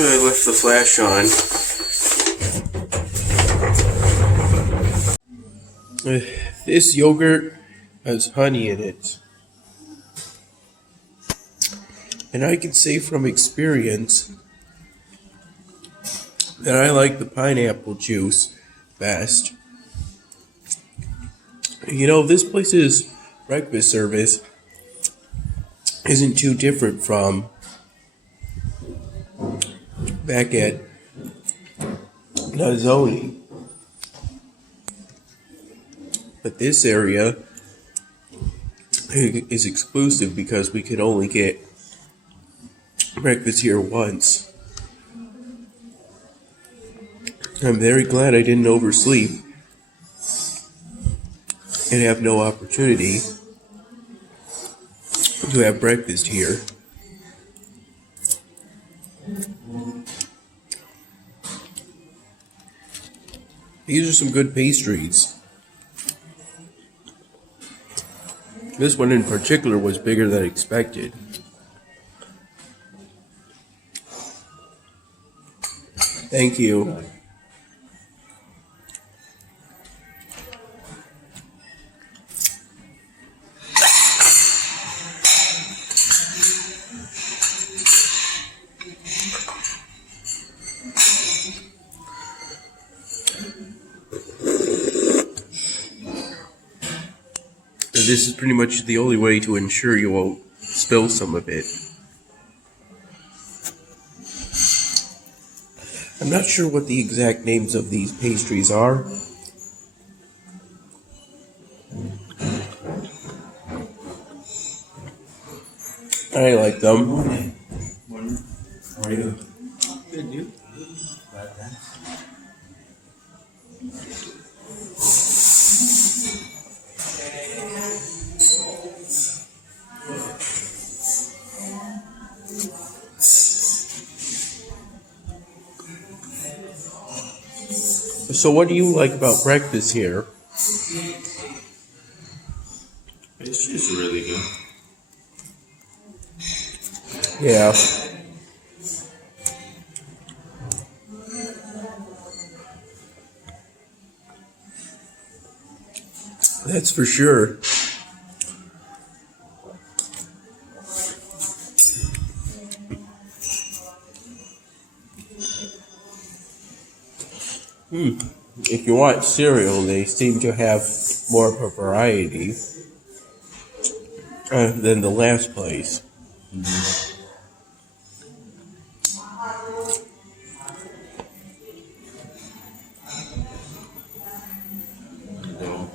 I left the flash on. This yogurt has honey in it. And I can say from experience that I like the pineapple juice best. You know, this place's breakfast service isn't too different from back at Nazzoni. But this area is exclusive because we could only get breakfast here once. I'm very glad I didn't oversleep and have no opportunity to have breakfast here. These are some good pastries. This one in particular was bigger than expected. Thank you. This is pretty much the only way to ensure you won't spill some of it. I'm not sure what the exact names of these pastries are. I like them. Morning. How are you? Good, you? So what do you like about breakfast here? It's just really good. Yeah. That's for sure. If you want cereal, they seem to have more of a variety than the last place. Go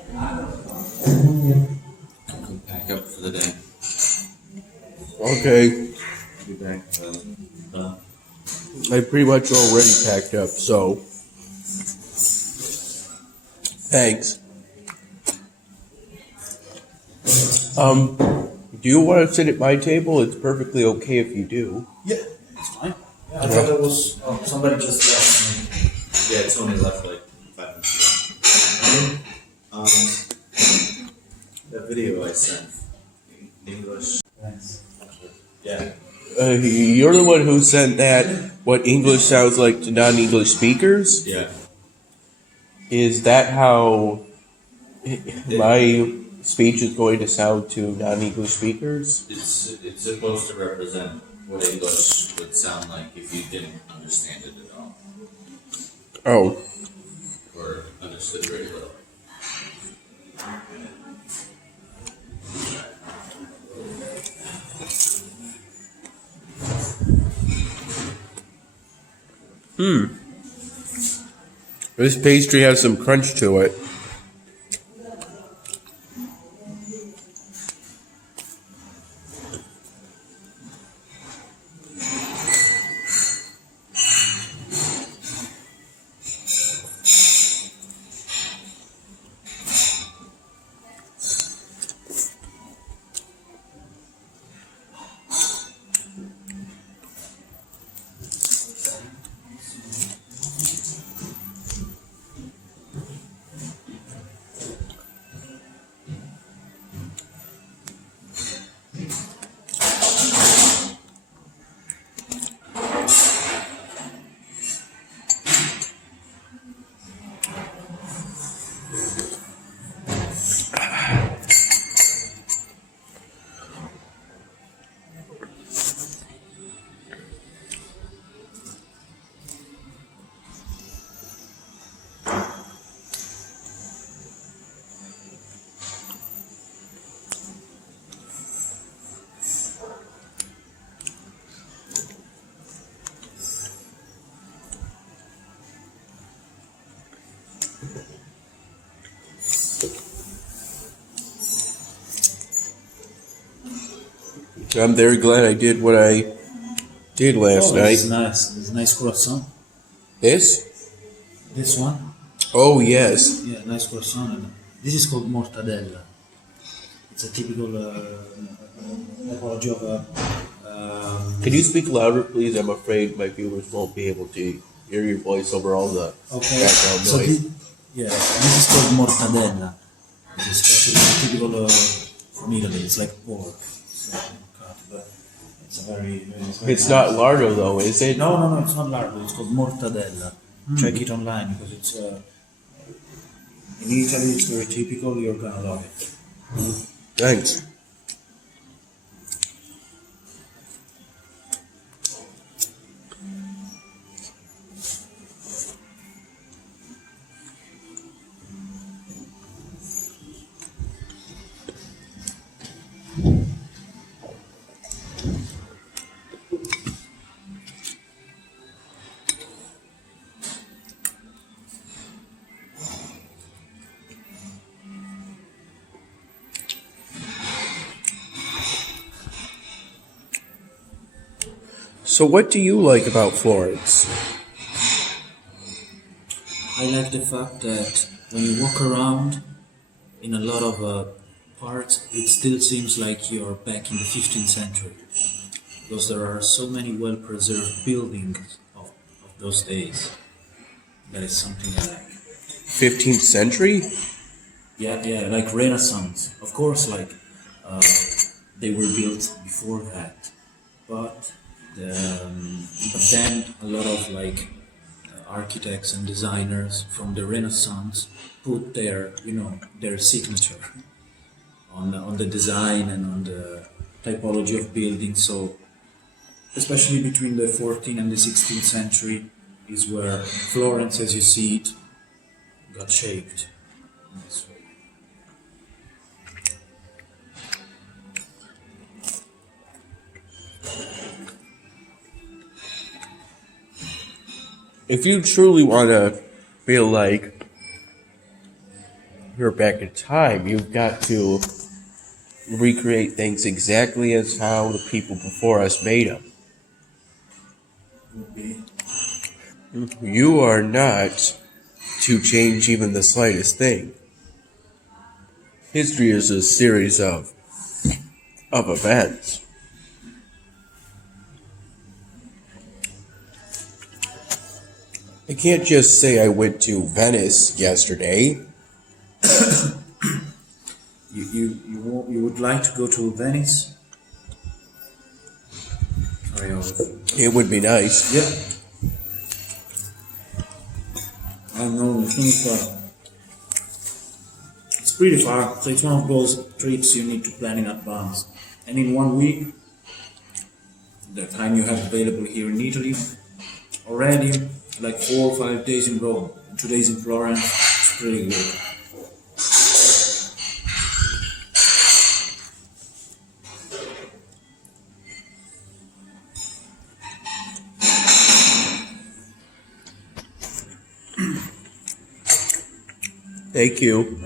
pack up for the day. Okay, Be back. I pretty much already packed up, so thanks. Do you want to sit at my table? It's perfectly okay if you do. Yeah, it's fine. Yeah, I thought it was somebody just left. Yeah, Tony left like 5 minutes ago. That video I sent in English. Thanks. Yeah. You're the one who sent that, what English sounds like to non-English speakers? Yeah. Is that how my speech is going to sound to non-English speakers? It's supposed to represent what English would sound like if you didn't understand it at all. Oh. Or understood very little. This pastry has some crunch to it. I'm very glad I did what I did last Oh, this is night. nice. This is nice croissant. This? This one? Oh, yes. Yeah, nice croissant. And this is called mortadella. It's a typical typology of a. Can you speak louder, please? I'm afraid my viewers won't be able to hear your voice over all the Okay. background So noise. this is called mortadella. It's especially typical from Italy. It's like pork. It's like cut, but it's a very It's not lardo, though, is it? No, it's not lardo. It's called mortadella. Check it online because it's in Italy. It's very typical. You're gonna love it. Thanks. So, what do you like about Florence? I like the fact that when you walk around in a lot of parts, it still seems like you're back in the 15th century because there are so many well-preserved buildings of those days. That is something I like. 15th century? Yeah, like Renaissance. Of course, like they were built before that, but but then a lot of like architects and designers from the Renaissance put their signature on the design and on the typology of buildings. So especially between the 14th and the 16th century is where Florence, as you see it, got shaped. In this way. If you truly want to feel like you're back in time, you've got to recreate things exactly as how the people before us made them. Would be You are not to change even the slightest thing. History is a series of events. I can't just say I went to Venice yesterday. you would like to go to Venice? Sorry, It would be nice. yeah. I know. I think it's pretty far. So it's one of those trips you need to plan in advance. And in 1 week, the time you have available here in Italy, already like 4 or 5 days in Rome, 2 days in Florence. It's pretty good. Thank you.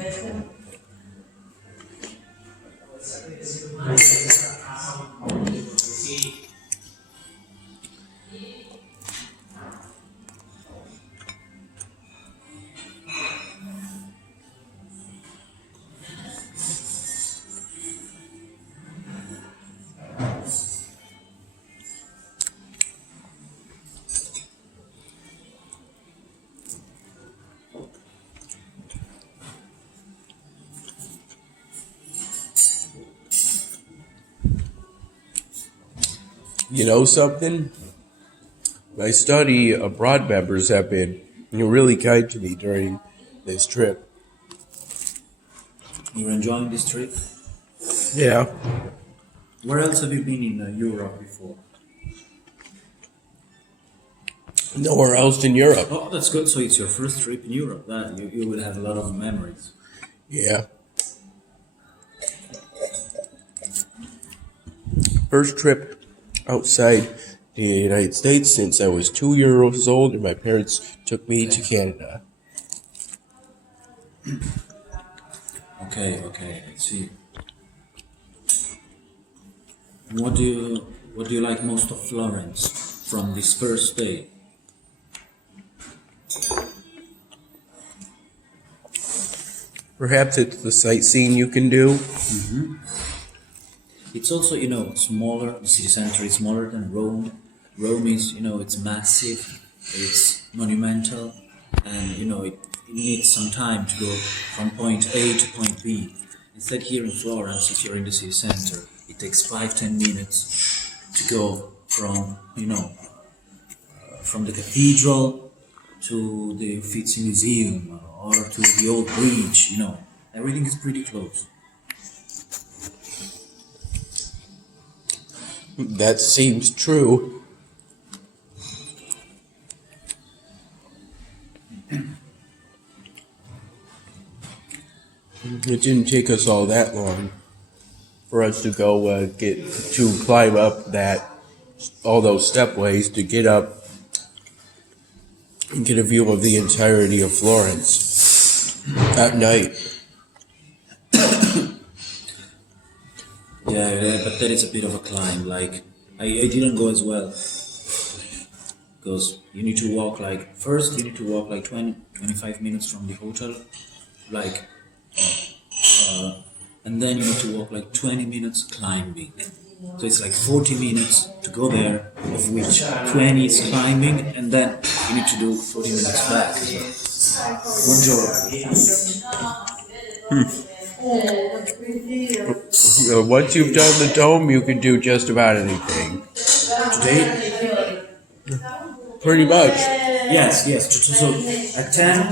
You know something? My study abroad members have been really kind to me during this trip. You're enjoying this trip? Yeah. Where else have you been in Europe before? Nowhere else in Europe. Oh, that's good. So it's your first trip in Europe. That you will have a lot of memories. Yeah. First trip outside the United States since I was 2 years old, and my parents took me to Canada. Okay, I see. And what do you like most of Florence from this first day? Perhaps it's the sightseeing you can do. It's also, smaller. The city center is smaller than Rome. Rome is, it's massive, it's monumental, and it needs some time to go from point A to point B. Instead, here in Florence, if you're in the city center, it takes 5-10 minutes to go from, from the cathedral to the Uffizi Museum or to the old bridge. Everything is pretty close. That seems true. It didn't take us all that long for us to go climb up all those stepways to get up and get a view of the entirety of Florence at night. Yeah, but that is a bit of a climb. Like, I didn't go as well. Because you need to walk first you need to walk 20-25 minutes from the hotel. Like, and then you need to walk 20 minutes climbing. So it's 40 minutes to go there, of which 20 is climbing, and then you need to do 40 minutes back. So, Once you've done the dome, you can do just about anything. today, Pretty much. yes. So at 10,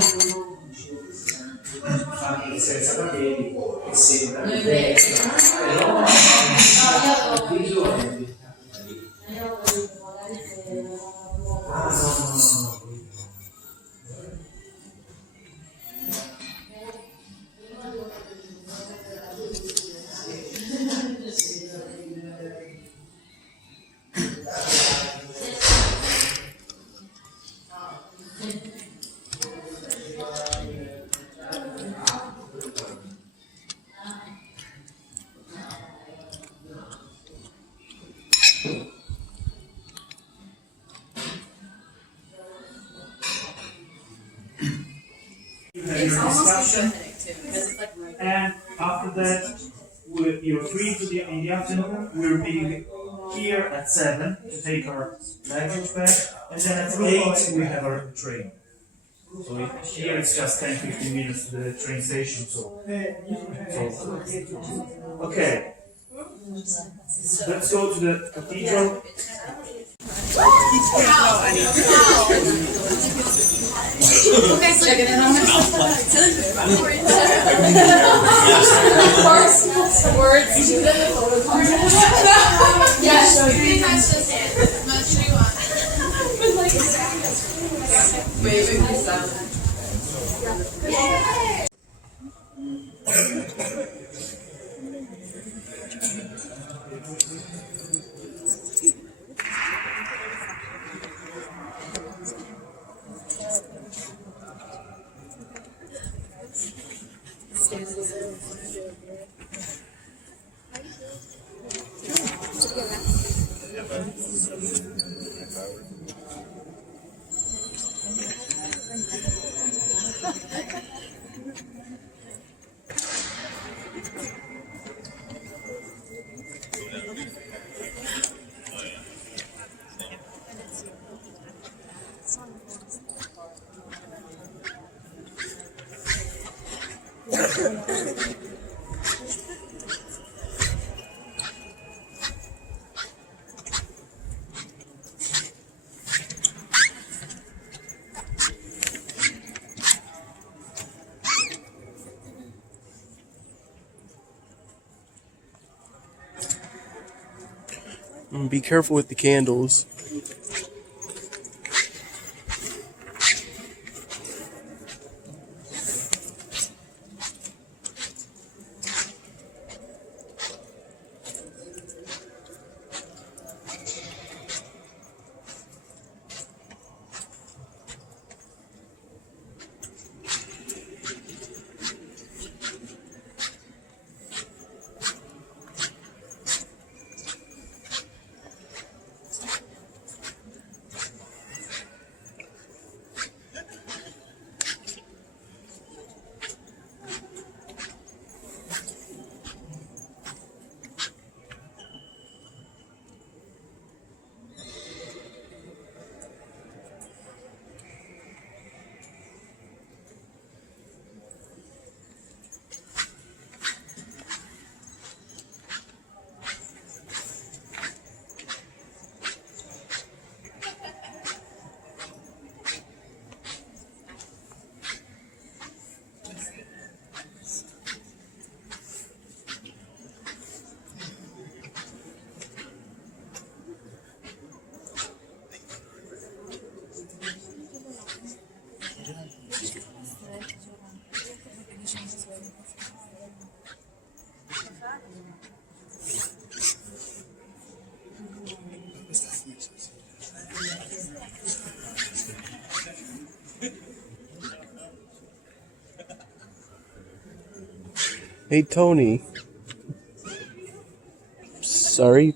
It's almost like and after that, you're free in the afternoon. We'll be here at 7 to take our luggage back, and then at 8 we have our train. So here it's just 10-15 minutes to the train station. So okay, let's go to the cathedral. Okay, so checking in on myself. Of course, words. Yes, 3 times the stand. As much as you want. Waving this out. Be careful with the candles. Hey, Tony. Sorry.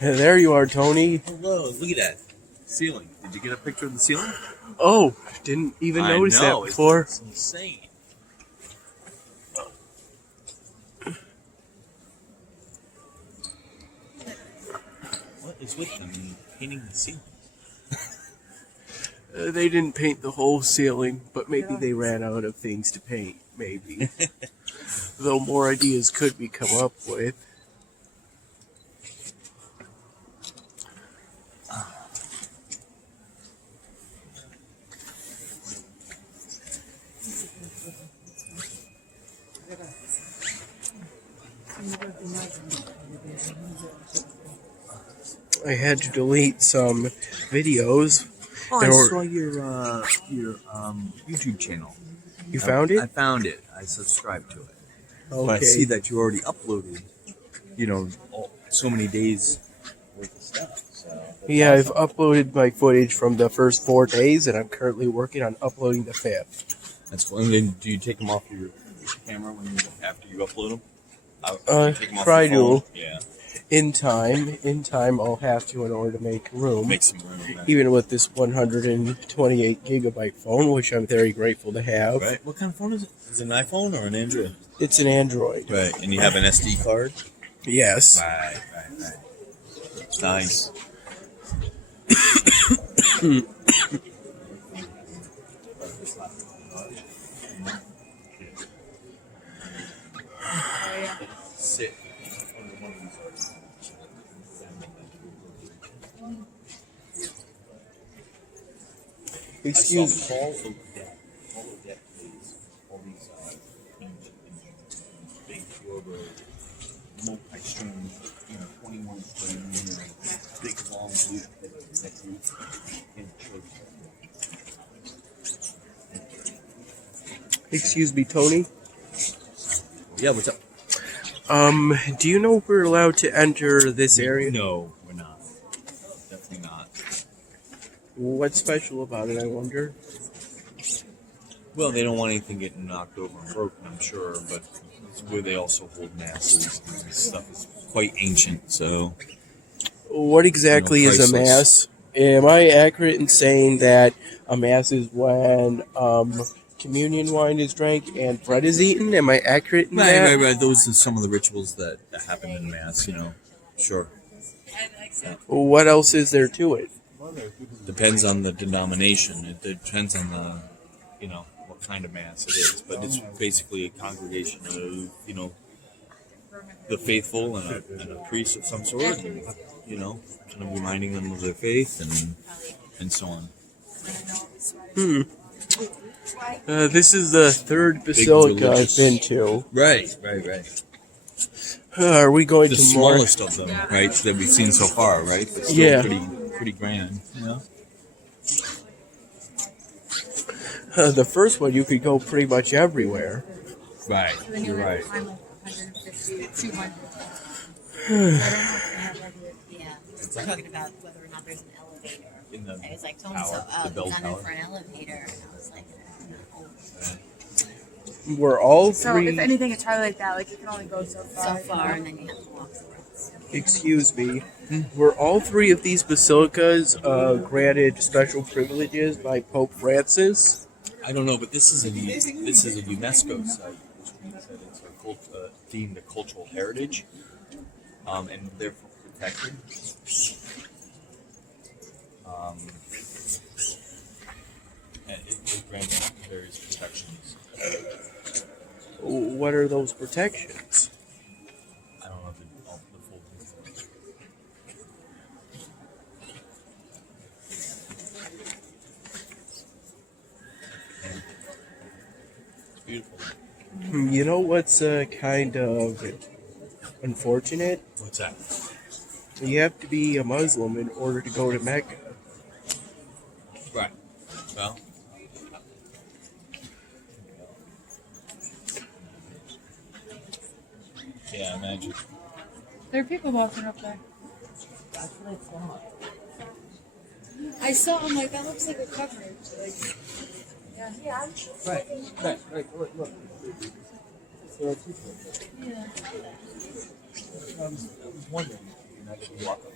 There you are, Tony. Hello, look at that ceiling. Did you get a picture of the ceiling? Oh, didn't even notice that before. It's insane. What is with them painting the ceiling? They didn't paint the whole ceiling, but maybe they ran out of things to paint. Maybe. Though more ideas could be come up with. I had to delete some videos. Oh, There I were- saw your YouTube channel. You found it? I found it. I subscribed to it. Okay. But I see that you already uploaded, so many days worth of stuff. So that's Yeah, I've awesome. uploaded my footage from the first 4 days, and I'm currently working on uploading the 5th. That's cool. And then do you take them off your camera after you upload them? Take 'em off Try your phone? to. Yeah. In time, I'll have to in order to make room. Make some room. Right? Even with this 128 gigabyte phone, which I'm very grateful to have. Right. What kind of phone is it? Is it an iPhone or an Android? It's an Android. Right. And you have an SD card? Yes. Right. Nice. Sit. Excuse All the deck plays, all these big rubber, multi-string, 21 string, big long loop that you can Excuse me, Tony. Yeah, what's up? Do you know if we're allowed to enter this area? No, we're not. Definitely not. What's special about it, I wonder? Well, they don't want anything getting knocked over and broken, I'm sure, but it's where they also hold masses. This stuff is quite ancient, so What exactly is a priceless. mass? Am I accurate in saying that a mass is when communion wine is drank and bread is eaten? Am I accurate in that? Right. Those are some of the rituals that happen in Mass, Sure. What else is there to it? Depends on the denomination. It depends on what kind of Mass it is. But it's basically a congregation of, the faithful and a priest of some sort, and, kind of reminding them of their faith and so on. This is the third basilica I've religious- been to. Right. Are we going The to more? smallest of them, right, that we've seen so far, right? But still Yeah. pretty grand, The first one, you could go pretty much everywhere. Right, you're right. I'm like 150, 200. Yeah, we're talking about whether or not there's an elevator. In the I was like, Tony, tower, the bell he's not tower. in for an elevator. And I was like, We're all So three. if anything, it's probably like that. Like you can only go so so far. far, and then you have to walk the rest. Excuse me. Were all three of these basilicas granted special privileges by Pope Francis? I don't know, but this is a UNESCO site, which means that it's deemed a cultural heritage, and therefore protected. And it grants various protections. What are those protections? I don't know the full details. It's beautiful. You know what's kind of unfortunate? What's that? You have to be a Muslim in order to go to Mecca. Right. Well. Yeah, I imagine. There are people walking up there. I saw. I'm like, that looks like a coverage. Like, yeah. Right. Look. Yeah. I was wondering if you can actually walk up.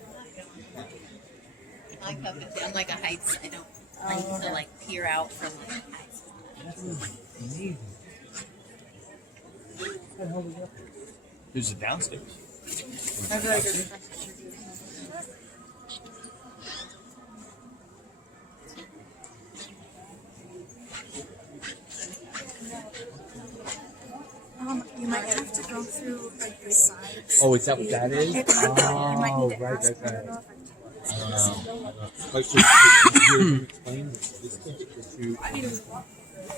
I like that. I'm like a heights. I don't like to like peer out from like heights. Amazing. What the hell is that? There's a downstairs. I feel like it's You might have to go through like the sides. Oh, is that what that is? It might need to right. ask. I don't know if I can tell you. Quite sure. Can you explain this thing that you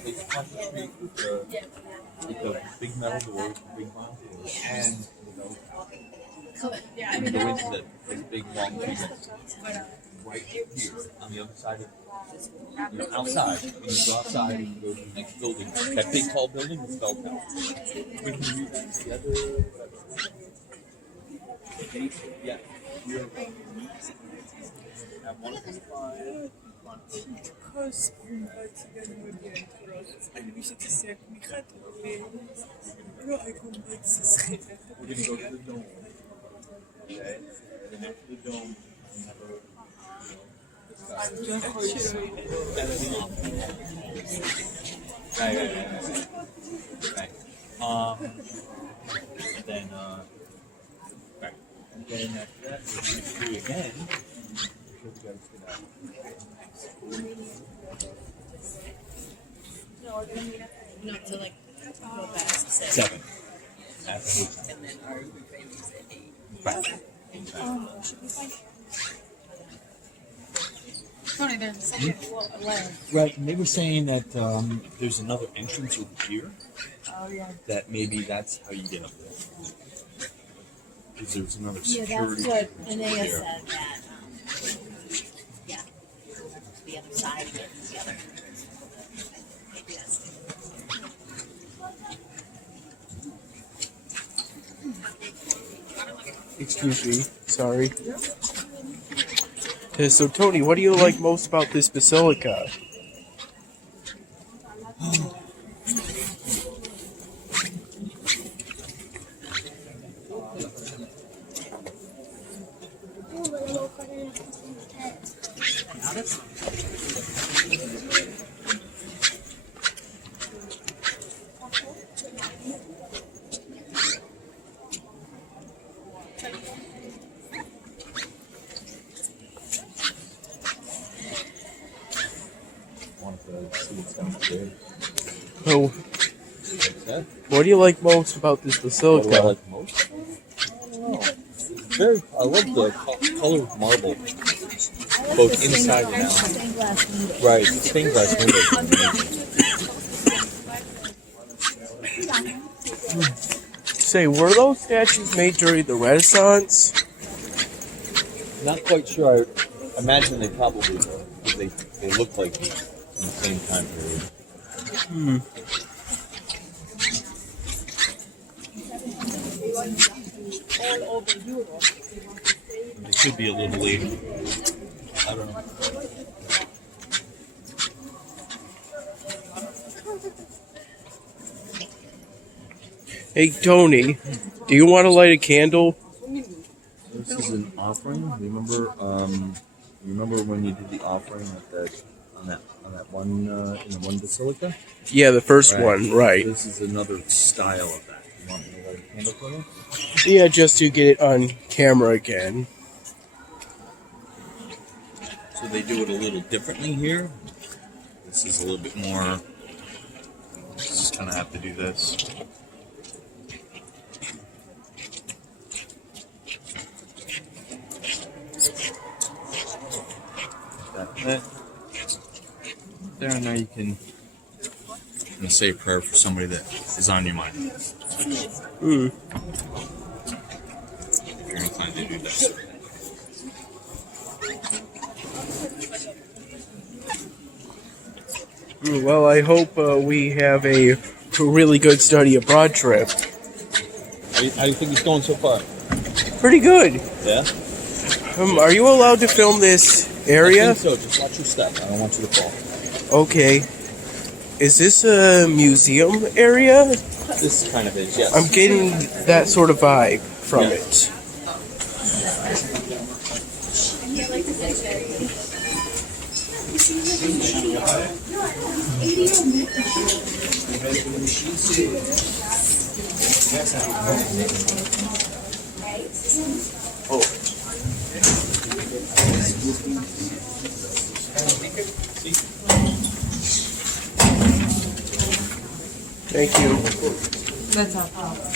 it's across the street with the big metal door, big mount, and and you go into this big long tree that's right here on the other side of outside. When you go outside and you go to the next building, that big tall building is spelled out. We can do that together. Yeah. Have 1.5. Because We're gonna go to the dome. Okay. And then after the dome, we have Right. And then right. And then after that, we're gonna do it again. No, to like go past 7. After and then our trainings at 8. right. Tony, there's a second layer. Right, and they were saying that there's another entrance over here. Oh, yeah. That maybe that's how you get up there. Because there's another Yeah, security. that's what entrance Anaya over there. said that. Yeah, the other side and the other entrance. Maybe that's Excuse me. Sorry. So, Tony, what do you like most about this basilica? So, what do you like most about this What do I basilica? like most? I love the color of marble, both inside and out. Right, stained glass windows. Say, were those statues made during the Renaissance? Not quite sure. I imagine they probably were. They look like from the same time period. They could be a little later. I don't know. Hey, Tony, do you want to light a candle? This is an offering. Remember when you did the offering on that one in the one basilica? Yeah, the first Right. one, right. This is another style of that. You want me to light a candle for you? Yeah, just to get it on camera again. So they do it a little differently here. This is a little bit more. Just kind of have to do this. That. There, and now you can say a prayer for somebody that is on your mind. If you're inclined to do that. Well, I hope we have a really good study abroad trip. How do you think it's going so far? Pretty good. Yeah? Are you allowed to film this area? So just watch your step. I don't want you to fall. Okay. Is this a museum area? This kind of is, yes. I'm getting that sort of vibe from it. Thank you. That's our problem.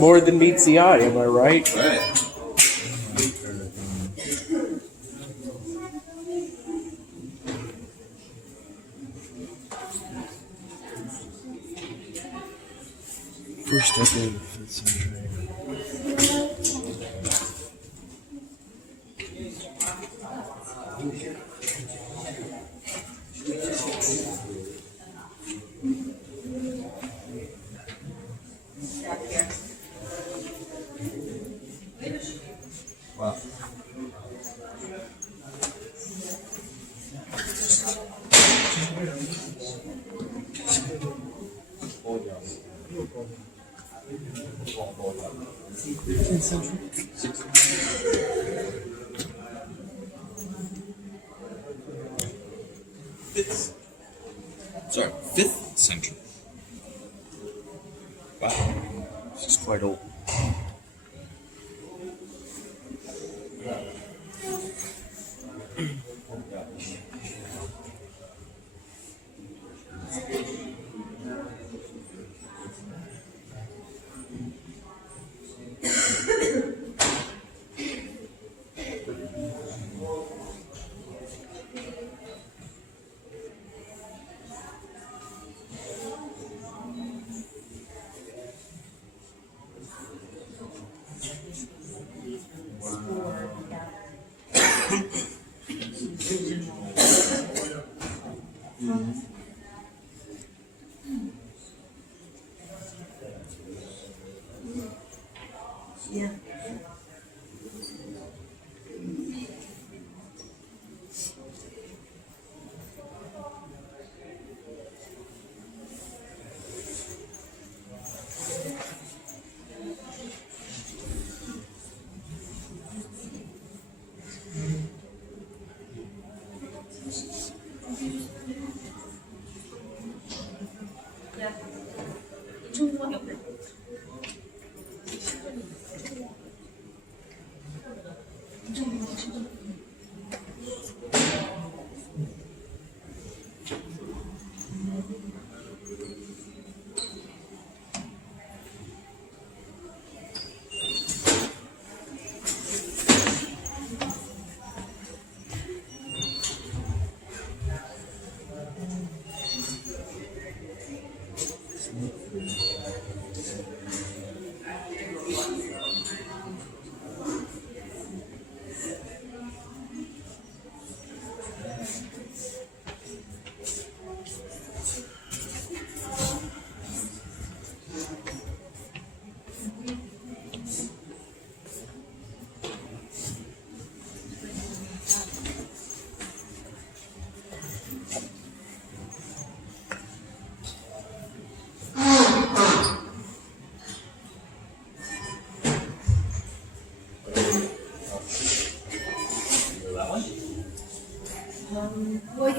More than meets the eye, am I right? Right. First decade of the 5th century. Wow. Sorry, 5th century. Wow. This is quite old.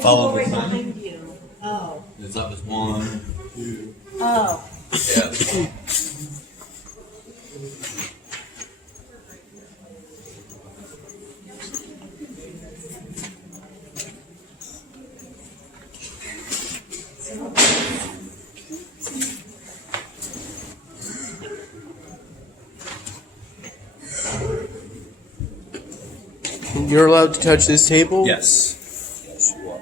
Follow the sign. behind you. Oh. It's up as 1, 2. Oh. Yeah. You're allowed to touch this table? Yes. Yes, you are.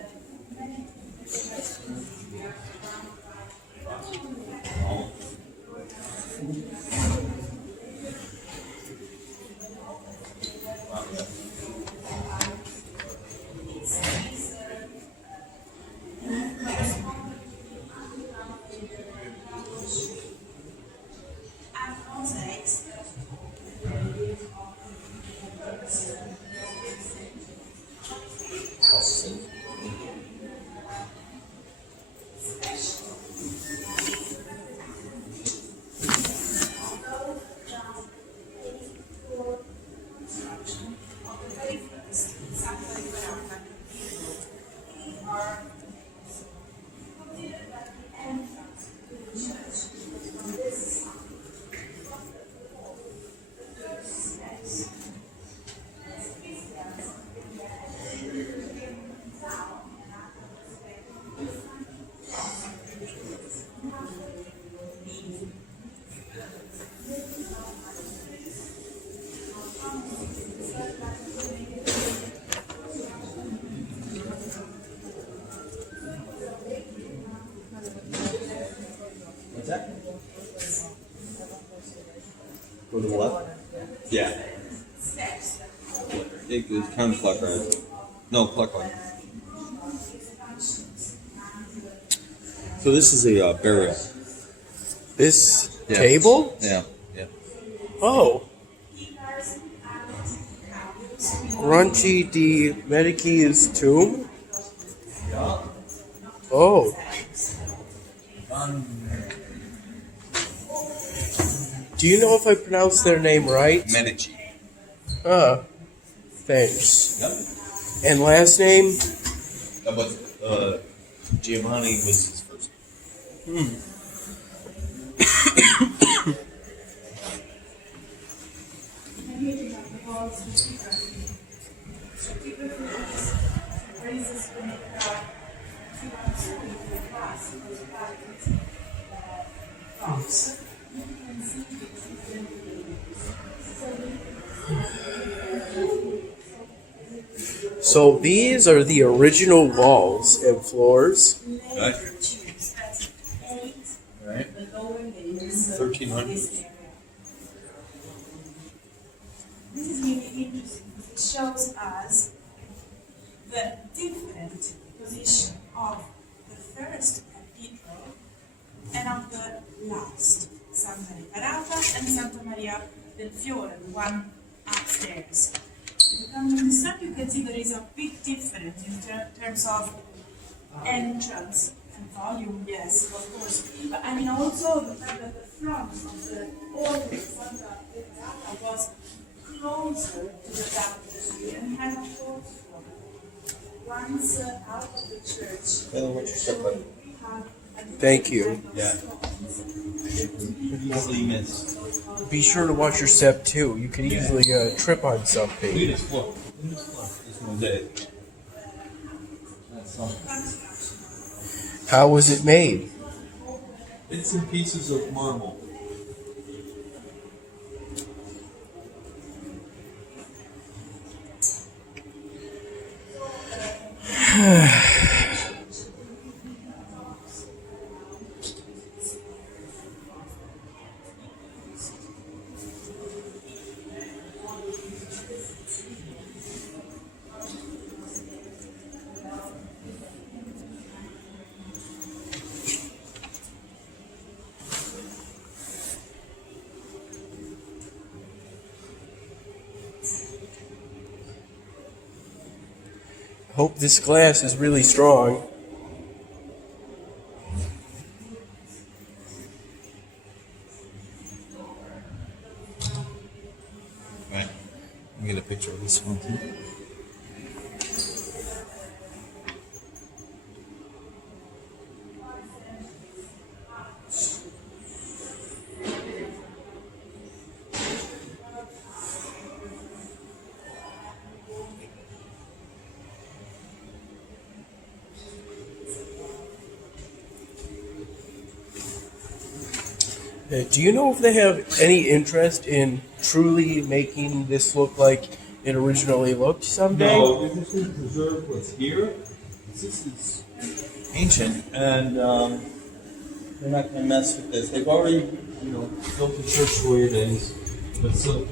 to the left? Yeah. It's kind of clockwise. No, clockwise. So this is a burial. This Yeah. table? Yeah. Yeah. Oh. Crunchy di Medicis tomb? Oh. Do you know if I pronounced their name right? Medici. Thanks. Yep. And last name? That was Giovanni was his first. So these are the original walls and floors. Right. Right. 1300. This is really interesting because it shows us the different position of the first cathedral and of the last, Santa Maria Carata and Santa Maria del Fiore, the one upstairs. If you come to the side, you can see there is a big difference in terms of entrance and volume, yes, of course. But I mean also the fact that the front of the old Santa Maria Carata was closer to the baptistry and had a fourth floor. Once out of the church, Thank you. Yeah. Easily missed. Be sure to watch your step too. You can easily trip on something. Look at this floor. Look at this floor. This mosaic. That's something. How was it made? Bits and pieces of marble. Hope this glass is really strong. Right. Let me get a picture of this one. Do you know if they have any interest in truly making this look like it originally looked someday? No, this is preserve what's here. This is ancient, and they're not going to mess with this. They've already, built the church the way it is. But still,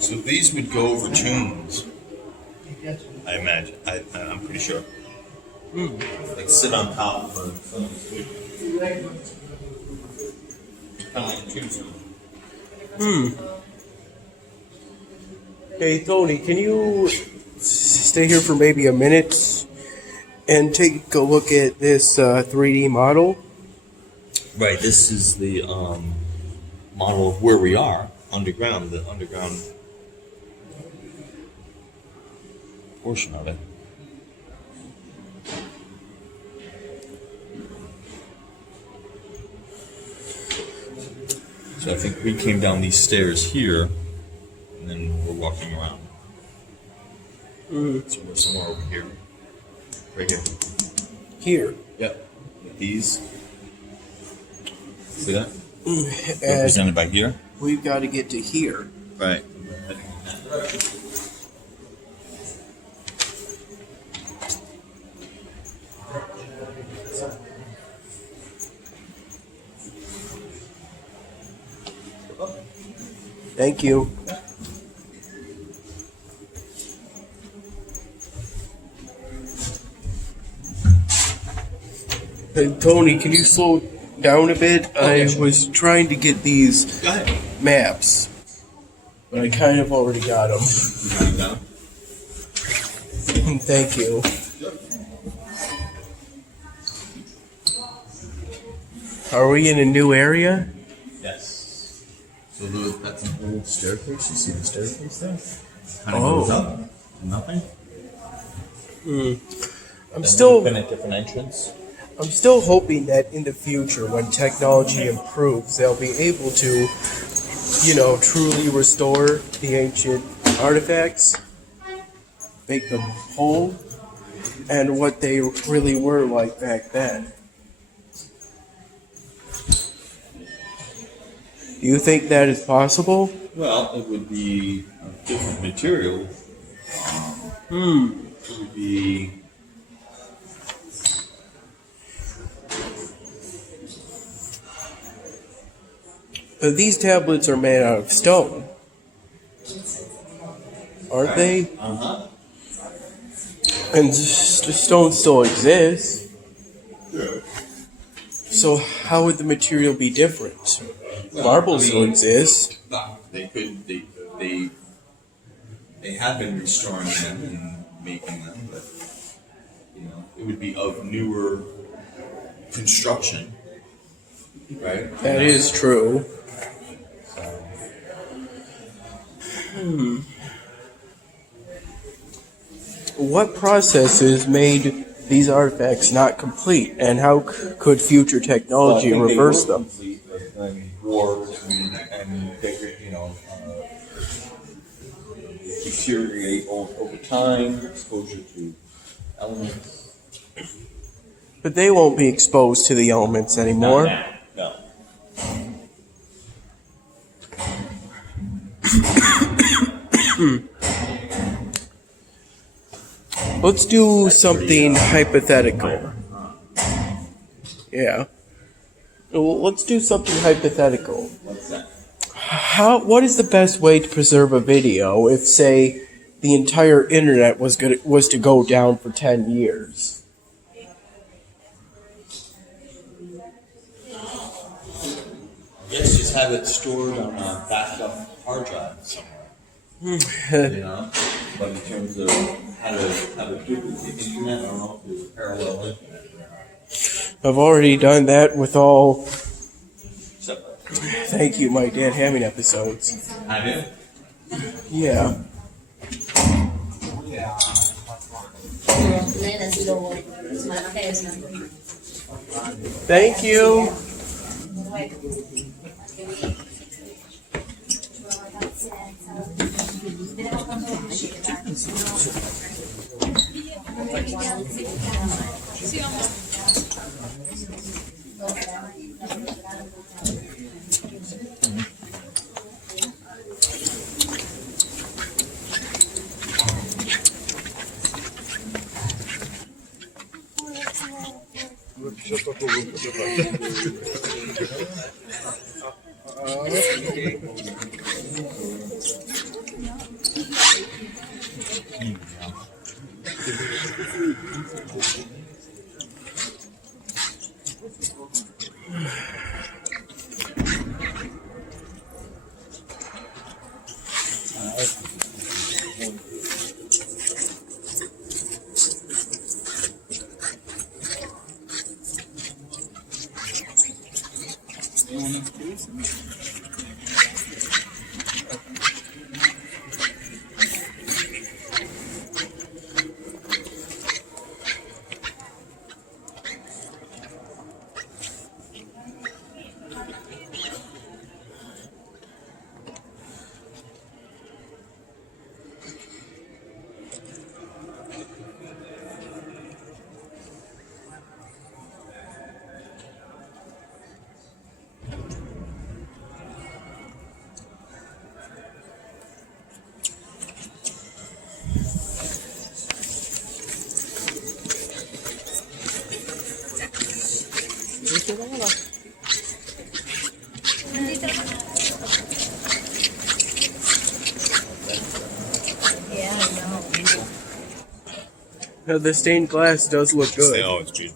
so these would go over tombs, I imagine. I'm pretty sure. Like sit on top for some sleep. Kind of like a tombstone. Hey, Tony, can you stay here for maybe a minute and take a look at this 3D model? Right, this is the model of where we are, underground, the underground portion of it. So I think we came down these stairs here, and then we're walking around. So we're somewhere over here. Right here. Here. Yep. With these. See that? And Represented by here. we've got to get to here. Right. Thank you. Hey, Tony, can you slow down a bit? I was trying to get these Go ahead. maps, but I kind of already got them. Thank you. Are we in a new area? Yes. So that's an old staircase. You see the staircase there? Kind of Oh. goes up. Nothing. I'm still in a different entrance. I'm still hoping that in the future, when technology improves, they'll be able to, truly restore the ancient artifacts, make them whole, and what they really were like back then. Do you think that is possible? Well, it would be a different material. It would be. These tablets are made out of stone, aren't they? Uh-huh. And stone still exists. Sure. So how would the material be different? Marble still exists. They could. They have been restoring them and making them, but it would be of newer construction, right? That is true. What processes made these artifacts not complete, and how could future technology reverse them? Wars and deteriorate over time, exposure to elements. But they won't be exposed to the elements anymore. No. Let's do something hypothetical. Yeah. Well, let's do something hypothetical. What's that? What is the best way to preserve a video if, say, the entire internet was to go down for 10 years? Yes, just have it stored on a backup hard drive somewhere. But in terms of how to duplicate the internet, I don't know if there's a parallel internet. I've already done that with all, Separate. thank you, my Dan Hamming episodes. Have you? Yeah. Thank you. The stained glass does look good. Oh, it's cheap.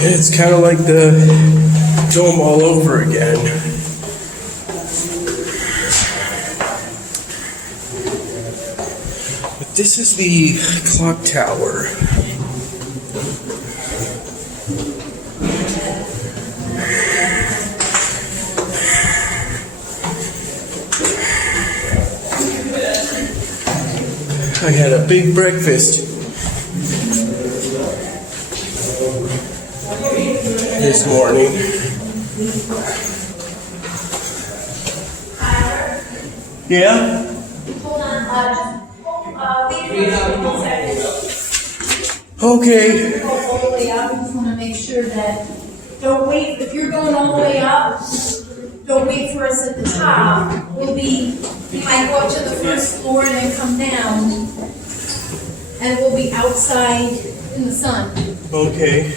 It's kind of like the dome all over again. But this is the clock tower. I had a big breakfast this morning. Yeah? Hold on, wait for a second. Okay. Go all the way up, you just wanna make sure that, don't wait, if you're going all the way up, don't wait for us at the top. We might go up to the first floor and then come down, and we'll be outside in the sun. Okay.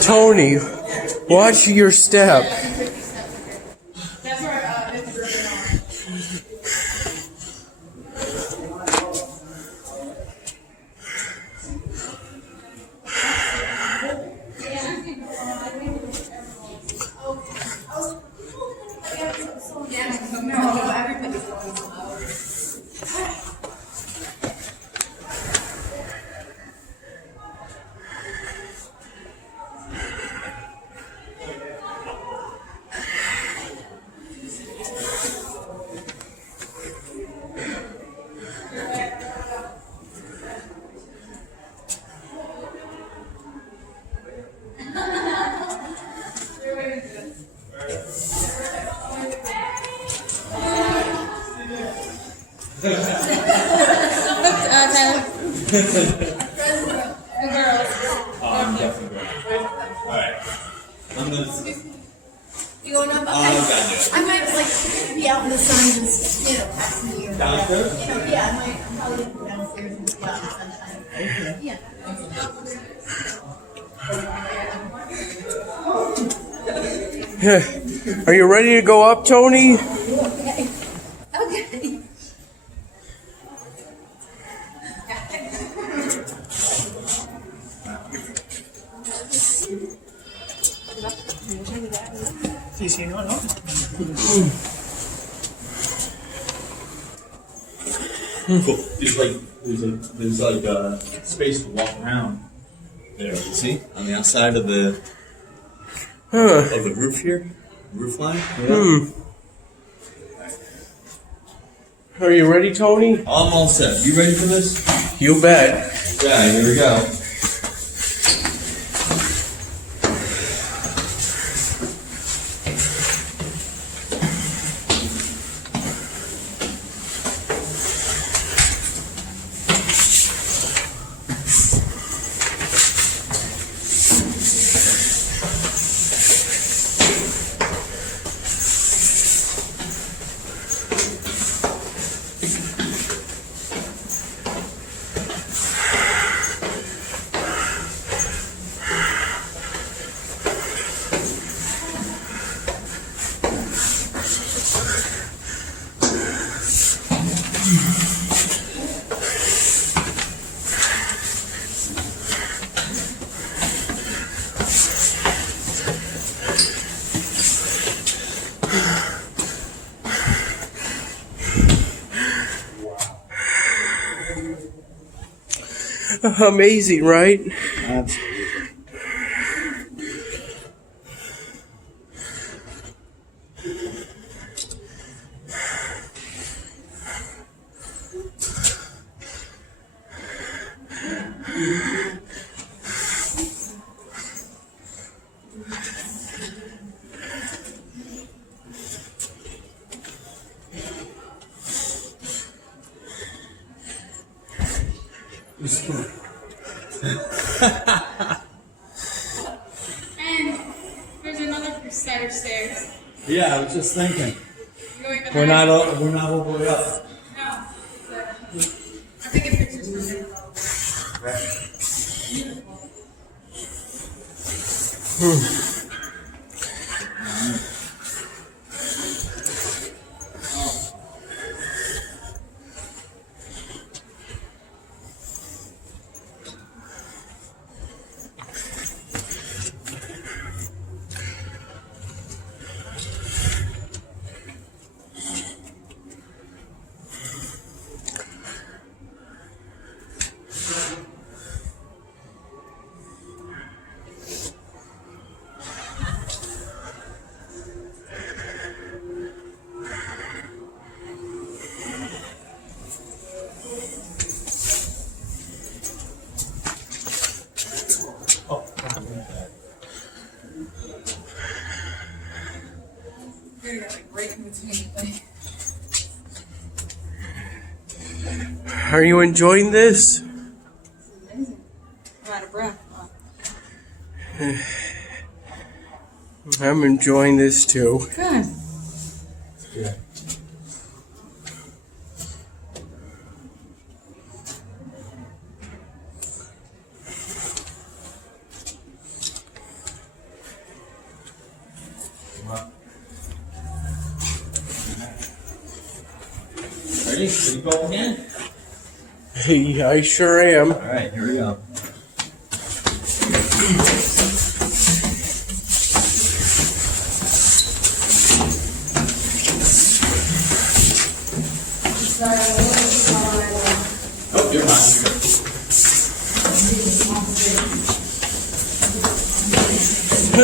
Tony, watch your step. That's where, it's working on. No, everybody's going slow. I'm definitely going. Alright. I'm gonna. You going up? Oh, I got you. I might like be out in the sun, just, text me or Downstairs? Yeah, I'm probably gonna go downstairs and go out in the sunshine. Yeah. Are you ready to go up, Tony? Okay. Sí, sí, no, no. Cool. There's like space to walk around there. You see on the outside of the roof here, roof line. Are you ready, Tony? I'm all set. You ready for this? You bet. Yeah. Here we go. Amazing, right? Absolutely. And there's another set of stairs. Yeah, I was just thinking. Going the We're not all the way up. No. I think it pictures from there. Right in between. Are you enjoying this? Amazing. I'm out of breath. I'm enjoying this too. Good. Yeah. Ready? Ready to go again? Hey, I sure am. All right, here we go. Oh, you're fine.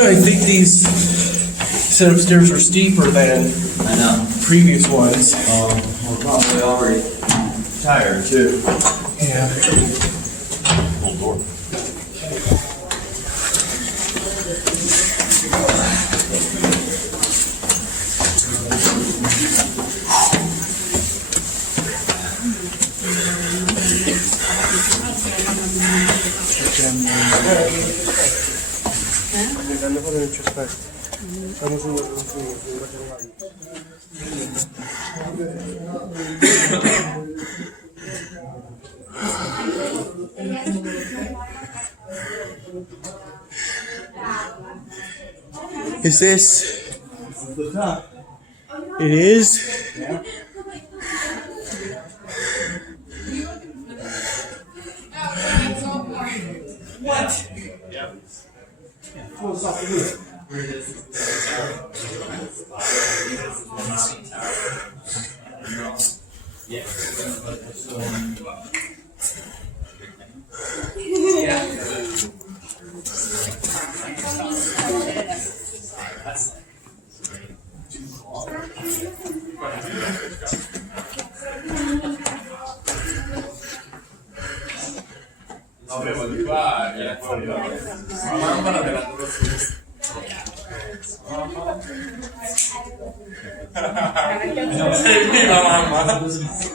I think these set of stairs are steeper than I know. previous ones. We're probably already tired too. Yeah. Full door. Is this? It is?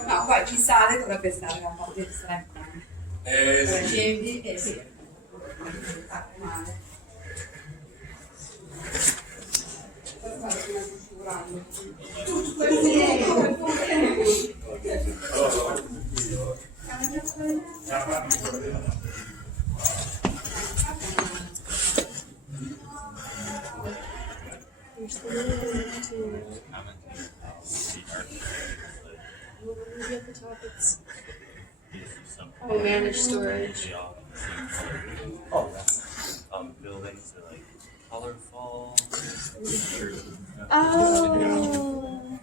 No, poi chi sale dovrebbe stare un po' di sempre. Scendi sì. Male. At the top, it's manage storage. Buildings are like colorful. Oh.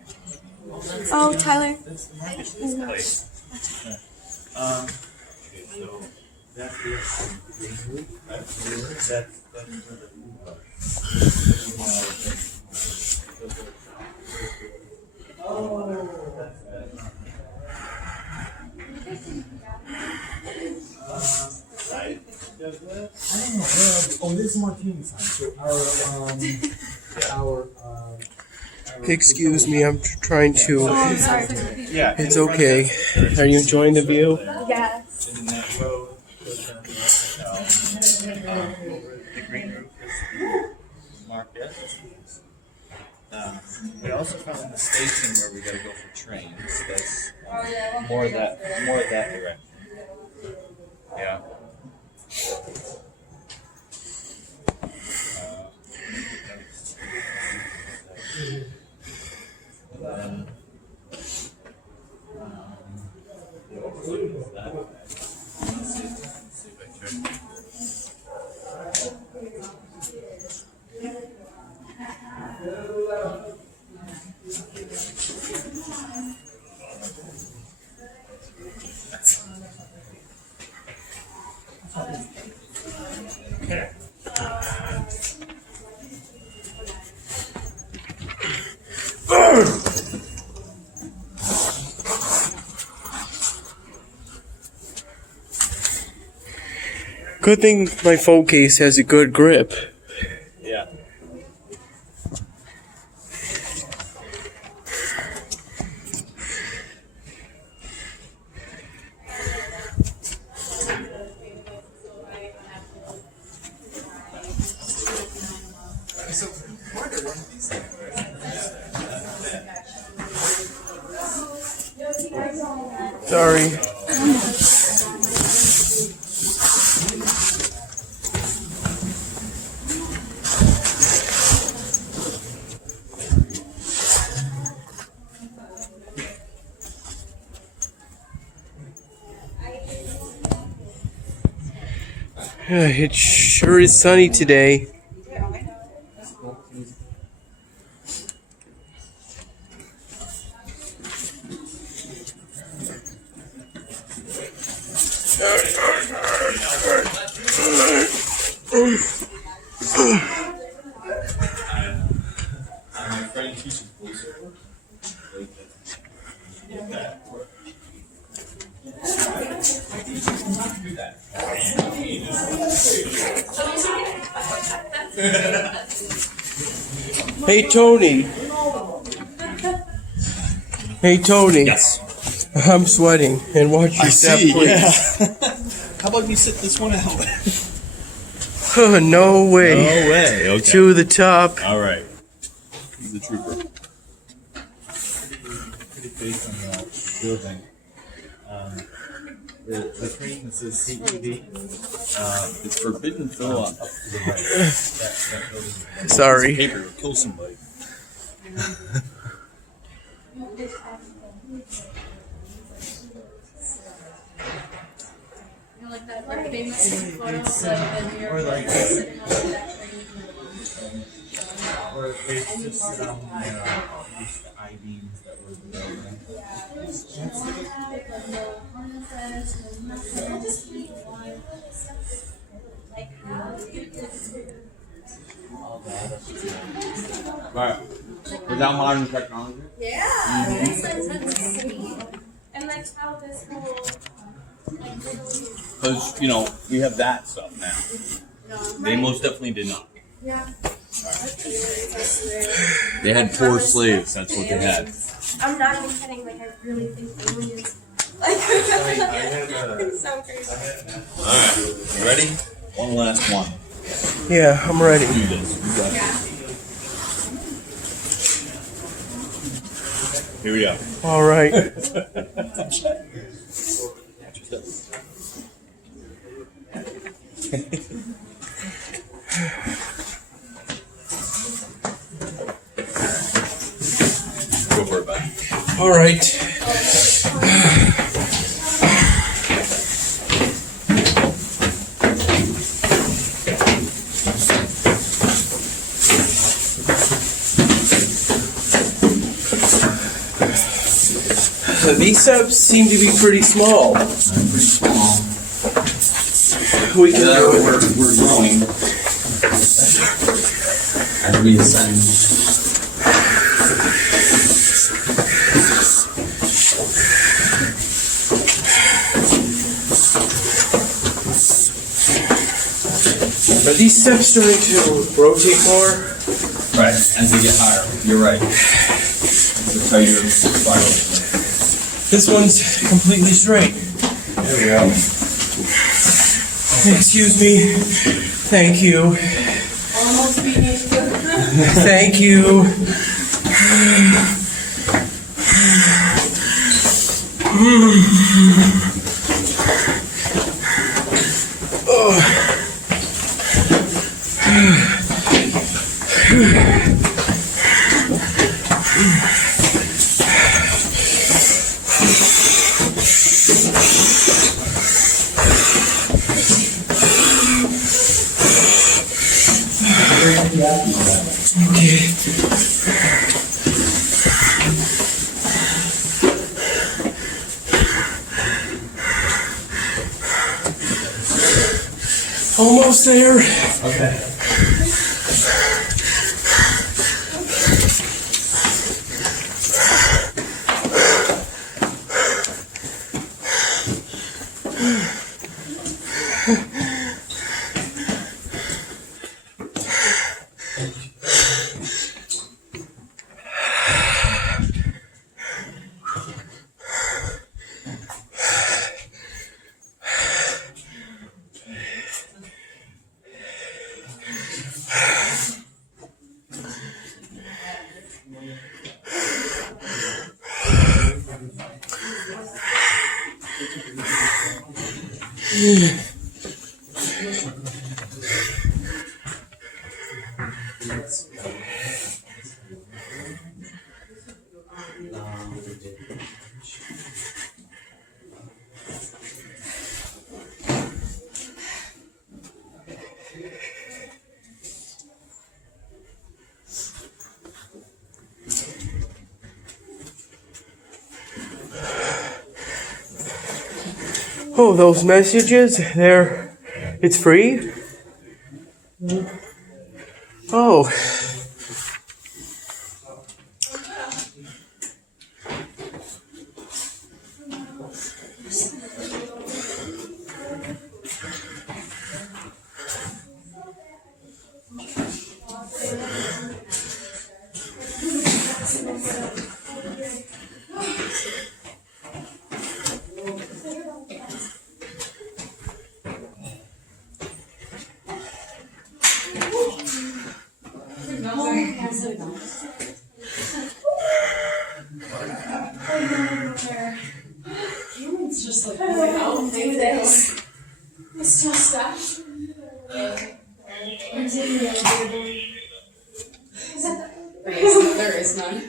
Oh, Tyler. Okay, so that's the green roof. That's Oh, this is martini time. So our Excuse me, I'm trying to. Oh, I'm sorry. yeah. It's okay. Are you enjoying the view? Yes. And that road goes down to the hotel. Over the green roof is the market. We also found the station where we gotta go for trains. That's more of that direction. Yeah. Good thing my phone case has a good grip. Yeah. Sorry. It sure is sunny today. My friend teaches voiceover. Hey Tony. Hey Tony. Yes. I'm sweating and watch your step, please. How about you sit this one out? No way. No way. Okay. To the top. All right. He's a trooper. Pretty based on the building. The train that says CED, It's forbidden fill up. up to the right. That building. Sorry. Paper will kill somebody. Like that famous photo of the Or like, sitting on that train. or they just sit on these I-beams that were the building. Right. Without modern technology. Yeah, that's insane. And like how this whole Because, you know, we have that stuff now. They most definitely did not. yeah. They had poor slaves. That's what they had. I'm not even kidding. Like I really think aliens. Like I had it's so crazy. All right. Ready? One last one. Yeah, I'm ready. Do this. You got it. Here we go. All right. Go for it, bud. All right. These steps seem to be pretty small. Pretty small. We can do it. We're growing. As we ascend. Are these steps starting to rotate more? Right. As they get higher. You're right. That's how you're spiraling. This one's completely straight. There we go. Excuse me. Thank you. Almost being able to. Thank you. Almost there. Okay. Oh, those messages, they're, it's free? Oh. It's just like, oh, maybe this. It's just that. There is none.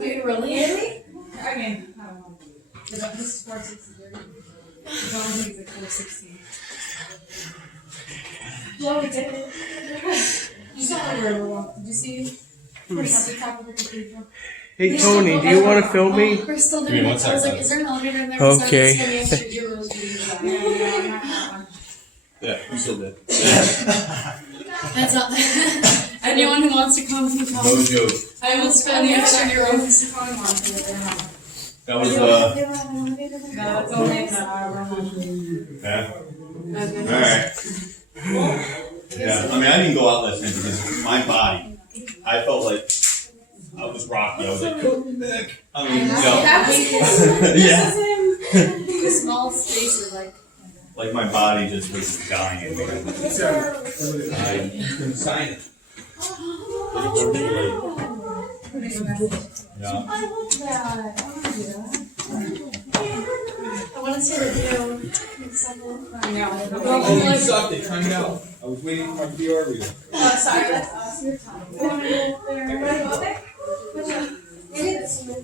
Wait, really? I mean, I don't know. This is 460. As long as he's like 416. Well, we did it. You saw the river. Did you see at the top of the cathedral? Hey Tony, do you want to film me? We're still doing it. I was like, is there an elevator in there? Okay. So it's gonna be extra euros. Yeah, we still did. That's not. Anyone who wants to come can come. No joke. I will spend the extra euros. That was No, it's only an hour. Yeah. Alright. Yeah, I mean, I didn't go out last night because my body, I felt like I was rocky. I was like, put me back. I mean, The small space is like my body just was dying. You can sign it. Yeah. I love that. I want to do that. I want to see the view. I know. Oh, you sucked it. Time out. I was waiting for the review. Sorry, that's us. Your time. You want to go there? Everybody go there? Which one? Maybe this one.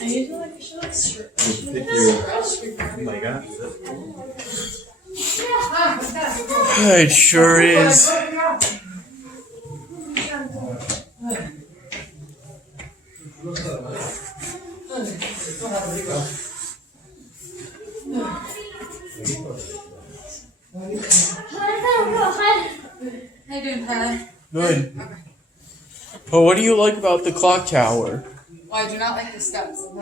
I usually like to show strip. Oh my God. It sure is. How you doing, Tyler? Good. Well, what do you like about the clock tower? Well, I do not like the steps. I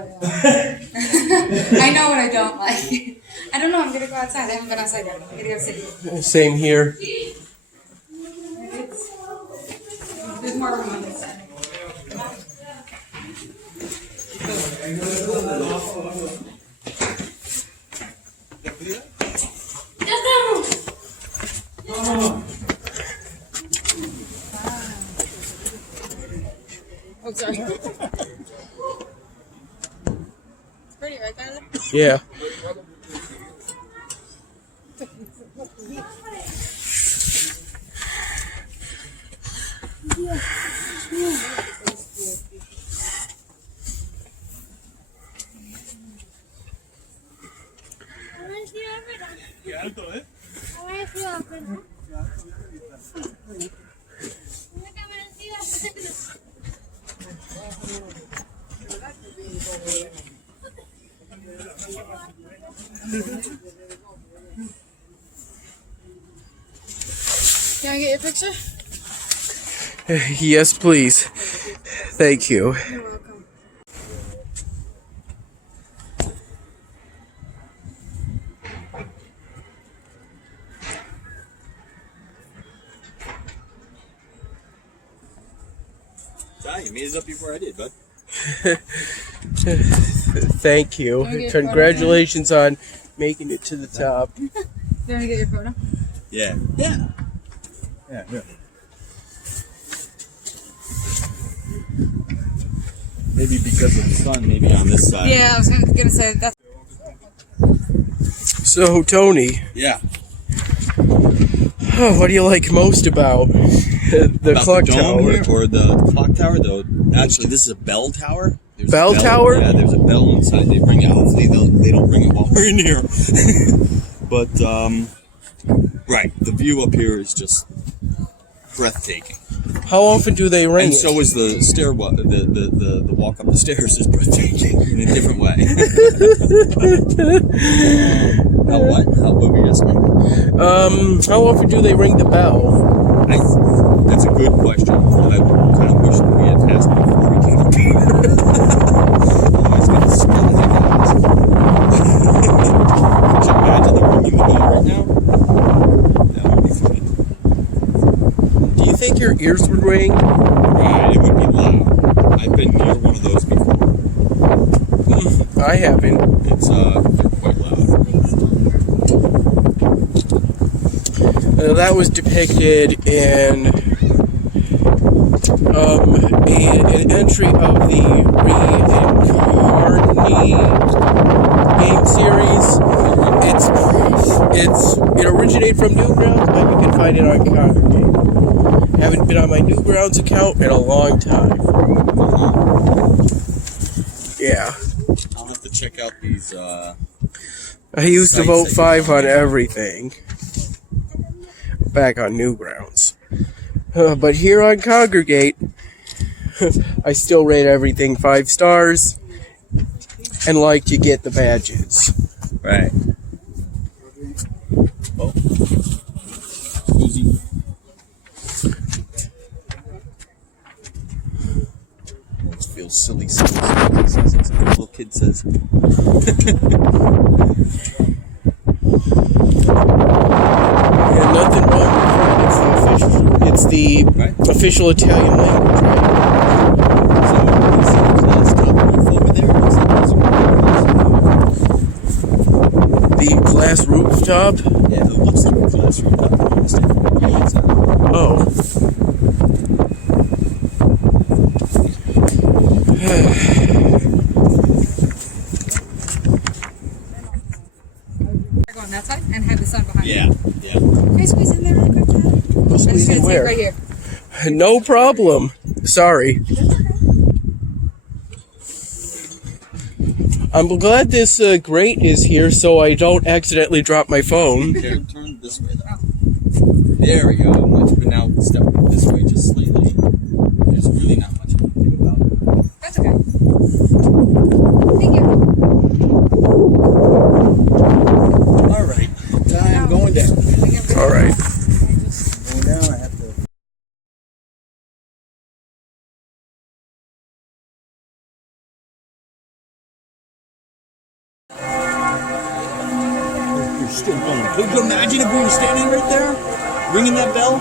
know what I don't like. I don't know. I'm gonna go outside. I haven't been outside yet. I'm gonna go sit. Same here. There's more room on this side. Oh, sorry. It's pretty, right, Tyler? Yeah. Can I get your picture? Yes, please. Thank you. You're welcome. You made it up before I did, bud. Thank you. Congratulations on making it to the top. You want to get your photo? Yeah. Yeah, yeah. Maybe because of the sun, maybe on this side. Yeah, I was gonna say that. So, Tony, Yeah. what do you like most about the About clock the dome tower? here, or the clock tower, though. Actually, this is a bell tower. There's Bell a tower? Yeah, there's a bell inside. They bring it. Hopefully, they don't bring it while we're in here. But right, the view up here is just breathtaking. How often do they ring And it? so is the stairwell. The walk up the stairs is breathtaking in a different way. What were you asking? How often do they ring the bell? That's a good question. And I kind of wish that we had asked before we came up here. Otherwise, get stung like that. Could you imagine them ringing the bell right now? That would be funny. Do you think your ears would ring? It would be loud. I've been near one of those before. I haven't. It's they're quite loud. That was depicted in an entry of the Reincarnate game series. It originated from Newgrounds, but you can find it on Congregate. Haven't been on my Newgrounds account in a long time. Yeah. I'll have to check out these. I used to sites vote that you 5 on found. everything. Back on Newgrounds. But here on Congregate, I still rate everything 5 stars and like to get the badges. Right. Oh. Easy. It feels silly. The little kid says. Yeah, nothing wrong with it. It's the official Italian language, right? So, you see the glass top roof over there? The glass rooftop? Yeah, it looks like a glass rooftop. Oh. Go on that side and have the sun behind Yeah, yeah. you. Can I squeeze in there really quick, Dad? I'm Squeeze just in gonna where? sit right here. No problem. Sorry. I'm glad this grate is here so I don't accidentally drop my phone. Here, turn this way though. There we go. But now step this way just slightly. There's really not much to think about. That's okay. Thank you. Alright. I'm going down. Alright. Going down, I have to. You're still going. Could you imagine if we were standing right there? Ringing that bell?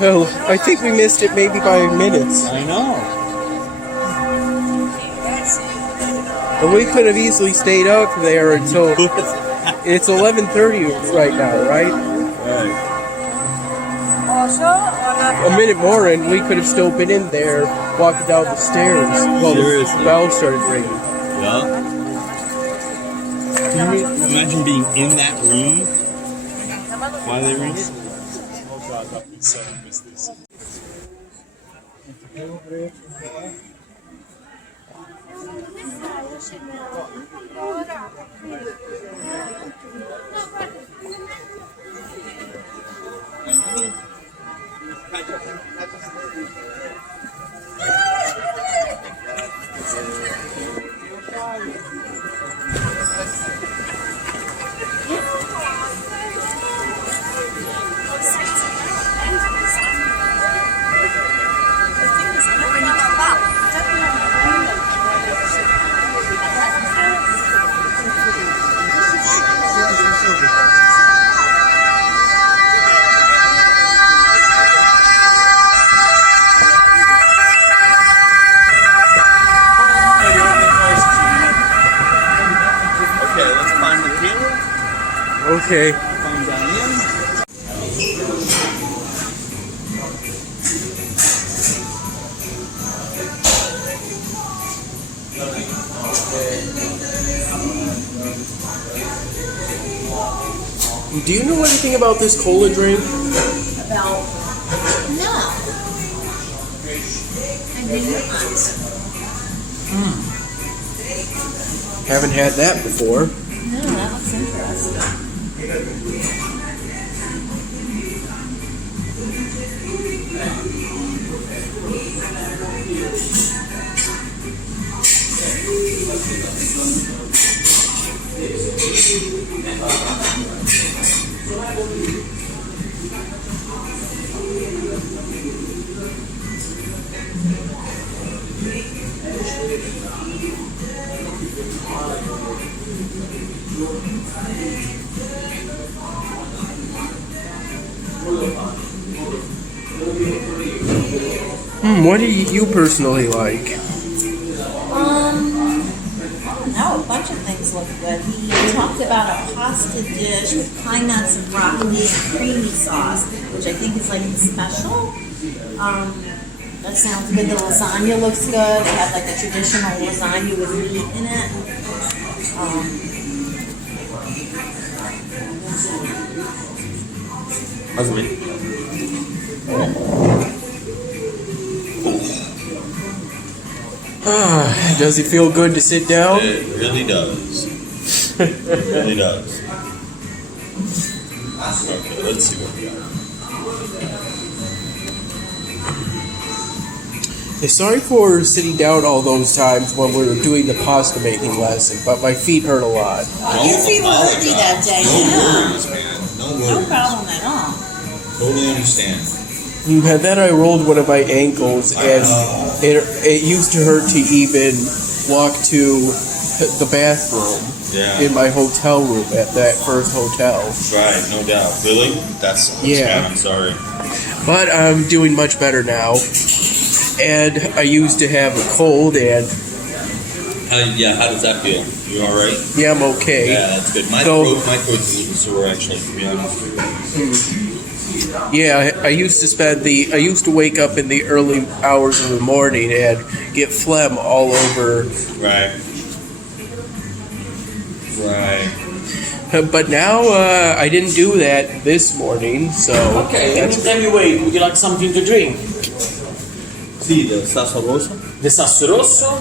Well, I think we missed it maybe by minutes. I know. But we could have easily stayed up there until it's 11:30 right now, right? Right. A minute more and we could have still been in there walking down the stairs while the Seriously. bell started ringing. Yeah. Can you imagine being in that room while they ring it? Okay, let's find Michaela. Okay. Find Diane. Do you know anything about this cola drink? About no. I did not. Haven't had that before. No, that looks interesting. What do you personally like? I don't know. A bunch of things look good. He talked about a pasta dish with pine nuts and broccoli and creamy sauce, which I think is like special. That sounds good. The lasagna looks good. They have like a traditional lasagna with meat in it. Does it feel good to sit down? It really does. It really does. Okay, let's see what we got. Sorry for sitting down all those times when we were doing the pasta making lesson, but my feet hurt a lot. Your feet were hurty that day. No Yeah. worries, man. No No worries. problem at all. Totally understand. And then I rolled one of my ankles, and it used to hurt to even walk to the bathroom Yeah. in my hotel room at that first hotel. Right, no doubt. Really? That's Yeah. I'm sorry. But I'm doing much better now. And I used to have a cold, and How does that feel? You all right? yeah, I'm okay. Yeah, that's good. My So- throat's a little sore actually, to be honest with you. Yeah, I used to wake up in the early hours of the morning and get phlegm all over. Right. Right. But now I didn't do that this morning, so Okay, anytime you wait, would you like something to drink? Sì, del sasso rosso. The Sasso Rosso?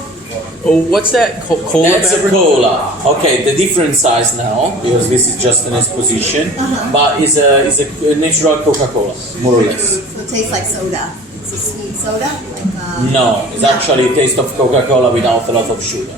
Oh, what's that? Cola That's a beverage? cola. Okay, the different size now, because this is just an exposition, but it's a natural Coca-Cola, more or less. So it tastes like soda. It's a sweet soda. Like, No, it's actually a taste of Coca-Cola without a lot of sugar.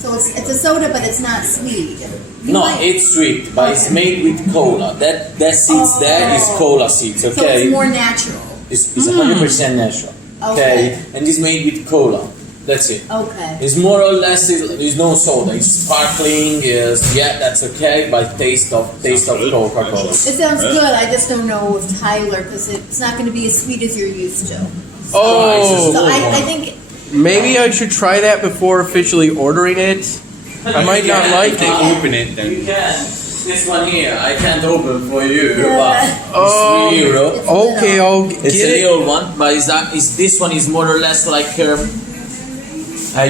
so it's a soda, but it's not sweet. You No, might- it's sweet, but it's made with cola. That seeds there is cola seeds, so it's okay? more natural. It's 100% natural, okay? And it's made with cola. That's it. Okay. It's more or less, there's no soda. It's sparkling, that's okay, but taste of Coca-Cola. It sounds good. I just don't know if Tyler, because it's not going to be as sweet as you're used to. Oh, So I think maybe I should try that before officially ordering it. I might not like it. Open it then. You can. This one here, I can't open for you, but Oh, it's €3. okay, I'll It's get a it. little one, but this one is more or less like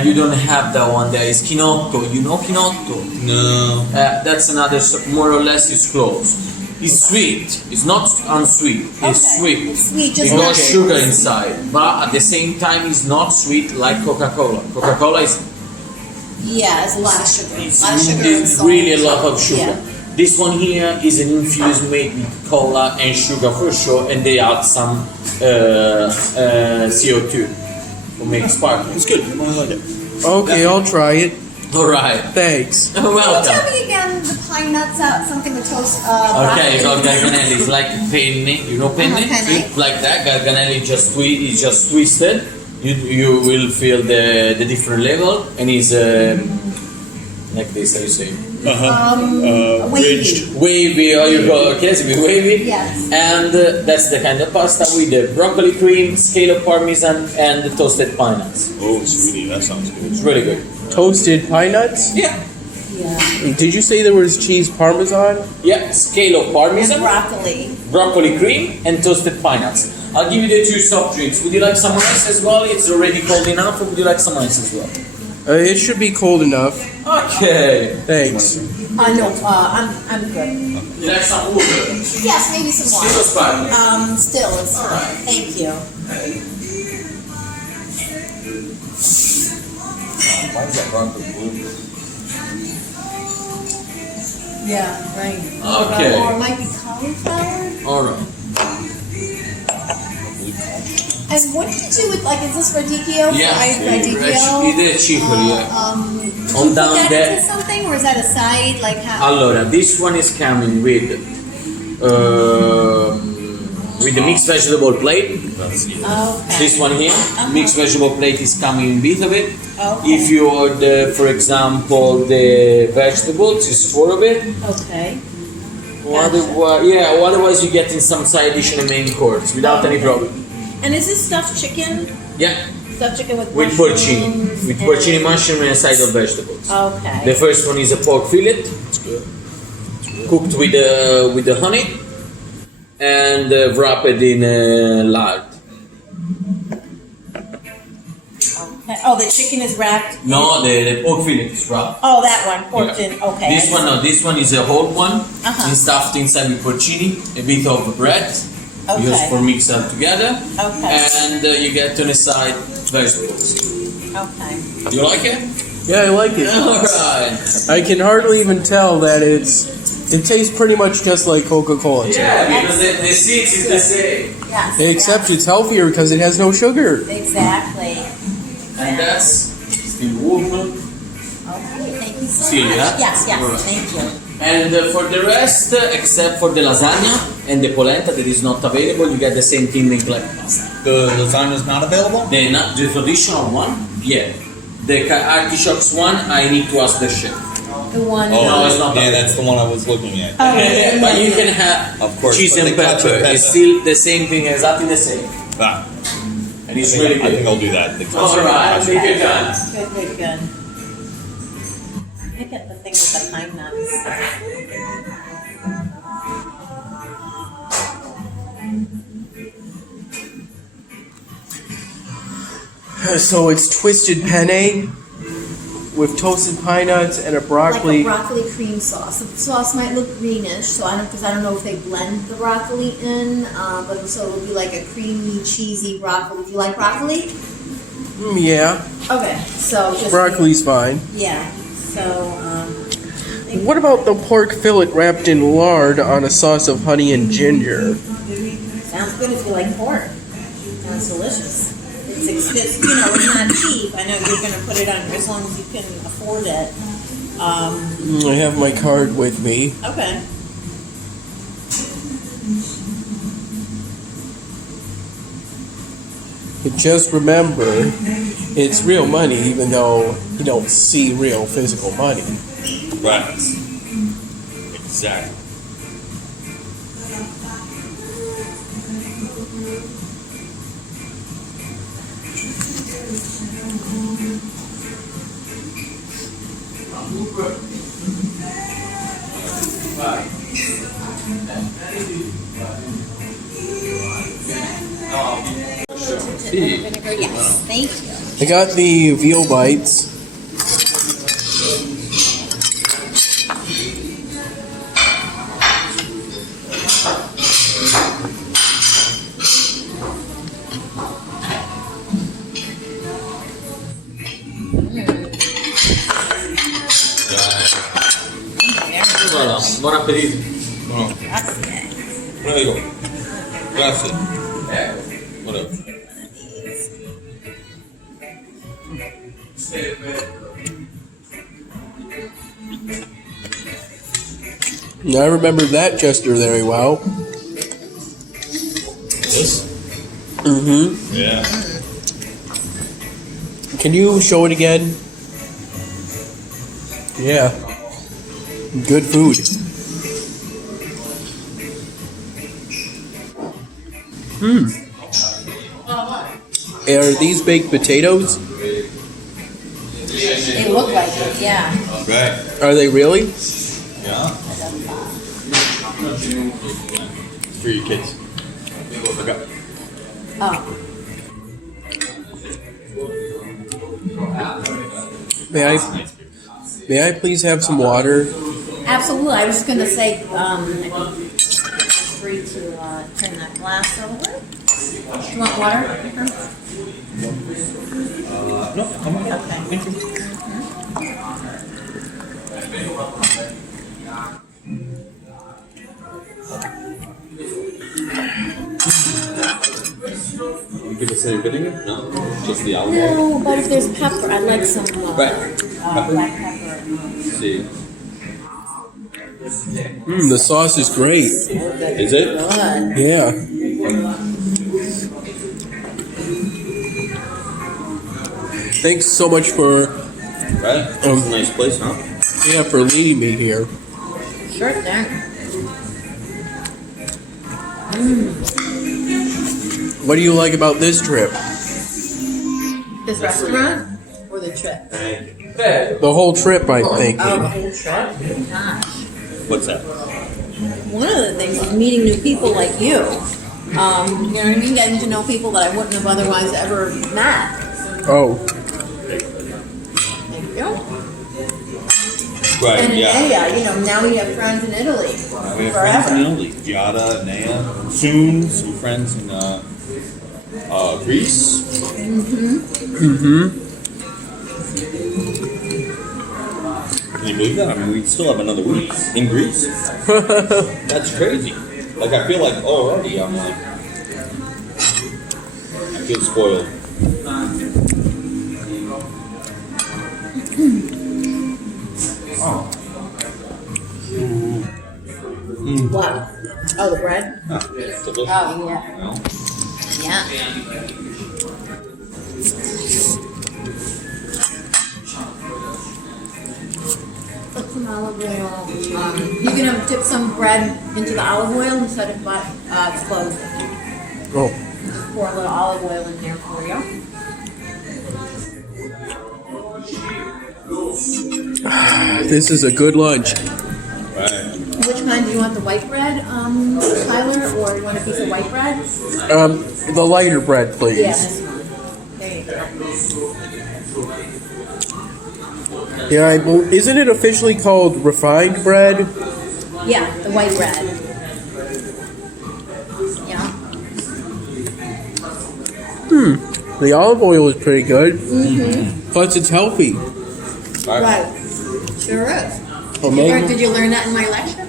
you don't have that one. There is Kinotto. You know Kinotto? No. That's another more or less is close. It's sweet. It's not unsweet. It's sweet. it's sweet, just It not got sugar inside, but at the same time, it's not sweet like Coca-Cola. Coca-Cola is yeah, it's a lot of sugar. A lot of sugar and it's salt. really a lot of sugar. Yeah. This one here is an infused made with cola and sugar for sure, and they add some CO2 to make sparkling. It's good. I like it. Okay, I'll try it. All right. Thanks. Welcome. Tell me again the pine nuts out, something with toast. Okay, so broccoli. garganelli is like penne. You know penne? Penne. Like that. Garganelli is just twisted. You will feel the different level, and it's like this. How you say? Wavy. Wavy. Or you go okay, so wavy. Yes. And that's the kind of pasta with the broccoli cream, scale of parmesan, and the toasted pine nuts. Oh, sweetie, that sounds good. It's really good. Toasted pine nuts? Yeah. Yeah. Did you say there was cheese parmesan? Yeah. Scale of And parmesan, broccoli. broccoli cream, and toasted pine nuts. I'll give you the two soft drinks. Would you like some ice as well? It's already cold enough, or would you like some ice as well? It should be cold enough. Okay. Thanks. No, I'm good. You like some water? Yes, maybe some Still water. sparkling. Still, it's thank you. Why is that broccoli blue? Yeah, right. Okay. Or it might be cauliflower. All right. And what did you do with, like, is this radicchio? Yeah, Fried radicchio? it is cheaper, yeah. Did you On put down that there. into something, or is that a side? Like how? Allora, this one is coming with the mixed vegetable plate. Okay. This one here, mixed vegetable plate is coming in bit of it. Okay. If you order, for example, the vegetables, it's 4 of it. Okay. Otherwise you get in some side dish in the main course without any problem. And is this stuffed chicken? Yeah, Stuffed chicken with with porcini. mushrooms With and- porcini, mushroom, and a side of vegetables. Okay. The first one is a pork fillet. Cooked with the honey and wrapped in lard. Okay. Oh, the chicken is wrapped. No, the pork fillet is wrapped. Oh, that one, pork Yeah. in. Okay. This one, no, this one is a whole one, Uh-huh. stuffed inside with porcini, a bit of bread, Okay. used for mix them together, Okay. and you get on the side vegetables. Okay. You like it? Yeah, I like it. All right. I can hardly even tell that it tastes pretty much just like Coca-Cola. Yeah, because the seeds is the same, Yes. Except it's healthier because it has no sugar. Exactly. and that's still warm. Okay. Thank you so Still, much. yeah? Yes. Yes. Alright. Thank you. And for the rest, except for the lasagna and the polenta that is not available, you get the same thing like pasta. The lasagna is not available. The traditional one, yeah. The artichokes one, I need to ask the chef. The one. Oh, No, it's not yeah, that. that's the one I was looking at. But you can have Of course, cheese but and the cacio pepper. e It's pepe. still the same thing, exactly the same. Ah, And it's really I think good. I'll do that. The All right, take your time. Good. I get the thing with the pine nuts. So it's twisted penne with toasted pine nuts and a Like a broccoli. broccoli cream sauce. The sauce might look greenish, so I don't know if they blend the broccoli in, but so it'll be like a creamy, cheesy broccoli. Do you like broccoli? Yeah, Okay, so just broccoli's fine. Yeah. So What about the pork fillet wrapped in lard on a sauce of honey and ginger? sounds good if you like pork. Sounds delicious. It's it's not cheap. I know you're gonna put it on as long as you can afford it. I have my card with me. Okay. But just remember, it's real money, even though you don't see real physical money. Right. Exactly. Vinegar, yes. Thank you. I got the veal bites. Voilà, buon appetito. Grazie. Prego. Grazie. Whatever. I remember that gesture very well. This? Mm-hmm. Yeah. Can you show it again? Yeah. Good food. Are these baked potatoes? They look like it, yeah. Right. Are they really? Yeah. For your kids. Okay. Oh. May I please have some water? Absolutely. I was just gonna say, feel free to turn that glass over. Do you want water? No, I'm okay. Okay. Thank you. You give us any vinegar? No, just the olive oil. No, but if there's pepper, I'd like some Right. black pepper. See, The sauce is great. is it? Good. Yeah. Thanks so much for Right. That's a nice place, huh? for leading me here. Sure thing. What do you like about this trip? This restaurant or the trip? The whole trip, I'm Oh, thinking. the whole trip? Gosh. What's that? One of the things is meeting new people like you. You know what I mean? Getting to know people that I wouldn't have otherwise ever met. Oh, Thank you. Right, And in yeah. Aya, you know, now we have friends in Italy. We have Forever. friends in Italy. Giada, Nea. Soon, some friends in Greece. Can you believe that? I mean, we still have another week in Greece. That's crazy. Like, I feel like already I'm like, I feel spoiled. What? Oh, the bread? It's delicious. Oh, yeah. You know? Yeah. Put some olive oil. You can dip some bread into the olive oil instead of it's closed. oh. Just pour a little olive oil in here for you. This is a good lunch. Right. Which kind do you want? The white bread, Tyler, or you want a piece of white bread? The lighter bread, please. Yeah, this one. There you go. Yeah, isn't it officially called refined bread? Yeah, the white bread. Yeah. The olive oil is pretty good. Plus, it's healthy. Right. Sure is. Omega. Did you learn that in my lecture?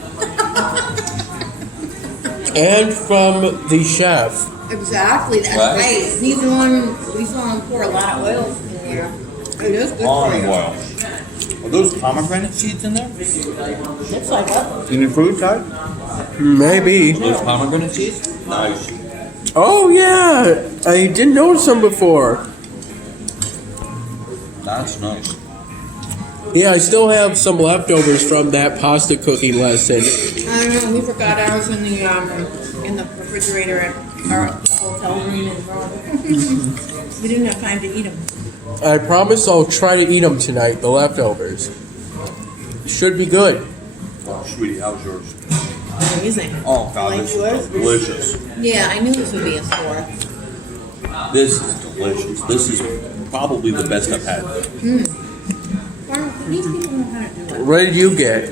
And from the chef. Exactly. That's Right. right. These want to pour a lot of oil in there. It is good for Olive you. oil. Are those pomegranate seeds in there? Looks like it. In your food, Ty? Maybe. Those pomegranate seeds? Nice. Oh, yeah. I didn't notice them before. That's nice. Yeah, I still have some leftovers from that pasta cooking lesson. I don't know. We forgot ours in the refrigerator at our hotel room in Rome. We didn't have time to eat them. I promise I'll try to eat them tonight, the leftovers. Should be good. Oh, sweetie, how's yours? Amazing. Oh, God, Like this yours? is delicious. Yeah, I knew this would be a score. This is delicious. This is probably the best I've had. Wow, these people know how to do it. What did you get?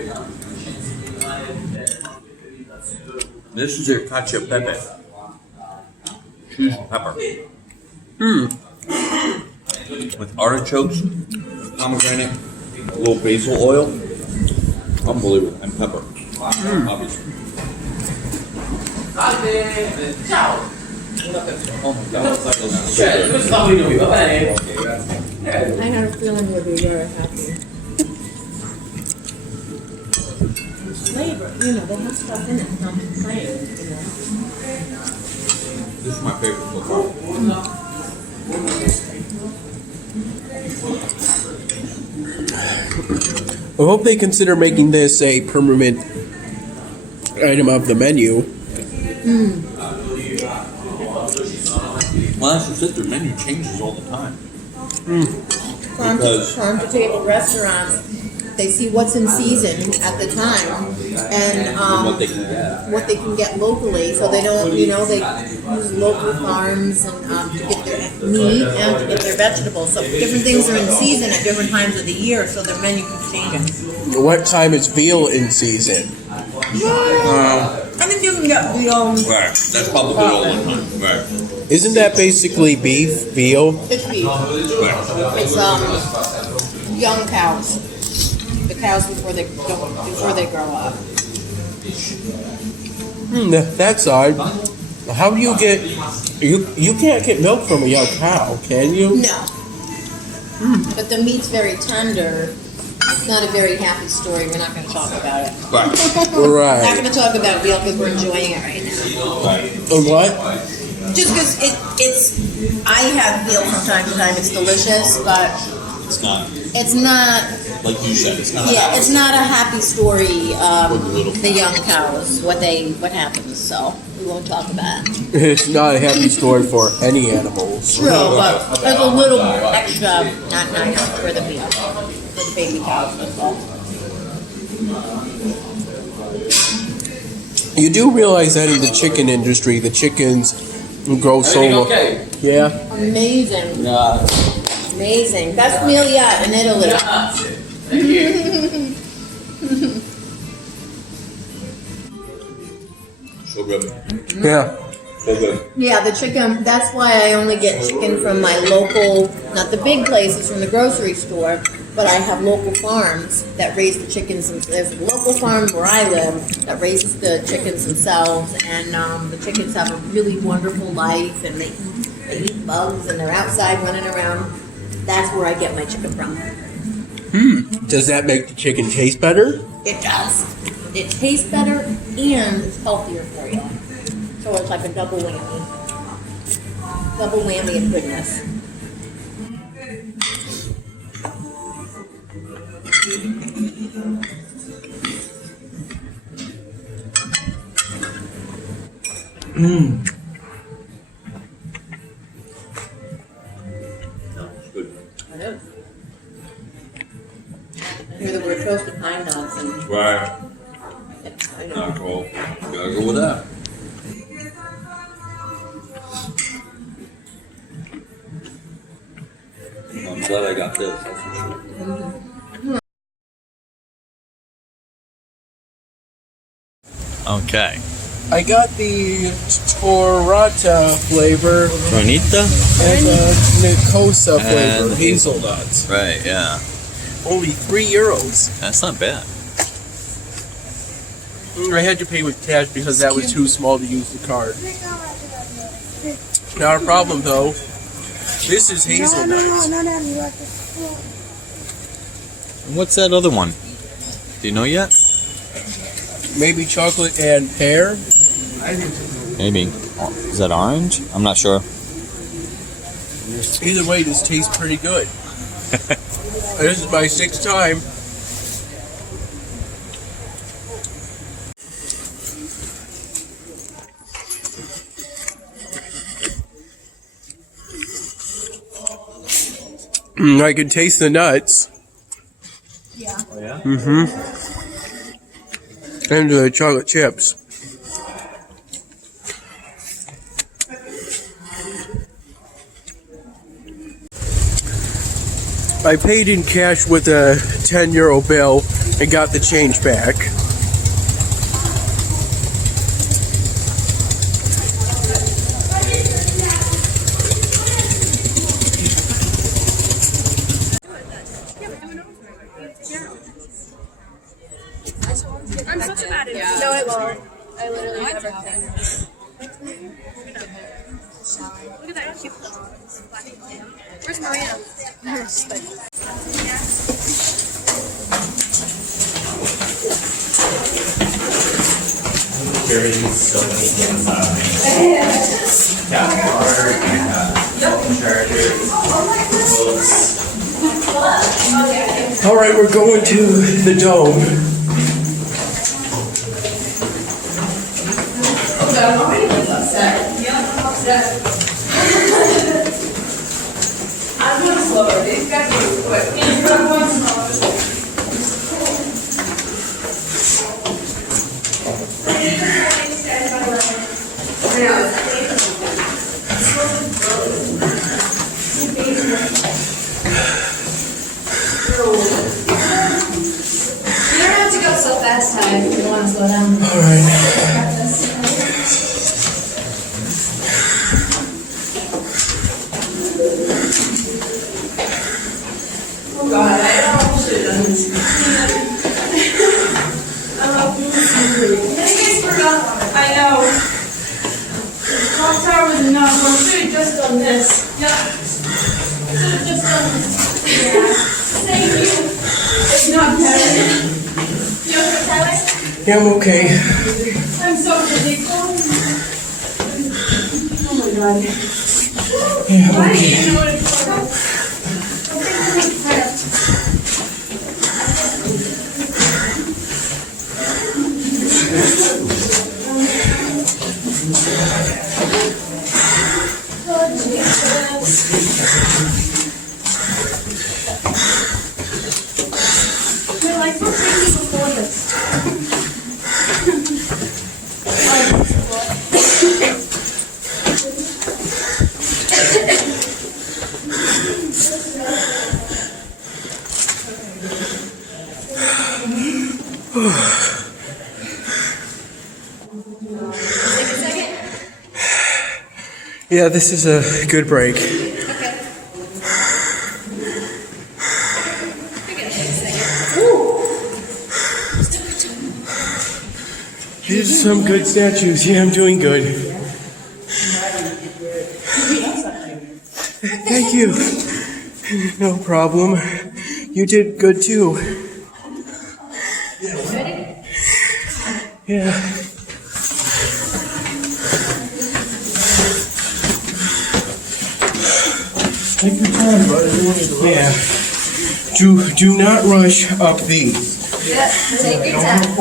This is their cacio e pepe. Choose pepper. With artichokes, pomegranate, a little basil oil. Unbelievable. And pepper. Obviously. Oh my God. I had a feeling you'd be very happy. Flavor, you know, they have stuff in it, it's not the same, you know. This is my favorite so far. I hope they consider making this a permanent item of the menu. Well, that's just it. Their menu changes all the time. Farm to table restaurants, they see what's in season at the time and What they can get. what they can get locally, so they don't, you know, they use local farms and to get their meat and to get their vegetables. So different things are in season at different times of the year, so their menu can change. What time is veal in season? I think you can get veal. Right. That's probably all the time. Right. Isn't that basically beef, veal? It's beef. Right. It's young cows. The cows before they grow up. That's odd. How do you get... You can't get milk from a young cow, can you? No. But the meat's very tender. It's not a very happy story. We're not going to talk about it. Right. Right. Not going to talk about veal because we're enjoying it right now. Right. What? Just because it's, I have veal from time to time. It's delicious, but It's not It's not. like you said. It's not. Yeah, it's not a happy story. With the little The young cows, what happens. So we won't talk about it. It's not a happy story for any animals. True, but there's a little extra, not nice for the baby cows. That's all. You do realize that in the chicken industry, the chickens grow so. Yeah. Amazing. Amazing. Best meal yet in Italy. So good. Yeah. So good. Yeah, the chicken, that's why I only get chicken from my local, not the big places from the grocery store, but I have local farms that raise the chickens. There's a local farm where I live that raises the chickens themselves, and the chickens have a really wonderful life, and they eat bugs, and they're outside running around. That's where I get my chicken from. Does that make the chicken taste better? It does. It tastes better and it's healthier for you. So it's like a double whammy. Double whammy of goodness. Good. I know. Hear the word toasted pine nuts and Right. I know. Gotta go with that. I'm glad I got this. That's for sure. Okay. I got the Torata flavor Tronita? and the Nicosa flavor, And hazelnuts. Right, yeah. Only €3. That's not bad. I had to pay with cash because that was too small to use the card. Not a problem though. This is hazelnuts. And what's that other one? Do you know yet? Maybe chocolate and pear. Maybe. Is that orange? I'm not sure. Either way, this tastes pretty good. This is my 6th time. I can taste the nuts. Yeah. Oh, yeah? And the chocolate chips. I paid in cash with a €10 bill and got the change back. I'm such a bad influence. No, I won't. I literally never can. Look at that cute dog. Where's Maria? Carrying so many things on me. Got water, I got phone chargers, books. Alright, we're going to the dome. I'm going slower. These guys are quick. You don't have to go so fast, Ty, if you want to slow down. Alright. Oh God, I don't shit on this. You guys forgot. I know. Clock tower was enough. I should have just done this. Yep. Should have just done this. Yeah. Thank you. It's not bad. You okay, Tyler? Yeah, I'm okay. I'm so busy. Oh my God. Yeah, I'm Why do okay. you know what it's like? They're like, who trained you before this? Yeah, this is a good break. These are some good statues. Yeah, I'm doing good. Thank you. No problem. You did good too. Yeah. Take your time, bud. Yeah. Do not rush up these. Yeah, take your time.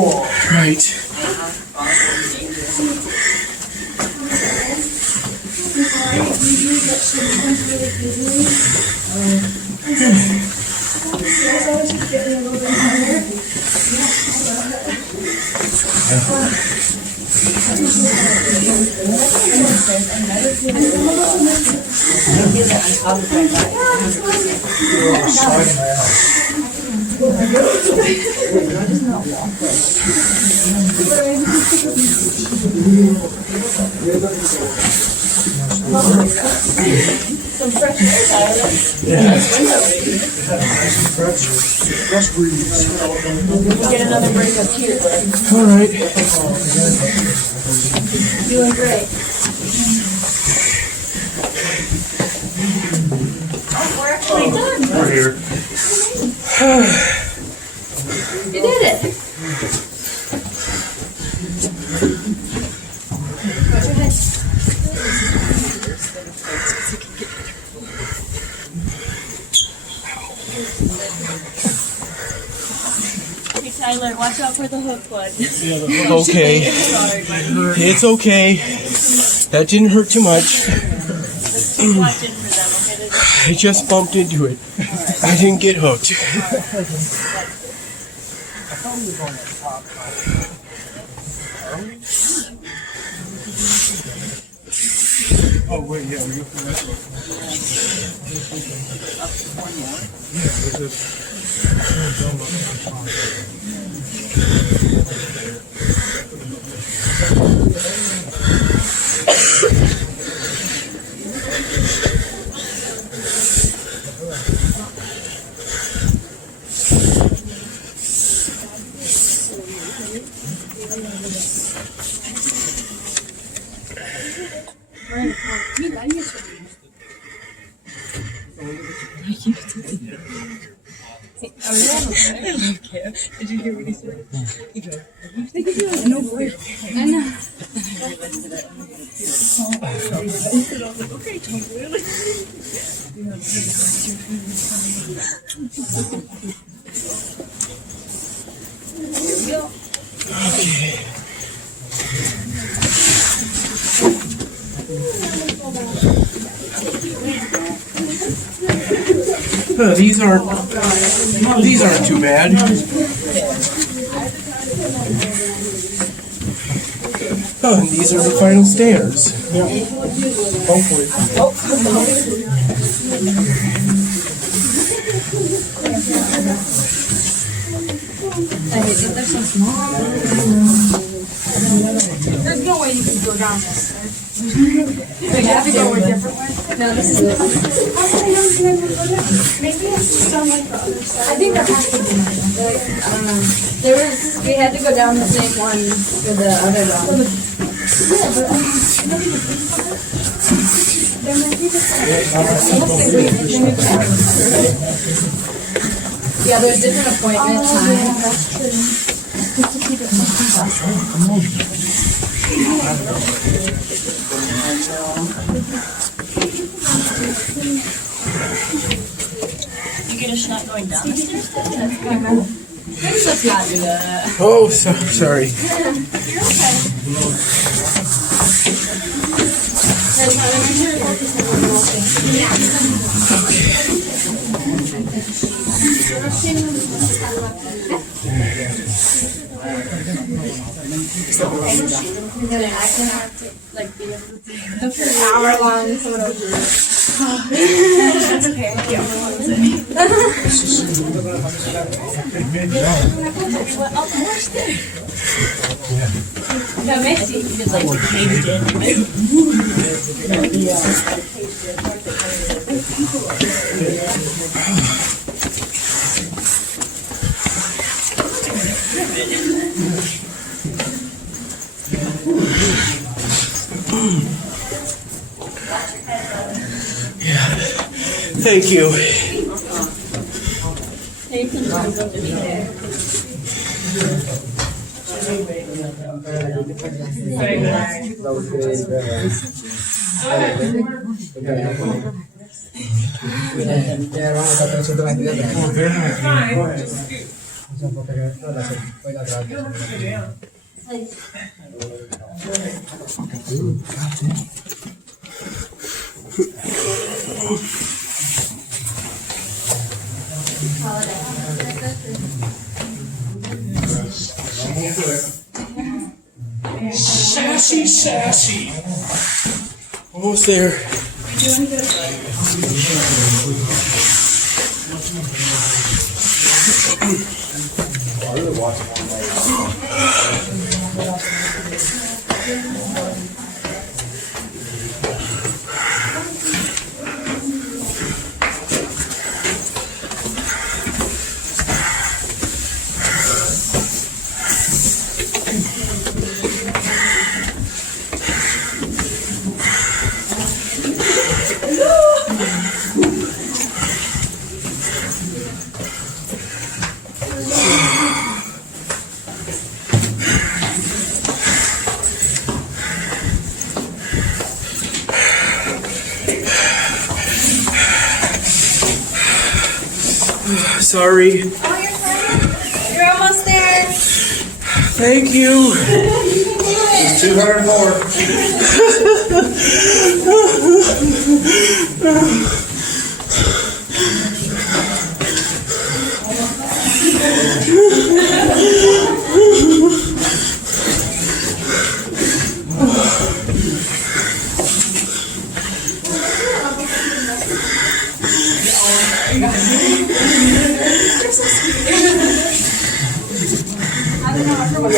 Right. Some fresh air, Tyler. Fresh breeze. Get another break up here. All right. Doing great. Oh, we're actually done. We're here. You did it. Go ahead. Hey Tyler, watch out for the hook, bud. Okay. Sorry, bud. It's okay. That didn't hurt too much. Just keep watching for them, okay? I just bumped into it. I didn't get hooked. Oh, wait, yeah, we go for that one. Yeah, there's this. Did you hear what he said? No break. I know. Okay, Tom, really? Here we go. These aren't too bad. Oh, and these are the final stairs. Yeah. Hopefully. They're so small. There's no way you can go down this. They have to go a different way. No, this is it. Maybe it's down like the other side. I think there has to be. I don't know. We had to go down the same one for the other one. Yeah, but there might be yeah, there's different appointment times. Yeah, that's true. Just to keep it you get a shot going down the stairs? Let's not do that. Oh, sorry. Hour-long photo group. That's okay. No, Messi. It's like caved in. Thank you. Sassy, sassy. Almost there. Sorry. Oh, you're fine. You're almost there. Thank you. 200 more.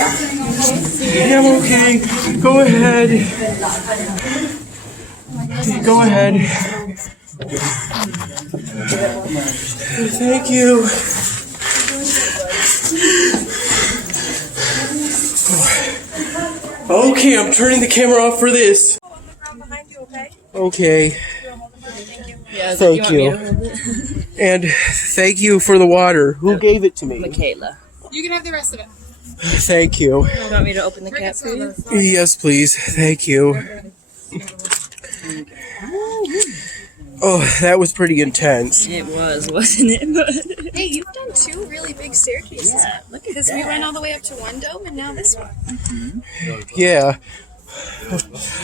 Yeah, I'm okay. Go ahead. Go ahead. Thank you. Okay, I'm turning the camera off for this. Okay. Yeah, Thank you. And thank you for the water. Who gave it to me? Michaela. You can have the rest of it. Thank you. You want me to open the cap for you? Yes, please. Thank you. Oh, that was pretty intense. It was, wasn't it? Hey, you've done 2 really big staircases. Yeah, look at Because that. we went all the way up to one dome and now this one. Yeah.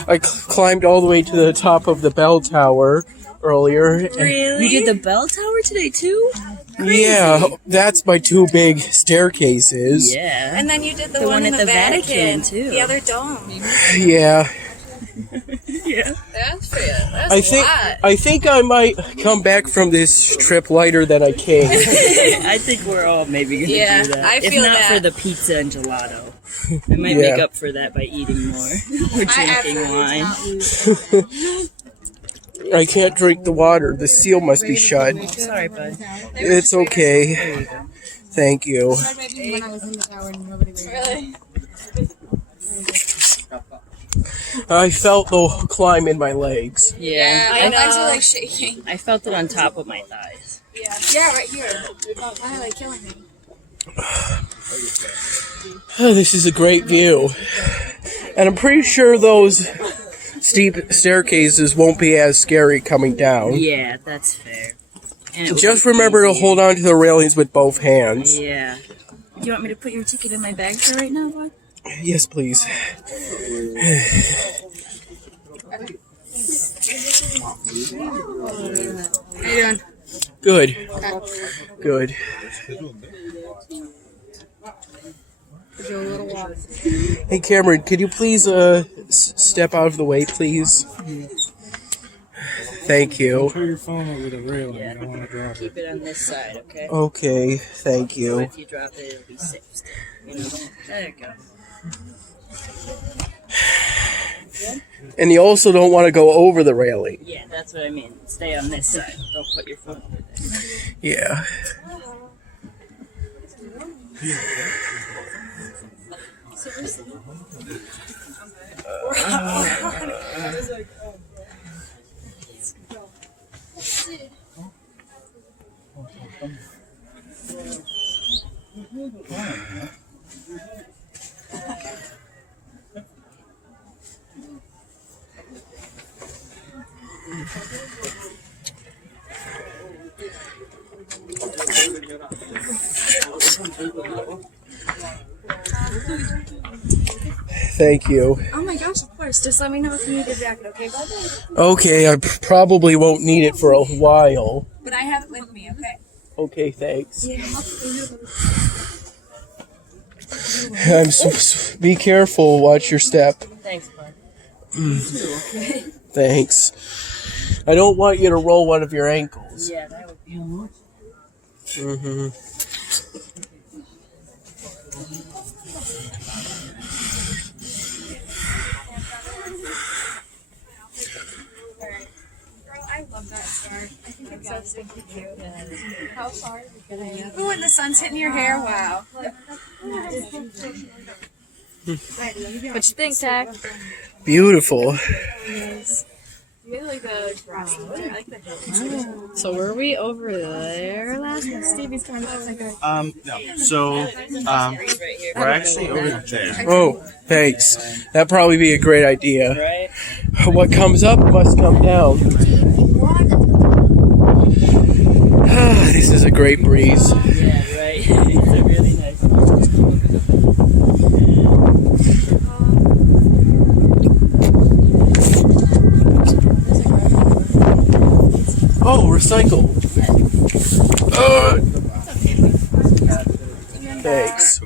I climbed all the way to the top of the bell tower earlier. Really? You did the bell tower today too? Yeah, that's my 2 big staircases. Yeah. And then you did the, The one one in at the the Vatican, Vatican, too. the other dome. Yeah. Yeah. That's fair. That's a lot. I think I might come back from this trip lighter than I came. I think we're all maybe gonna Yeah, do that. I if feel not that. for the pizza and gelato. I might Yeah. make up for that by eating more. Or drinking wine. I can't drink the water. The seal must be shut. Sorry, bud. It's okay. Thank you. When I was in the tower and nobody was really. I felt the climb in my legs. Yeah. My legs are like shaking. I felt it on top of my thighs. Yeah, right here. It's kind of like killing me. This is a great view. And I'm pretty sure those steep staircases won't be as scary coming down. Yeah, that's fair. And it Just was remember to easy. hold on to the railings with both hands. Yeah. Do you want me to put your ticket in my bag for right now, bud? Yes, please. How you doing? Good. Good. Do a little walk. Hey, Cameron, could you please step out of the way, please? Thank you. Put your phone over the railing. I don't want to drop it. Keep it on this side, okay? Okay, thank So you. if you drop it, it'll be safe. You know? There you go. And you also don't want to go over the railing. Yeah, that's what I mean. Stay on this side. Don't put your phone over there. Yeah. Thank you. Oh my gosh, of course. Just let me know if you need a jacket, okay, bud? Okay, I probably won't need it for a while. But I have it with me, okay? Okay, thanks. Yeah. Be careful. Watch your step. Thanks, bud. Thanks. I don't want you to roll one of your ankles. Yeah, that would be almost. Mm-hmm. I love that scarf. I think it's so stinky cute. How far? Ooh, and the sun's hitting your hair. Wow. What you think, Tag? Beautiful. You like the grass. I like the So were we over there last night? Stevie's kind of like a. No. So, we're actually over there. Oh, thanks. That'd probably be a great idea. Right? What comes up must come down. This is a great breeze. Yeah, right. It's a really nice Oh, recycle. Thanks.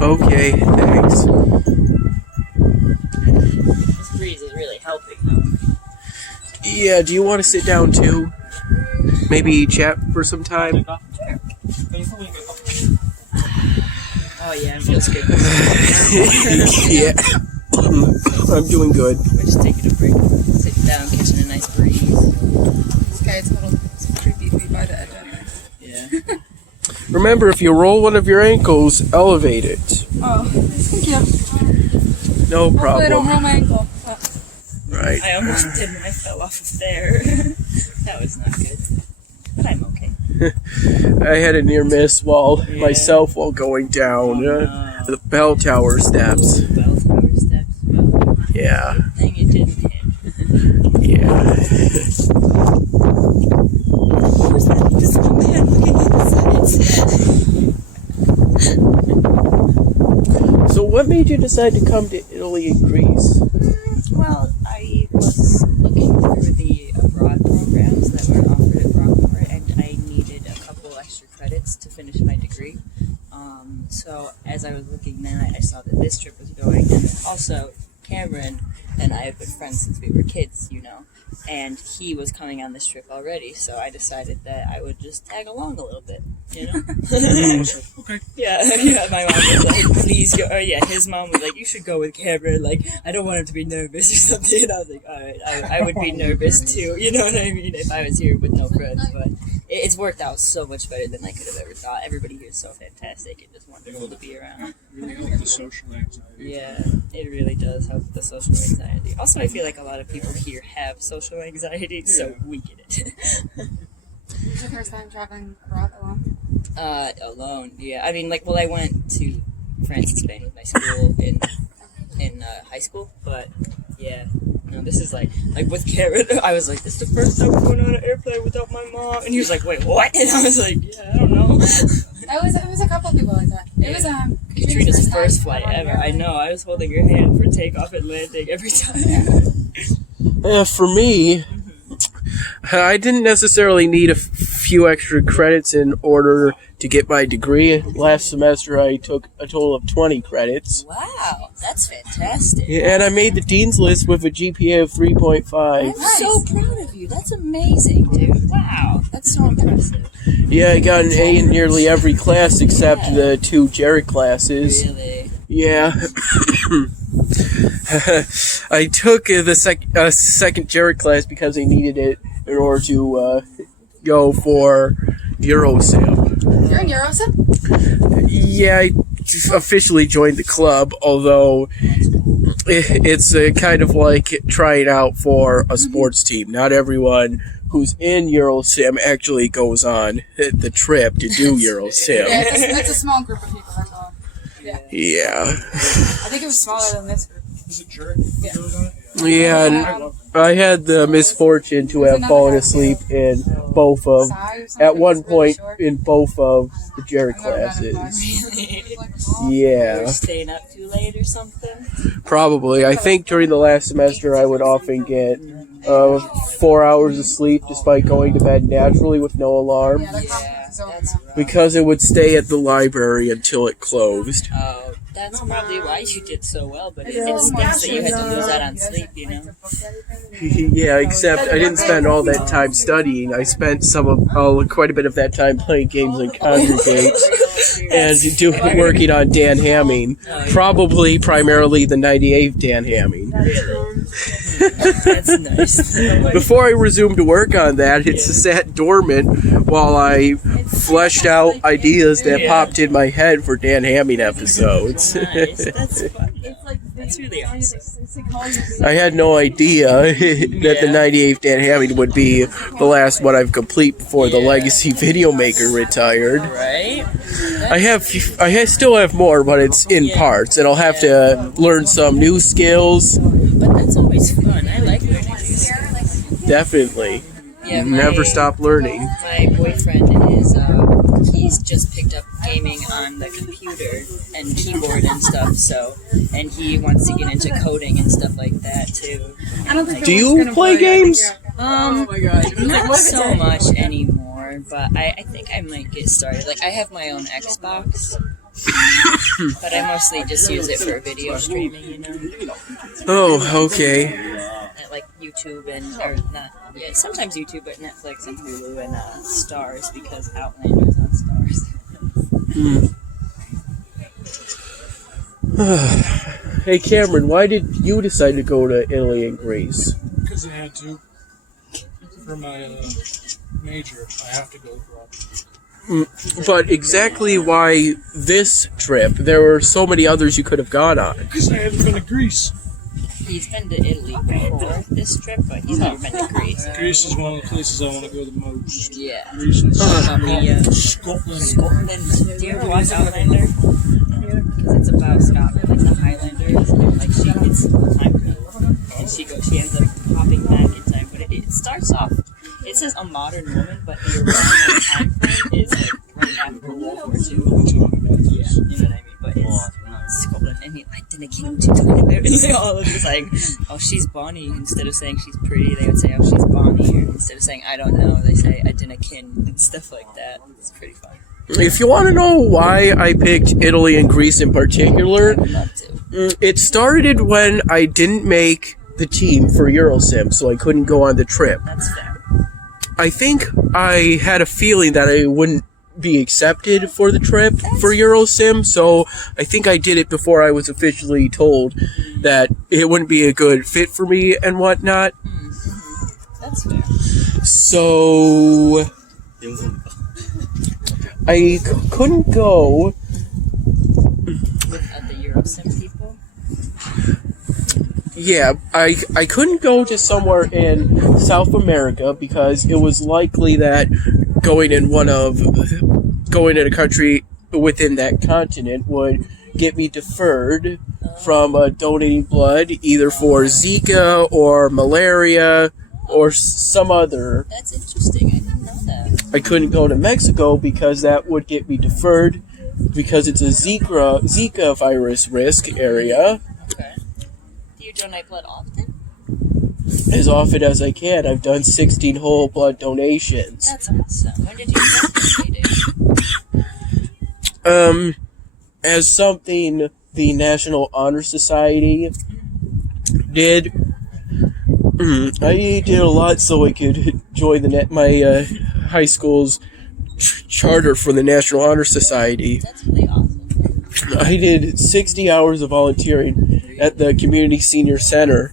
Okay, thanks. This breeze is really helping, though. Yeah, do you want to sit down too? Maybe chat for some time? Oh, yeah, it feels good. Yeah. I'm doing good. We're just taking a break. Sitting down, catching a nice breeze. This guy's a little creepy by the edge. Yeah. Remember, if you roll one of your ankles, elevate it. Oh, thank you. No Hopefully I don't problem. roll my ankle. Right. I almost did when I fell off of there. That was not good. But I'm okay. I had a near miss myself while going down the bell tower steps. Bell tower steps. Well, Yeah. good thing it didn't hit. Yeah. Who's that invisible man looking at the sides? So what made you decide to come to Italy and Greece? Well, I was looking through the abroad programs that were finish my degree. So as I was looking then, I saw that this trip was going, and then also Cameron and I have been friends since we were kids, you know, and he was coming on this trip already, so I decided that I would just tag along a little bit, you know? Okay. Yeah, my mom was like, please go, his mom was like, you should go with Cameron, like, I don't want him to be nervous or something, and I was like, alright, I would be nervous too, you know what I mean, if I was here with no friends, but it's worked out so much better than I could have ever thought. Everybody here is so fantastic and just wonderful to be around. Really help the social anxiety. Yeah, it really does help with the social anxiety. Also, I feel like a lot of people here have social anxiety, so we get it. This is your first time traveling abroad alone? Alone, yeah. I mean, like, well, I went to France and Spain with my school in high school, but yeah. No, this is like with Karen, I was like, this is the first time I'm going on an airplane without my mom, and he was like, wait, what? And I was like, yeah, I don't know. It was a couple of people like that. It was Katrina's first flight ever. I know. I was holding her hand for takeoff and landing every time. For me, I didn't necessarily need a few extra credits in order to get my degree. Last semester, I took a total of 20 credits. Wow, that's fantastic. Yeah, and I made the dean's list with a GPA of 3.5. I'm so proud of you. That's amazing, dude. Wow, that's so impressive. Yeah, I got an A in nearly every class except the 2 Jared classes. Really? Yeah. I took the second Jared class because I needed it in order to go for Eurosim. You're in Eurosim? Yeah, I officially joined the club, although it's kind of like trying out for a sports team. Not everyone who's in Eurosim actually goes on the trip to do Eurosim. Yeah, it's a small group of people, that's all. Yeah. I think it was smaller than this group. Is it Jared? Yeah. Yeah, and I had the misfortune to have fallen asleep in both of, at one point, in both of the Jared classes. Yeah. Staying up too late or something? Probably. I think during the last semester I would often get 4 hours of sleep despite going to bed naturally with no alarm. Because it would stay at the library until it closed. Oh, that's probably why you did so well, but it stinks that you had to lose out on sleep, you know? Yeah, except I didn't spend all that time studying. I spent quite a bit of that time playing games like Congregate and working on Dan Hamming. Probably primarily the 98th Dan Hamming. That's nice. Before I resumed to work on that, it sat dormant while I fleshed out ideas that popped in my head for Dan Hamming episodes. Nice. That's funny. That's really awesome. I had no idea that the 98th Dan Hamming would be the last one I've complete before the legacy video maker retired. Right? I still have more, but it's in parts, and I'll have to learn some new skills. But that's always fun. I like learning new skills. Definitely. Yeah, Never stop learning. My boyfriend is, he's just picked up gaming on the computer and keyboard and stuff, and he wants to get into coding and stuff like that too. I don't think Do you play games? Oh my god. Not so much anymore, but I think I might get started. Like, I have my own Xbox, but I mostly just use it for video streaming, you know? Oh, okay. At, like, YouTube sometimes YouTube, but Netflix and Hulu and Stars, because Outlander's on Stars. Hey Cameron, why did you decide to go to Italy and Greece? Because I had to. For my major, I have to go abroad. But exactly why this trip? There were so many others you could have gone on. Because I haven't been to Greece. He's been to Italy before this trip, but he's never been to Greece. Greece is one of the places I want to go the most. Yeah. Greece and Scotland. Scotland. Do you ever watch Outlander? Because it's about Scotland, like the Highlanders, and like she gets time travel, and she ends up hopping back in time. But it starts off. It says a modern woman, but the original time frame is like right after World War II. Yeah, you know what I mean. But it's Scotland, and I didn't king to talk about it. And they all are just like, oh, she's Bonnie. Instead of saying she's pretty, they would say, oh, she's Bonnie. Or instead of saying I don't know, they say I didn't kin and stuff like that. It's pretty fun. If you want to know why I picked Italy and Greece in particular, I'd love to. it started when I didn't make the team for Eurosim, so I couldn't go on the trip. That's fair. I think I had a feeling that I wouldn't be accepted for the trip for Eurosim, so I think I did it before I was officially told that it wouldn't be a good fit for me and whatnot. That's fair. So I couldn't go. At the Eurosim people. Yeah, I couldn't go to somewhere in South America because it was likely that going in a country within that continent would get me deferred from donating blood either for Zika or malaria or some other. That's interesting. I didn't know that. I couldn't go to Mexico because that would get me deferred because it's a Zika virus risk area. Okay. Do you donate blood often? As often as I can. I've done 16 whole blood donations. That's awesome. When did you start donating? As something the National Honor Society did. I did a lot so I could join my high school's charter for the National Honor Society. That's really awesome. I did 60 hours of volunteering at the Community Senior Center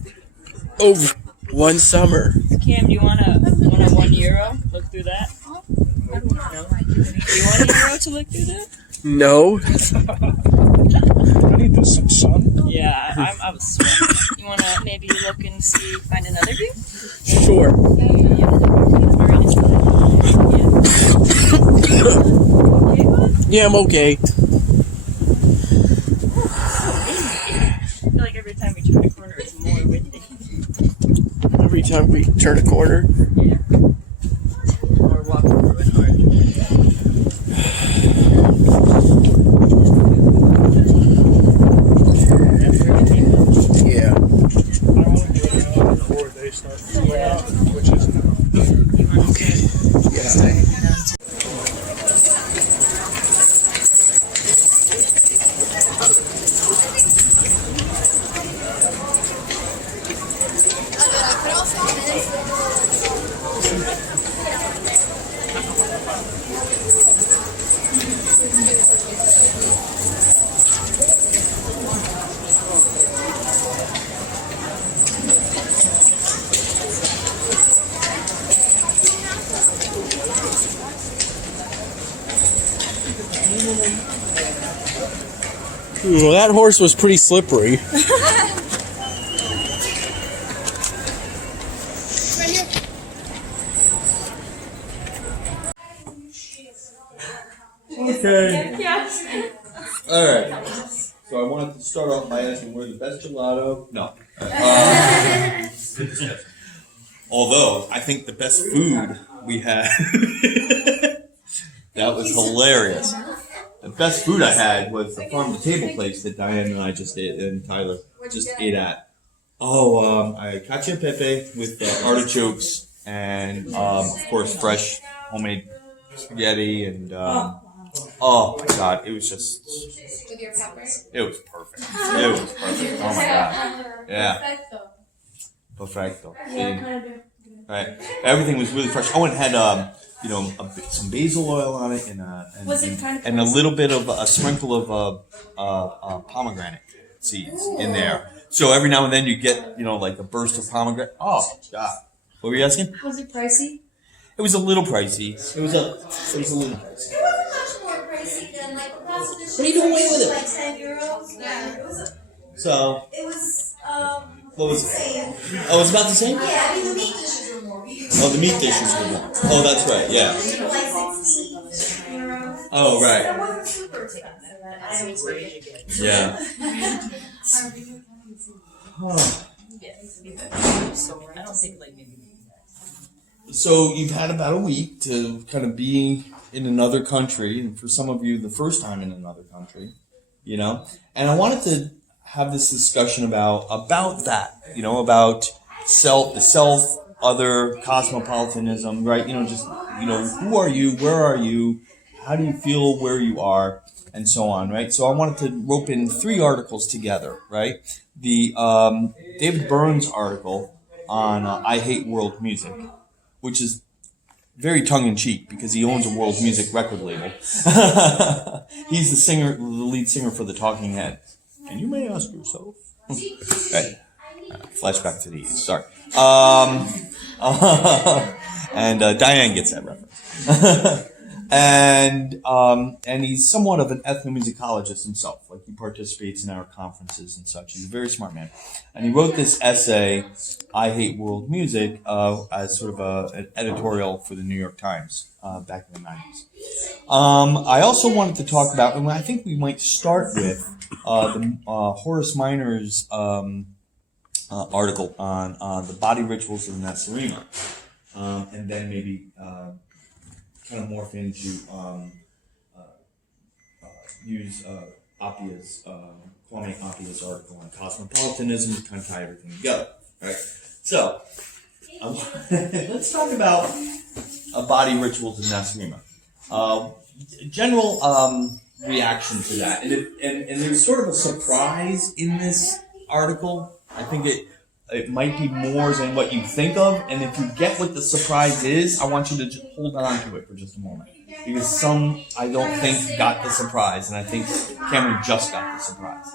over one summer. Cam, do you want a €1? Look through that. No. Do you want a euro to look through that? No. I need this some sun. Yeah, I was sweating. You wanna maybe look and see, find another view? Sure. Yeah, I'm okay. I feel like every time we turn a corner, it's more windy. Every time we turn a corner. Yeah. Or walk through an arch. Yeah. I only do it before they start filling up, which is now. Okay. Yeah. Well, that horse was pretty slippery. Okay. Yes. Alright. So I wanted to start off by asking where the best gelato. No. Although I think the best food we had that was hilarious. The best food I had was the farm to table place that Diane and I just ate and Tyler just ate at. Oh, I had cacio e pepe with artichokes and of course fresh homemade spaghetti and oh my god, it was just With your peppers? it was perfect. It was perfect. Oh my god. Yeah. Perfecto. Right. Everything was really fresh. Oh, and had some basil oil on it and a little bit of a sprinkle of pomegranate seeds in there. So every now and then you get like a burst of pomegranate. Oh god. What were you asking? Was it pricey? It was a little pricey. It was a little pricey. It wasn't much more pricey than like the pasta dish. What are you doing away with it? Like €10. Yeah. It was. So It was. what was it? Same. Oh, it's about the same? Yeah, I mean the meat dishes were more. Oh, the meat dishes were more. Oh, that's right. Yeah. They were like €16. Oh, right. That wasn't super expensive. I was Yeah. I don't think like maybe. So you've had about a week to kind of be in another country, and for some of you, the first time in another country, And I wanted to have this discussion about that, about the self, other, cosmopolitanism, right? Who are you? Where are you? how do you feel where you are, and so on, right? So I wanted to rope in 3 articles together, right? The David Byrne's article on I Hate World Music, which is very tongue-in-cheek because he owns a world music record label. He's the lead singer for the Talking Heads. And you may ask yourself. Right. Flashback to the East. Sorry. And Diane gets that reference. And he's somewhat of an ethnomusicologist himself. Like, he participates in our conferences and such. He's a very smart man. And he wrote this essay, I Hate World Music, as sort of an editorial for the New York Times back in the 90s. I also wanted to talk about, and I think we might start with Horace Minor's article on the body rituals of the Nasarima. And then maybe kind of morph into use Appiah's Kwame Appiah's article on cosmopolitanism to kind of tie everything together. Right. So let's talk about body rituals in Nasarima. General reaction to that, and there's sort of a surprise in this article. I think it might be more than what you think of, and if you get what the surprise is, I want you to just hold on to it for just a moment. Because some, I don't think, got the surprise, and I think Cameron just got the surprise.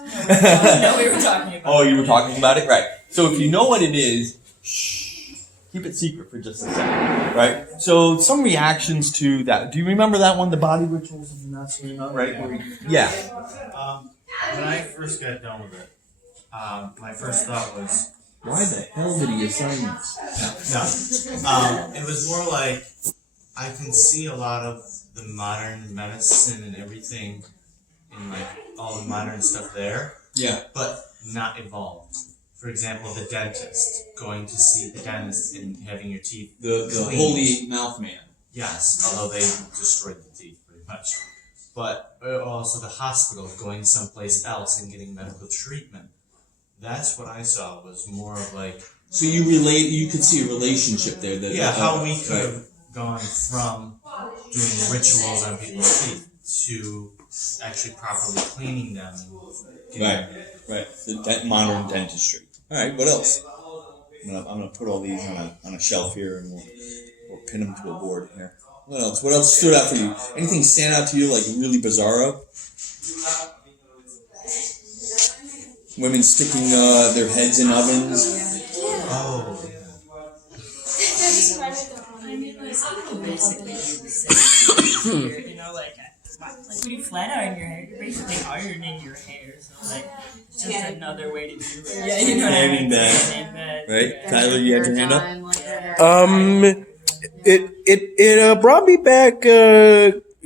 No, we were talking about Oh, you were talking about it? Right. So if you know what it is, shh, keep it secret for just a second, right? So some reactions to that. Do you remember that one, the body rituals of the Nasarima, right? Yeah. When I first got done with it, my first thought was, why the hell did he assign this? No. It was more like, I can see a lot of the modern medicine and everything in like all the modern stuff there. Yeah. But not evolved. For example, the dentist, going to see the dentist and having your teeth The cleaned. holy mouth man. Yes, although they destroyed the teeth pretty much. But also the hospital, going someplace else and getting medical treatment. That's what I saw, was more of like... So you could see a relationship there. How we could have gone from doing rituals on people's teeth to actually properly cleaning them. Right. The modern dentistry. All right, what else? I'm gonna put all these on a shelf here, and we'll pin them to a board here. What else? What else stood out for you? Anything stand out to you like really bizarro? Women sticking their heads in ovens. Oh. I mean, like, basically, you know, like when you flat iron your hair, you're basically ironing your hair. So, like, it's just another way to do it. Yeah, you know what I mean? That. Right? Yeah. Tyler, you had your hand up? It brought me back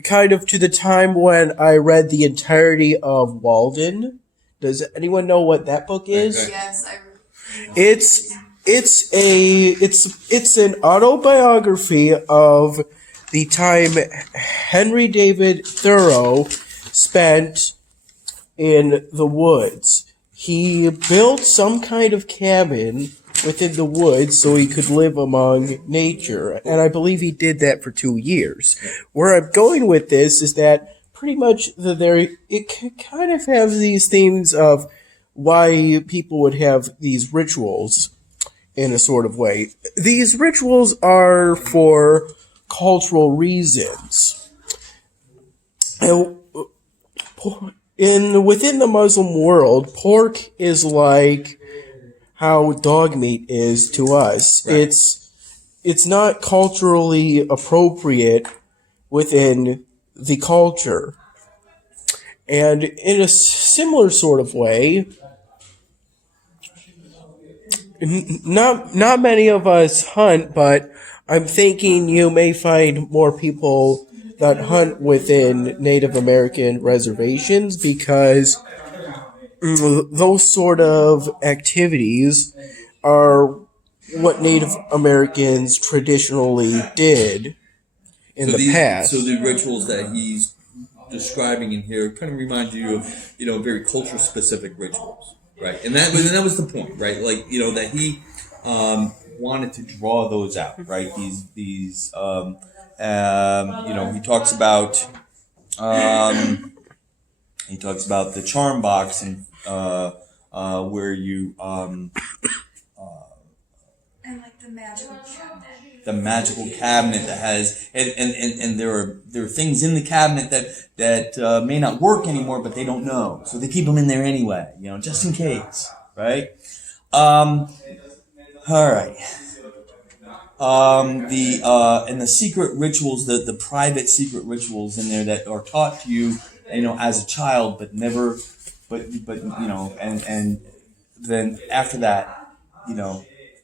kind of to the time when I read the entirety of Walden. Does anyone know what that book is? Yes, It's an autobiography of the time Henry David Thoreau spent in the woods. He built some kind of cabin within the woods so he could live among nature, and I believe he did that for 2 years. Where I'm going with this is that pretty much it kind of has these themes of why people would have these rituals in a sort of way. These rituals are for cultural reasons. And within the Muslim world, pork is like how dog meat is to us. Right. It's not culturally appropriate within the culture. And in a similar sort of way, not many of us hunt, but I'm thinking you may find more people that hunt within Native American reservations, because those sort of activities are what Native Americans traditionally did in the past. So the rituals that he's describing in here kind of remind you of, very culture-specific rituals, right? And that was the point, right? Like, that he wanted to draw those out, right? These he talks about He talks about the charm box and where you And like the magical cabinet. the magical cabinet that has and there are things in the cabinet that may not work anymore, but they don't know, so they keep them in there anyway, just in case, right? All right. And the secret rituals, the private secret rituals in there that are taught to you, as a child, but never, and then after that,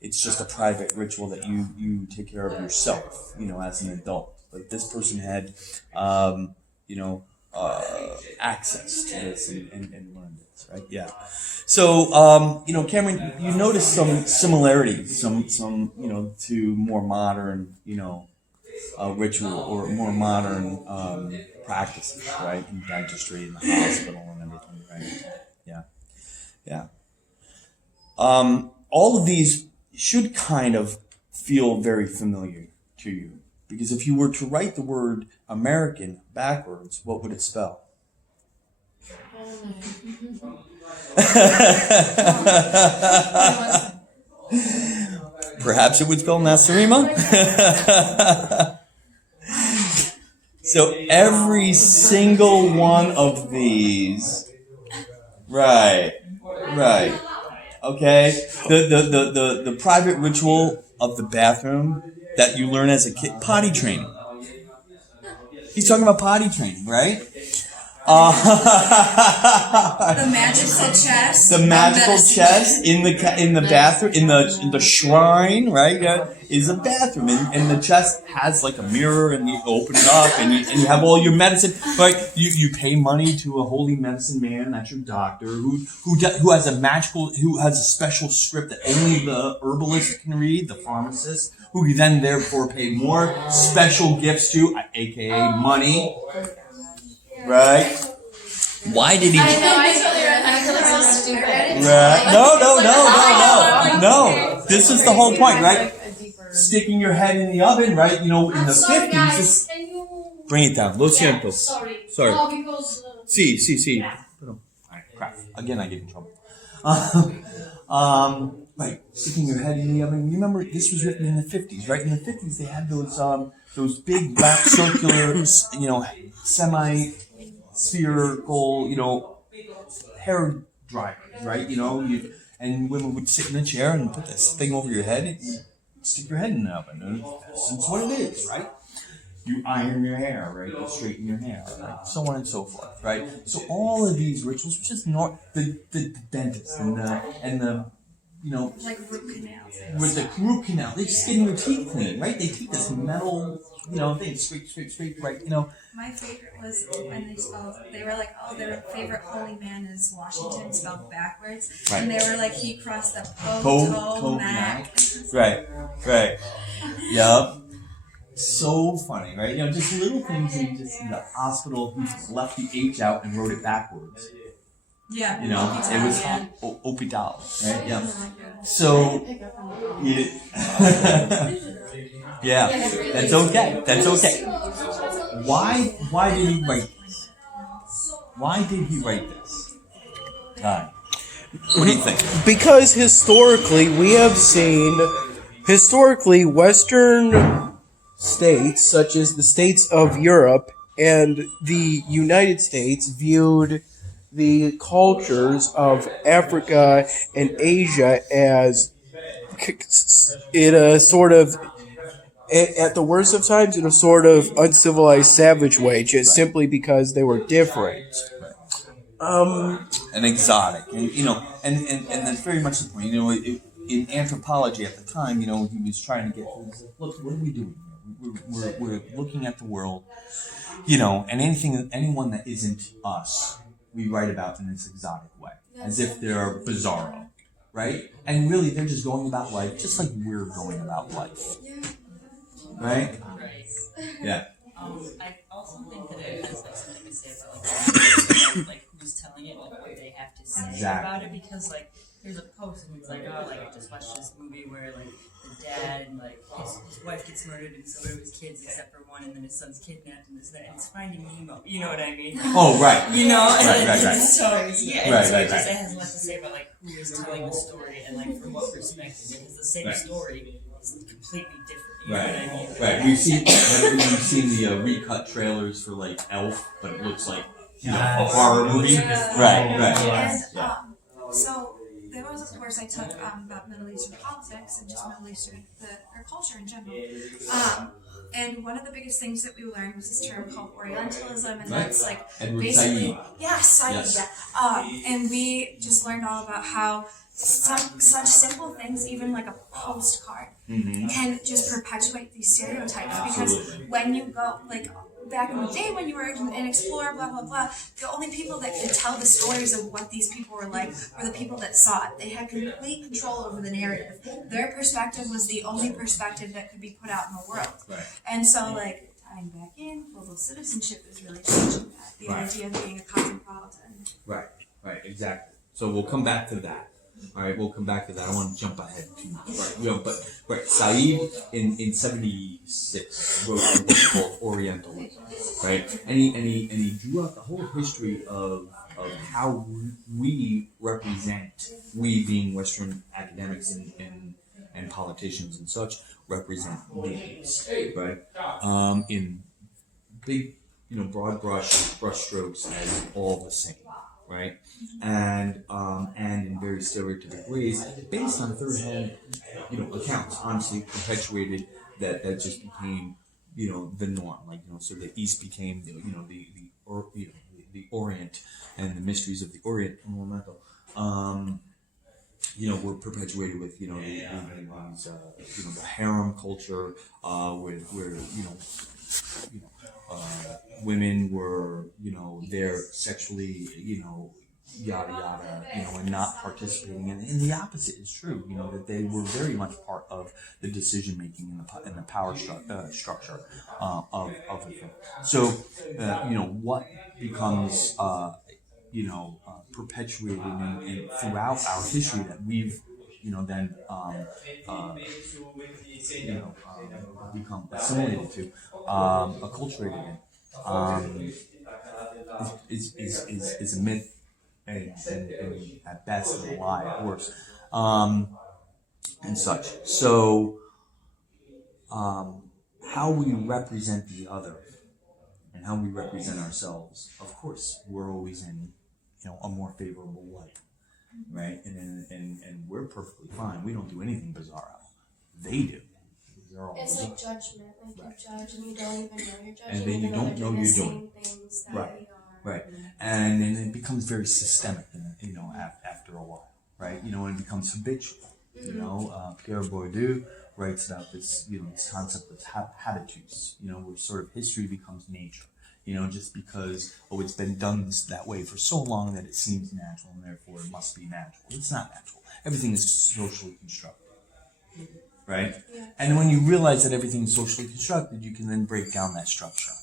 it's just a private ritual that you take care of yourself, as an adult. Like this person had, access to this and learned this, right? Yeah. So, Cameron, you notice some similarities, some to more modern, ritual or more modern practices, right? In dentistry, in the hospital, and everything, right? Yeah. Yeah. All of these should kind of feel very familiar to you, because if you were to write the word American backwards, what would it spell? Perhaps it would spell Nasarima. So every single one of these, right, okay. The private ritual of the bathroom that you learn as a kid, potty training. He's talking about potty training, right? The magical chest. The magical chest in the bathroom, in the shrine, right? Yeah, is a bathroom, and the chest has like a mirror, and you open it up, and you have all your medicine. Right? You pay money to a holy medicine man, that's your doctor, who has a special script that only the herbalist can read, the pharmacist, who you then therefore pay more special gifts to, aka money. Right? Why did he? I feel so stupid. Right? No. This is the whole point, right? Sticking your head in the oven, right? In the 50s. Bring it down. Lo siento. Sorry. No, because. Sí. Alright, crap. Again, I get in trouble. Right, sticking your head in the oven. You remember this was written in the 50s, right? In the 50s, they had those big black circular, semi-spherical, hair dryers, right? And women would sit in a chair and put this thing over your head and stick your head in the oven. And that's what it is, right? You iron your hair, right? You straighten your hair, right? So on and so forth, right? So all of these rituals, which is the dentist and the like root canal. With the root canal, they're just getting their teeth clean, right? They take this metal, thing, straight, right? My favorite was when they were like, oh, their favorite holy man is Washington, spelled backwards. Right. And they were like, he crossed the Potomac. Right. Yep. So funny, right? Just little things in the hospital, he left the H out and wrote it backwards. Yeah. It was hospital, right? Yeah. So, yeah, that's okay. Why did he write this? Why did he write this? Ty, what do you think? Because historically, we have seen Western states, such as the states of Europe and the United States, viewed the cultures of Africa and Asia as, in a sort of, at the worst of times, in a sort of uncivilized, savage way, just simply because they were different. And exotic, and that's very much the point. In anthropology at the time, he was trying to get. Look, what are we doing here? We're looking at the world, and anyone that isn't us, we write about in this exotic way, as if they're bizarro, right? And really, they're just going about life just like we're going about life, right? Yeah. I also think that it has something to say about who's telling it, what they have to say about it, because there's a post and it's like, oh, like I just watched this movie where like the dad and like his wife gets murdered and so do his kids except for one, and then his son's kidnapped and this and that, and it's Finding Nemo. You know what I mean? Oh, right. You know, Right. So yeah, Right, so right, it just right. has a lot to say about like who is telling the story and like from what perspective. Because the same Right. story is completely different. You know Right, what I mean? right. We've seen the recut trailers for like Elf, but it looks like a horror movie. Right. And Yeah. so there was a course I took about Middle Eastern politics and just Middle Eastern or culture in general. And one of the biggest things that we learned was this term called Orientalism, and that's like Edward basically Said. Said, Yes. yeah. And we just learned all about how such simple things, even like a postcard, can just perpetuate these stereotypes. Absolutely. Because when you go like back in the day when you were an explorer, blah blah blah, the only people that could tell the stories of what these people were like were the people that saw it. They had complete control over the narrative. Their perspective was the only perspective that could be put out in the world. Right. And so, like, tying back in, global citizenship is really changing that. The idea of being a cosmopolitan. Right. Exactly. So we'll come back to that. All right, we'll come back to that. I want to jump ahead too much. Right, Said in '76 wrote a book called Orientalism. Right, and he drew out the whole history of how we represent, we being Western academics and politicians and such, represent beings. Right, in big, broad brushstrokes as all the same. Right, and in very stereotypic ways, based on third-hand, accounts, honestly perpetuated that just became, the norm. Like, so the East became, the Orient and the mysteries of the Orient, were perpetuated with, the harem culture, where women were, there sexually, yada yada, and not participating. And the opposite is true, that they were very much part of the decision making and the power structure of the thing. So, what becomes, perpetuated and throughout our history that we've, then become assimilated to, acculturated in, is a myth, and at best a lie, at worst, and such. So, how we represent the other and how we represent ourselves, of course, we're always in, a more favorable light. Right, and we're perfectly fine. We don't do anything bizarre. They do. It's like judgment. Like you judge and you don't even know you're judging. And then you don't know you're doing things that right, we are. right, and then it becomes very systemic. After a while, right? And it becomes habitual. Pierre Bourdieu writes about this. This concept of habitus. Where sort of history becomes nature. Just because, it's been done that way for so long that it seems natural, and therefore it must be natural. It's not natural. Everything is socially constructed, right? Yeah. And when you realize that everything is socially constructed, you can then break down that structure.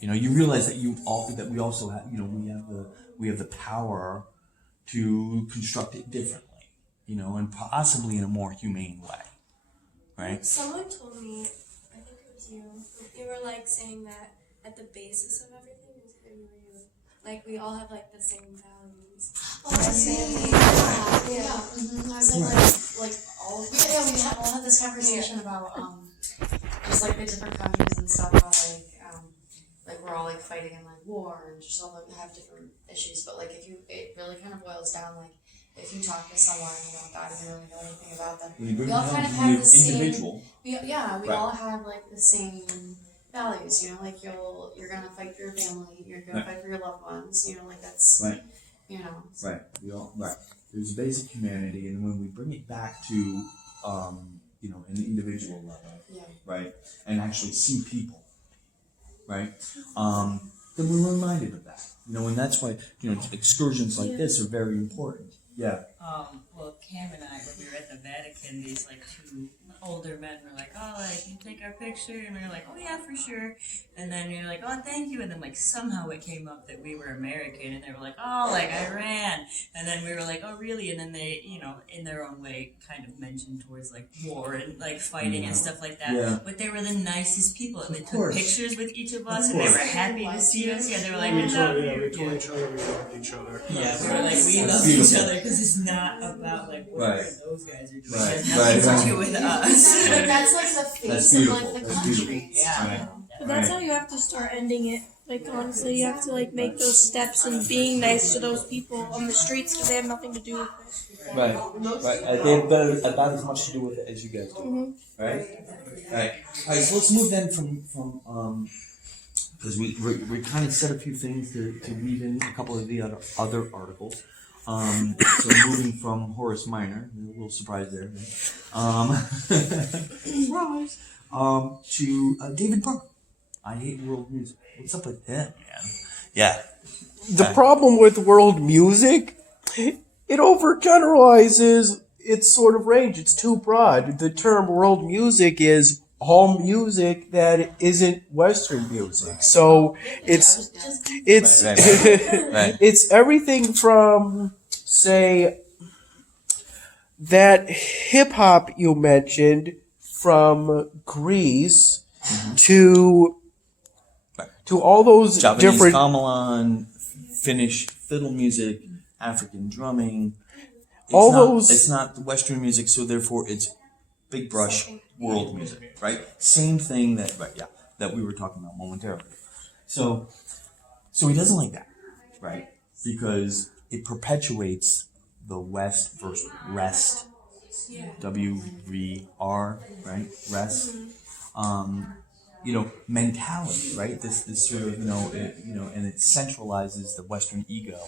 You realize that we also have, we have the power to construct it differently, and possibly in a more humane way, right? Someone told me, I think it was you were like saying that at the basis of everything is who you are. Like we all have like the same values. Oh, the same. Yeah. I was like all. Yeah, we all had this conversation about just like the different countries and stuff. How like we're all like fighting in like war and just all have different issues. But like it really kind of boils down like if you talk to someone without even really know anything about them, we all kind of have the same. We all have like the same values, like you're gonna fight for your family, you're gonna fight for your loved ones, like that's right. So. We all right. There's a basic humanity, and when we bring it back to an individual level, right, and actually see people, right, then we're reminded of that, and that's why excursions like this are very important. Yeah. Well, Cam and I, when we were at the Vatican, these like two older men were like, oh, like, you take our picture? And we were like, oh, yeah, for sure. And then you're like, oh, thank you. And then, like, somehow it came up that we were American. And they were like, oh, like, Iran. And then we were like, oh, really? And then they, you know, in their own way, kind of mentioned towards, like, war and, like, fighting and stuff like that. Yeah. But they were the nicest people. And they took course. pictures with each of us. And they were happy to see us. Yeah, they were like, We we told, love yeah, we you. told each other we loved each other. Yeah, we were like, we That's love beautiful. each other because it's not about, like, what Right. those guys are doing. Right. It has nothing Right. to do with us. But that's like the That's face of beautiful. like the That's country. beautiful. Yeah. Right. But that's Right. how you have to start ending it. Like, honestly, you have to, like, make those steps and being nice to those people on the streets because they have nothing to do with it. Right, right. They have about as much to do with it as you guys do. Right? Right. Alright, so let's move then from because we kind of said a few things to weave in a couple of the other articles. So moving from Horace Minor, a little surprise there. Surprise! To David Parker. I hate world music. What's up with him, man? Yeah. The problem with world music, it overgeneralizes its sort of range. It's too broad. The term world music is all music that isn't Western music. So it's Right. it's everything from, say, that hip hop you mentioned from Greece to all those Japanese different. gamelan, Finnish fiddle music, African drumming. It's not the Western music, so therefore it's big brush world music, right? Same thing that we were talking about momentarily. So he doesn't like that, right? Because it perpetuates the West versus rest. WVR, right? Rest. Mentality, right? This sort of, and it centralizes the Western ego,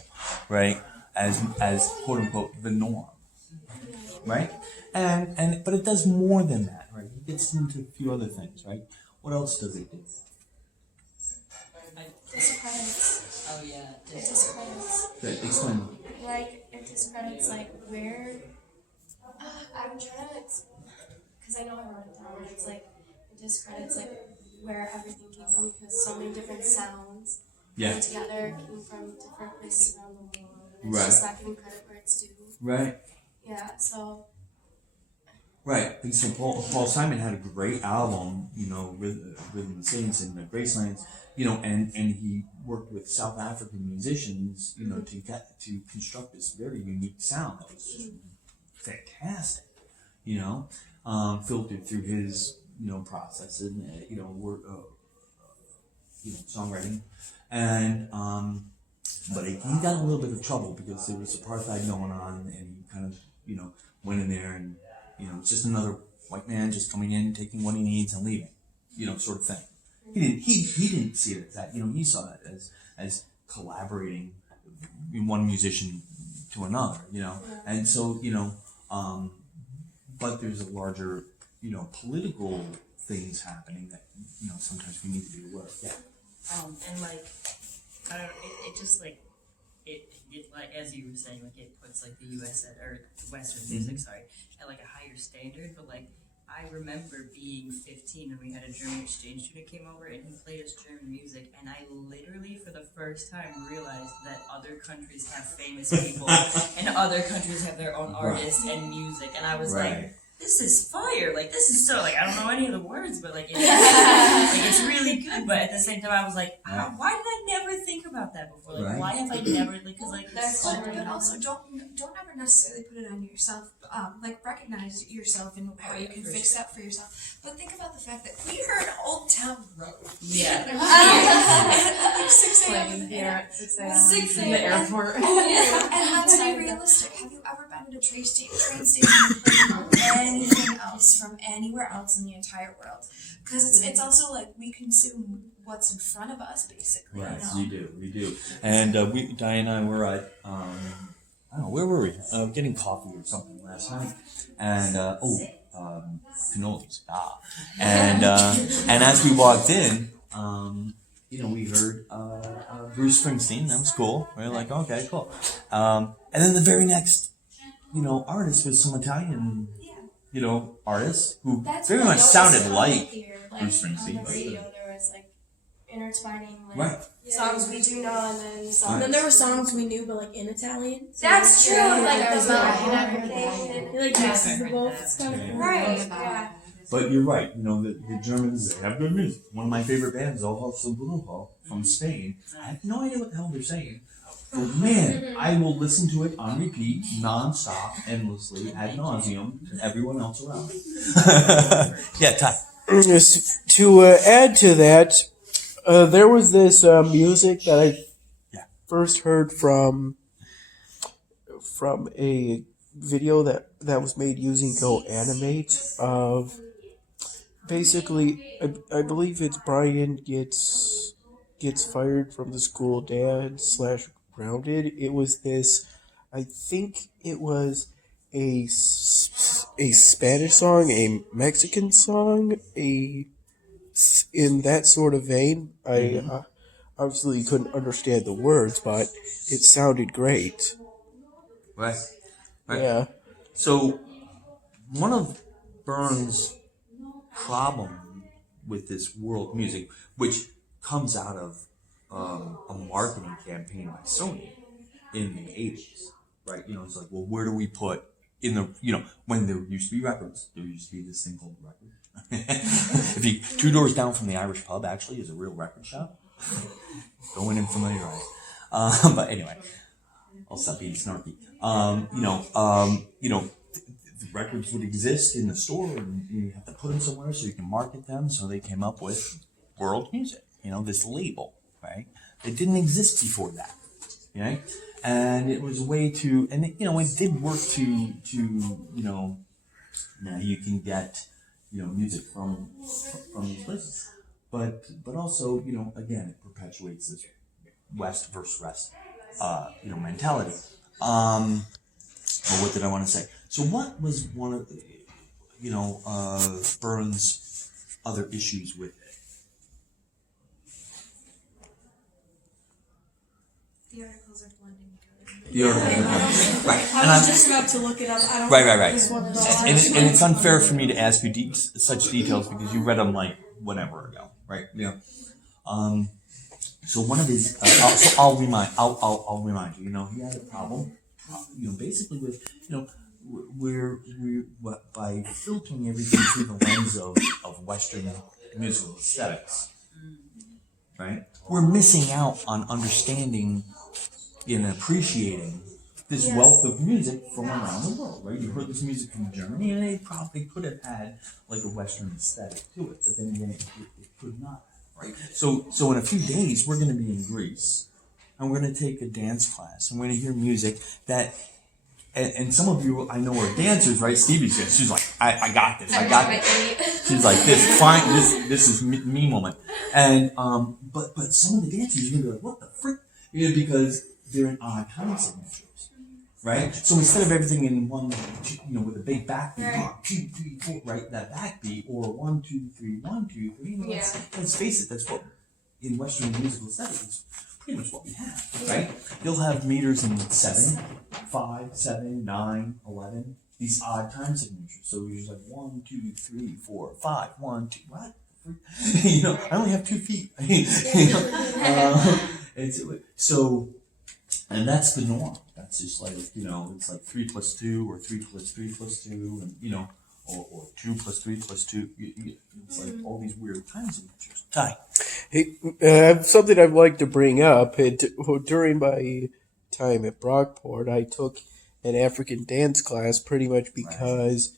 right? As quote unquote the norm, right? But it does more than that, right? It gets into a few other things, right? What else does it do? Discredits. Oh, yeah. It discredits. Explain. Like, it discredits, like, where. I'm trying to. Because I know I wrote it down, but it's like, it discredits, like, where everything came from because so many different sounds came together, came from different places around the world. It's just not giving credit where it's due. Right. Yeah, so. Right. And so Paul Simon had a great album, Rhythm of the Saints and the Gracelands, and he worked with South African musicians, to construct this very unique sound that was just fantastic, filtered through his, process and, songwriting. And, but he got in a little bit of trouble because there was apartheid going on and he kind of, went in there and, it's just another white man just coming in, taking what he needs and leaving, sort of thing. He didn't see it as that, he saw it as collaborating one musician to another, and so, but there's a larger, political things happening that, sometimes we need to be aware of. Yeah. And like, I don't know, it just like, it like, as you were saying, like it puts like the US or Western music, at like a higher standard, but like, I remember being 15 and we had a German exchange student came over and he played us German music and I literally for the first time realized that other countries have famous people and other countries have their own artists and music and I was like, this is fire, like this is so, like I don't know any of the words but like it's really good, but at the same time I was like, why did I never think about that before, like why have I never, because like that's but also don't ever necessarily put it on yourself, like recognize yourself and how you can fix that for yourself, but think about the fact that we heard Old Town Road at 6 a.m. here at 6 a.m. 6 a.m. in the airport. And let's be realistic, have you ever been at a train station and heard anything else from anywhere else in the entire world? Because it's also like we consume what's in front of us, basically. Right, you know? we do. And Diane and I were at, I don't know, where were we? Getting coffee or something last night. And, cannolis. And as we walked in, we heard Bruce Springsteen. That was cool. We were like, okay, cool. And then the very next, artist was some Italian, artists who That's very what I much noticed sounded on like here, Bruce on Springsteen. the radio, there was like intertwining Right. songs we do know and then songs. And then there were songs we knew, but like in Italian. So That's true, like the Smoke and everything. He like mixes the both. It's kind of cool. Right, yeah. But you're right. The Germans, they have good music. One of my favorite bands is Ojos de Brujo from Spain. I have no idea what the hell they're saying. But man, I will listen to it on repeat, non-stop, endlessly, ad nauseum, to everyone else around me. Yeah, Ty. Just to add to that, there was this music that I first heard from a video that was made using Go Animate of basically I believe it's Brian gets fired from the school, dad / grounded. It was this, I think it was a Spanish song, a Mexican song, in that sort of vein. I obviously couldn't understand the words, but it sounded great. Right. Yeah. So, one of Burns' problem with this world music, which comes out of a marketing campaign by Sony in the 80s, right? It's like, well, where do we put in the, when there used to be records, there used to be this thing called record. If you 2 doors down from the Irish pub actually is a real record shop. Go in and familiarize. But anyway, I'll stop being snarky. The records would exist in the store, and you have to put them somewhere so you can market them. So they came up with world music. This label, right? It didn't exist before that, right? And it was a way to, and it did work to now you can get music from these places, but also again it perpetuates this West versus West mentality. Well, what did I want to say? So what was one of Burns' other issues with it? The articles are blending together. Right. I was just about to look it up. I don't Right. Just wanted to And it's unfair for me to ask you such details because you read them like whenever ago, right? So one of his, I'll remind you. He had a problem, basically with we're by filtering everything through the lens of Western musical aesthetics, right? We're missing out on understanding and appreciating this wealth of music from around the world, right? You heard this music from Germany, and it probably could have had like a Western aesthetic to it, but then again, it could not, right? So in a few days, we're going to be in Greece, and we're going to take a dance class, and we're going to hear music that, and some of you I know are dancers, right? She's like, I got this. She's like, this is me moment, and but some of the dancers you're gonna be like, what the frick? Because they're in odd time signatures, right? So instead of everything in one, with a big backbeat, 1, 2, 3, 4, right? That backbeat, or 1, 2, 3, 1, 2, 3. Let's face it, that's what in Western musical settings, pretty much what we have, right? You'll have meters in 7, 5, 7, 9, 11. These odd time signatures. So you're just like 1, 2, 3, 4, 5, 1, 2. What? I only have 2 feet. So, and that's the norm. That's just like, it's like 3 + 2 or 3 + 3 + 2, and or 2 + 3 + 2. It's like all these weird time signatures. Ty. Hey, something I'd like to bring up. During my time at Brockport, I took an African dance class pretty much because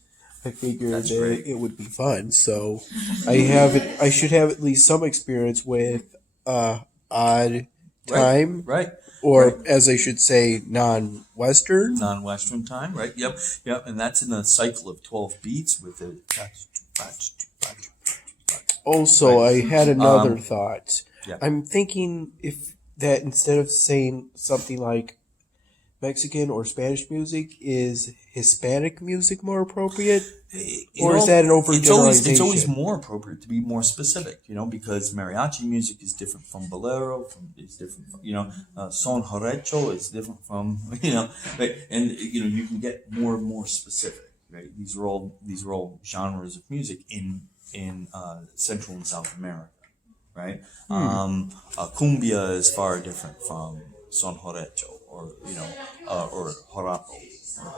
I figured that it would be fun. So I should have at least some experience with odd time, right? Or as I should say, non-Western time, right? Yep, and that's in a cycle of 12 beats with a. Also, right. I had another thought. Yeah. I'm thinking if that instead of saying something like Mexican or Spanish music, is Hispanic music more appropriate? Or is that an overgeneralization? It's always more appropriate to be more specific, because mariachi music is different from bolero, it's different from, son jarocho is different from, right? And, you can get more and more specific, right? These are all genres of music in Central and South America, right? Cumbia is far different from son horecho or or jorapo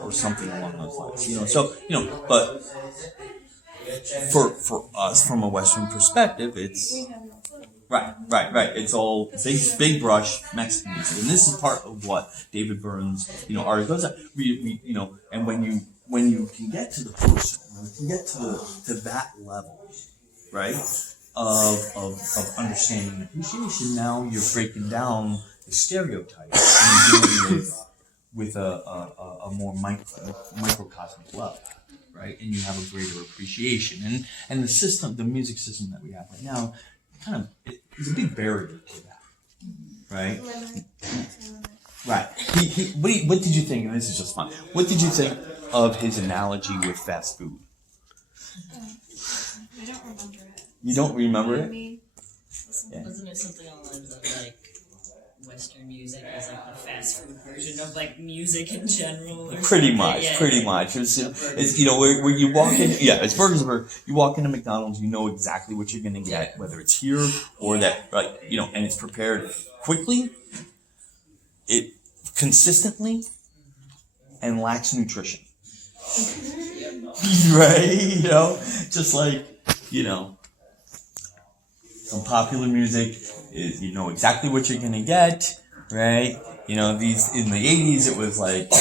or something along those lines. So but for us from a Western perspective, it's right. It's all big brush Mexican music, and this is part of what David Byrne's art does. And when you can get to the person, when you can get to that level, right, of understanding and appreciation, now you're breaking down the stereotypes and dealing with a more microcosmic level. Right, and you have a greater appreciation, and the music system that we have right now, is a big barrier to that, right? Right. What did you think? And this is just fun. What did you think of his analogy with fast food? I don't remember it. You don't remember it? Yeah. Wasn't it something along the lines of like Western music is like the fast food version of like music in general? Pretty much. It's where you walk in. Yeah, it's burgers. You walk into McDonald's, you know exactly what you're gonna get, whether it's here or that, right? And it's prepared quickly, it consistently, and lacks nutrition. Right? Just like some popular music is exactly what you're gonna get, right? These in the 80s it was like,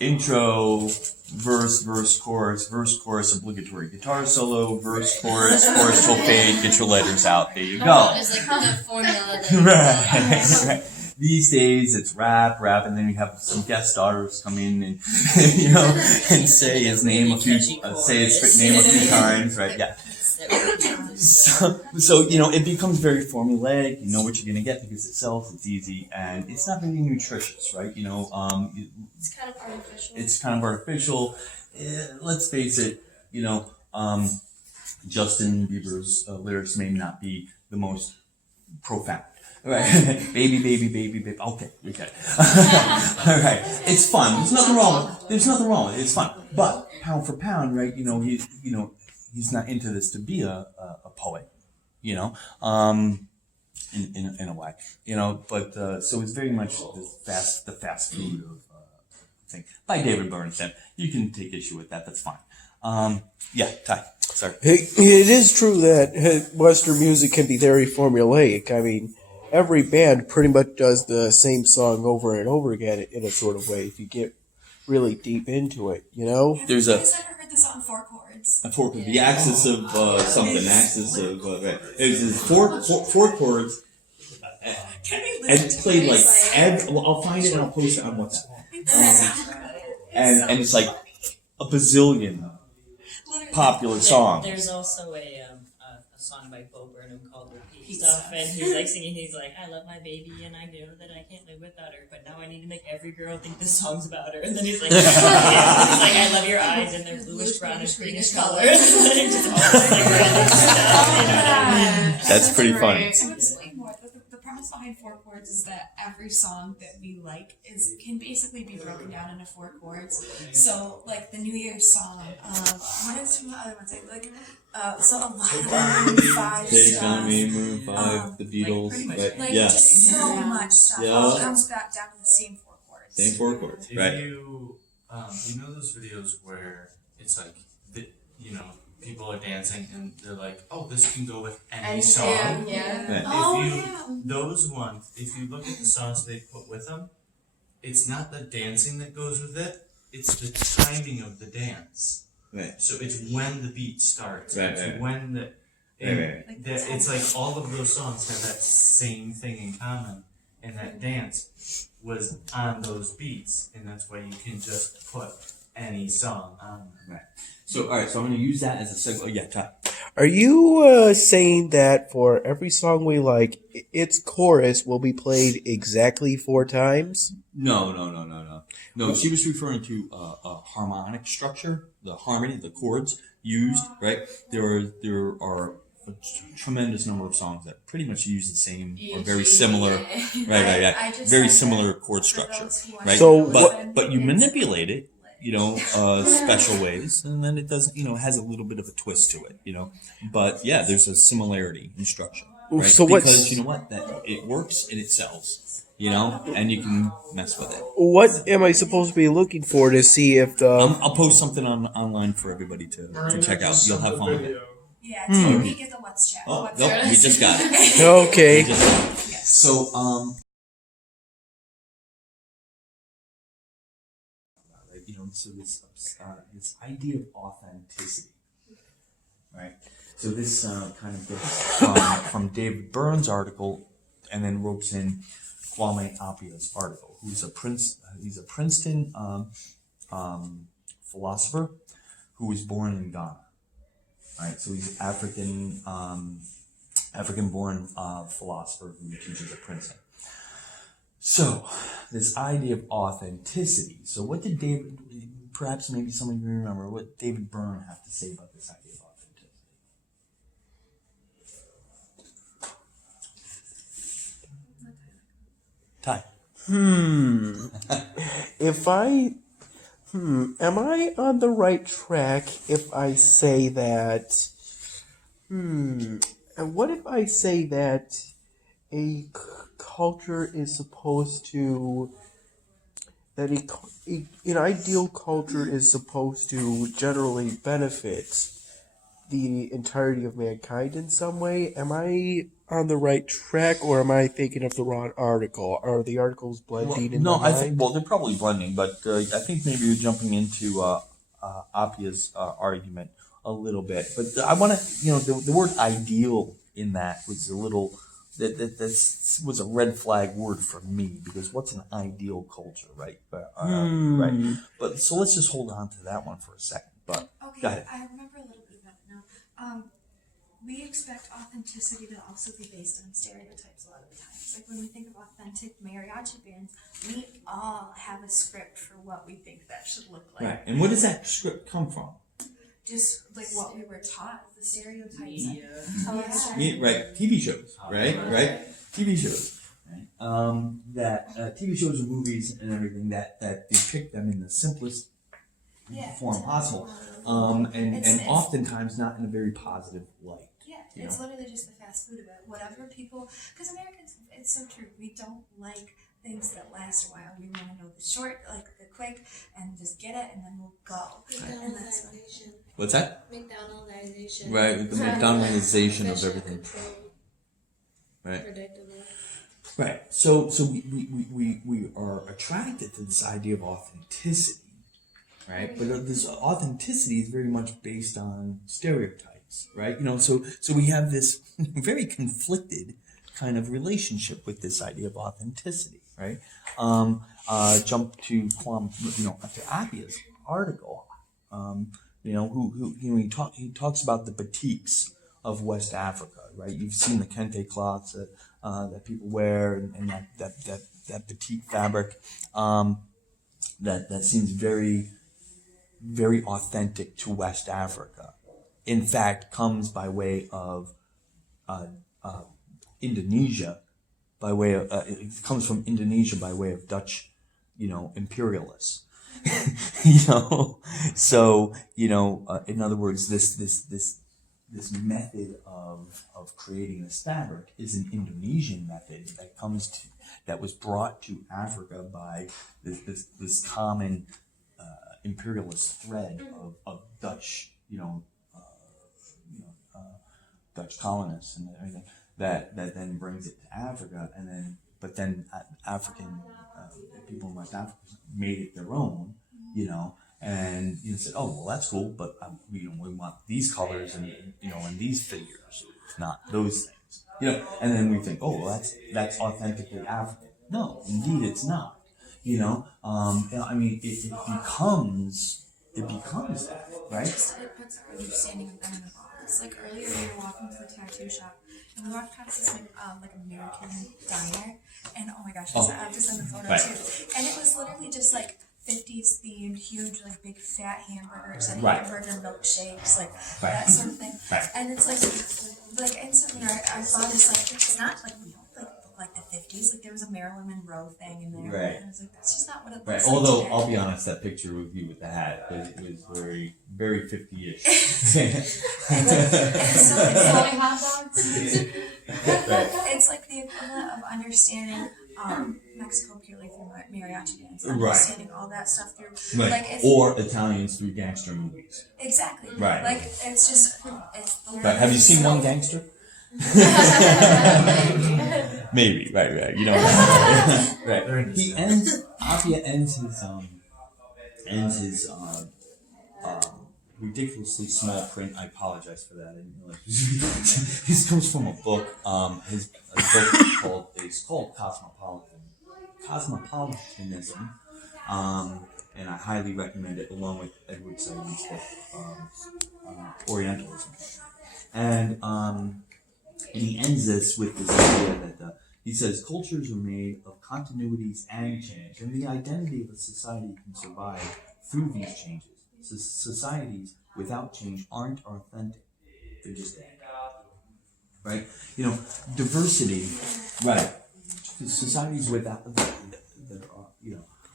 intro, verse, chorus, obligatory guitar solo, verse, chorus till fade, get your letters out, there you go. It's like the formula. Right. These days it's rap, and then you have some guest stars come in and and say his name a few times, right? Yeah. So it becomes very formulaic. You know what you're gonna get because it sells. It's easy and it's not very nutritious, right? It's kind of artificial. It's kind of artificial. Let's face it. Justin Bieber's lyrics may not be the most profound. Right, baby. Okay, we get it. All right, it's fun. There's nothing wrong with it. It's fun. But pound for pound, right? He's not into this to be a poet, in a way, But so it's very much the fast food of thing by David Byrne. You can take issue with that. That's fine. Ty. Sorry. It is true that Western music can be very formulaic. I mean, every band pretty much does the same song over and over again in a sort of way. If you get really deep into it, There's Have you guys ever heard the song Four Chords? the axis of something. Axis of it's four chords. And it's played like I'll find it and I'll post it on WhatsApp. And it's like a bazillion popular songs. There's also a song by Bo Burnham called Repeat Stuff, and he's like singing, he's like, I love my baby and I know that I can't live without her, but now I need to make every girl think this song's about her. And then he's like, I love your eyes and they're bluish, brownish, greenish colors. Just all this, random stuff, That's pretty funny. To explain more, the premise behind Four Chords is that every song that we like can basically be broken down into 4 chords. So, like the New Year's song, what are some other ones? So a lot of Maroon 5 stuff. Maroon 5, the Beatles. Just so much stuff. All comes back down to the same 4 chords. Same 4 chords, right? You those videos where it's like, people are dancing and they're like, oh, this can go with any song. Those ones, if you look at the songs they put with them, it's not the dancing that goes with it, it's the timing of the dance. Right. So it's when the beat starts. Right, it's right. when the it's like all of those songs have that same thing in common, and that dance was on those beats, and that's why you can just put any song on them. Right. So all right, so I'm going to use that as a segue. Yeah, Ty. Are you saying that for every song we like, its chorus will be played exactly 4 times? No. No, she was referring to a harmonic structure, the harmony, the chords used, right? There are a tremendous number of songs that pretty much use the same or very similar, right. Very similar chord structure, right? So but you manipulate it special ways, and then it doesn't, has a little bit of a twist to it, But yeah, there's a similarity in structure, right? So because you know what, that it works and it sells, and you can mess with it. What am I supposed to be looking for to see if the? I'll post something online for everybody to check out. You'll have fun with it. Yeah, it's we get the what's chat. Oh, nope, we just got it. Okay. So, so this idea of authenticity, right? So this kind of gets from David Byrne's article, and then ropes in Kwame Apia's article, who's a Princeton philosopher who was born in Ghana. Right, so he's African born philosopher who teaches at Princeton. So, this idea of authenticity. So what did perhaps maybe some of you remember, what David Byrne have to say about this idea of authenticity? Ty. Am I on the right track if I say that? And what if I say that a culture is supposed to, that an ideal culture is supposed to generally benefit the entirety of mankind in some way? Am I on the right track, or am I thinking of the wrong article? Are the articles blending in my mind? I think, they're probably blending, but I think maybe you're jumping into Apia's argument a little bit. But I want to, the word ideal in that was a little, that was a red flag word for me, because what's an ideal culture, right? Right. But so let's just hold on to that one for a second. But okay, go ahead. I remember a little bit about it now. We expect authenticity to also be based on stereotypes a lot of the times. Like when we think of authentic mariachi bands, we all have a script for what we think that should look like. Right. And where does that script come from? Just like what we were taught, the stereotypes. Right. TV shows, right? TV shows. Right. That TV shows and movies and everything that depict them in the simplest form possible. And oftentimes not in a very positive light. Yeah, it's literally just the fast food of it. Whatever people, because Americans, it's so true. We don't like things that last a while. We want to know the short, like the quick, and just get it, and then we'll go. And that's what's that? McDonaldization. Right, the McDonaldization of everything. Right. Predictable. Right. So we are attracted to this idea of authenticity, right? But this authenticity is very much based on stereotypes. Right, so we have this very conflicted kind of relationship with this idea of authenticity, right? Jump to to Apia's article, he talks about the batiks of West Africa, right? You've seen the kente cloths that people wear, and that batik fabric that seems very, very authentic to West Africa. In fact, comes by way of Indonesia, by way of it comes from Indonesia by way of Dutch, imperialists. So in other words, this method of creating this fabric is an Indonesian method that was brought to Africa by this common imperialist thread of Dutch, Dutch colonists and everything that then brings it to Africa, but then African people in West Africa made it their own, and said, oh well, that's cool, but we want these colors and and these figures, not those things, and then we think, oh well, that's authentically African. No, indeed it's not. I mean, it becomes that, right? It puts our understanding of them in a box. Like earlier, we were walking to a tattoo shop, and we walked past this like American diner, and oh my gosh, I have to send the photo too. And it was literally just like 50s themed, huge, like big fat hamburgers and hamburger milkshakes, like that sort of thing. And it's like instantly, I saw this like it's not like like the 50s. Like there was a Marilyn Monroe thing in there. Right. And I was like, that's just not what it Right. looks like. Although Today. I'll be honest, that picture of you with the hat was very, very 50-ish. Selling hot dogs. Right. It's like the equivalent of understanding Mexico purely through mariachi dance, Right. understanding all that stuff through, Right. like if, Or Italians through gangster movies. exactly, Right. Like it's just it's the Right. Have you seen so- one gangster? Maybe. Right. You know. Right. He ends. Appia ends his ridiculously small print. I apologize for that. I didn't realize. This comes from a book. His book is called Cosmopolitanism, and I highly recommend it, along with Edward Said's book, Orientalism. And he ends this with this idea that he says cultures are made of continuities and change, and the identity of a society can survive through these changes. Societies without change aren't authentic; they're just dead. Right? You know, diversity. Right. Societies without that are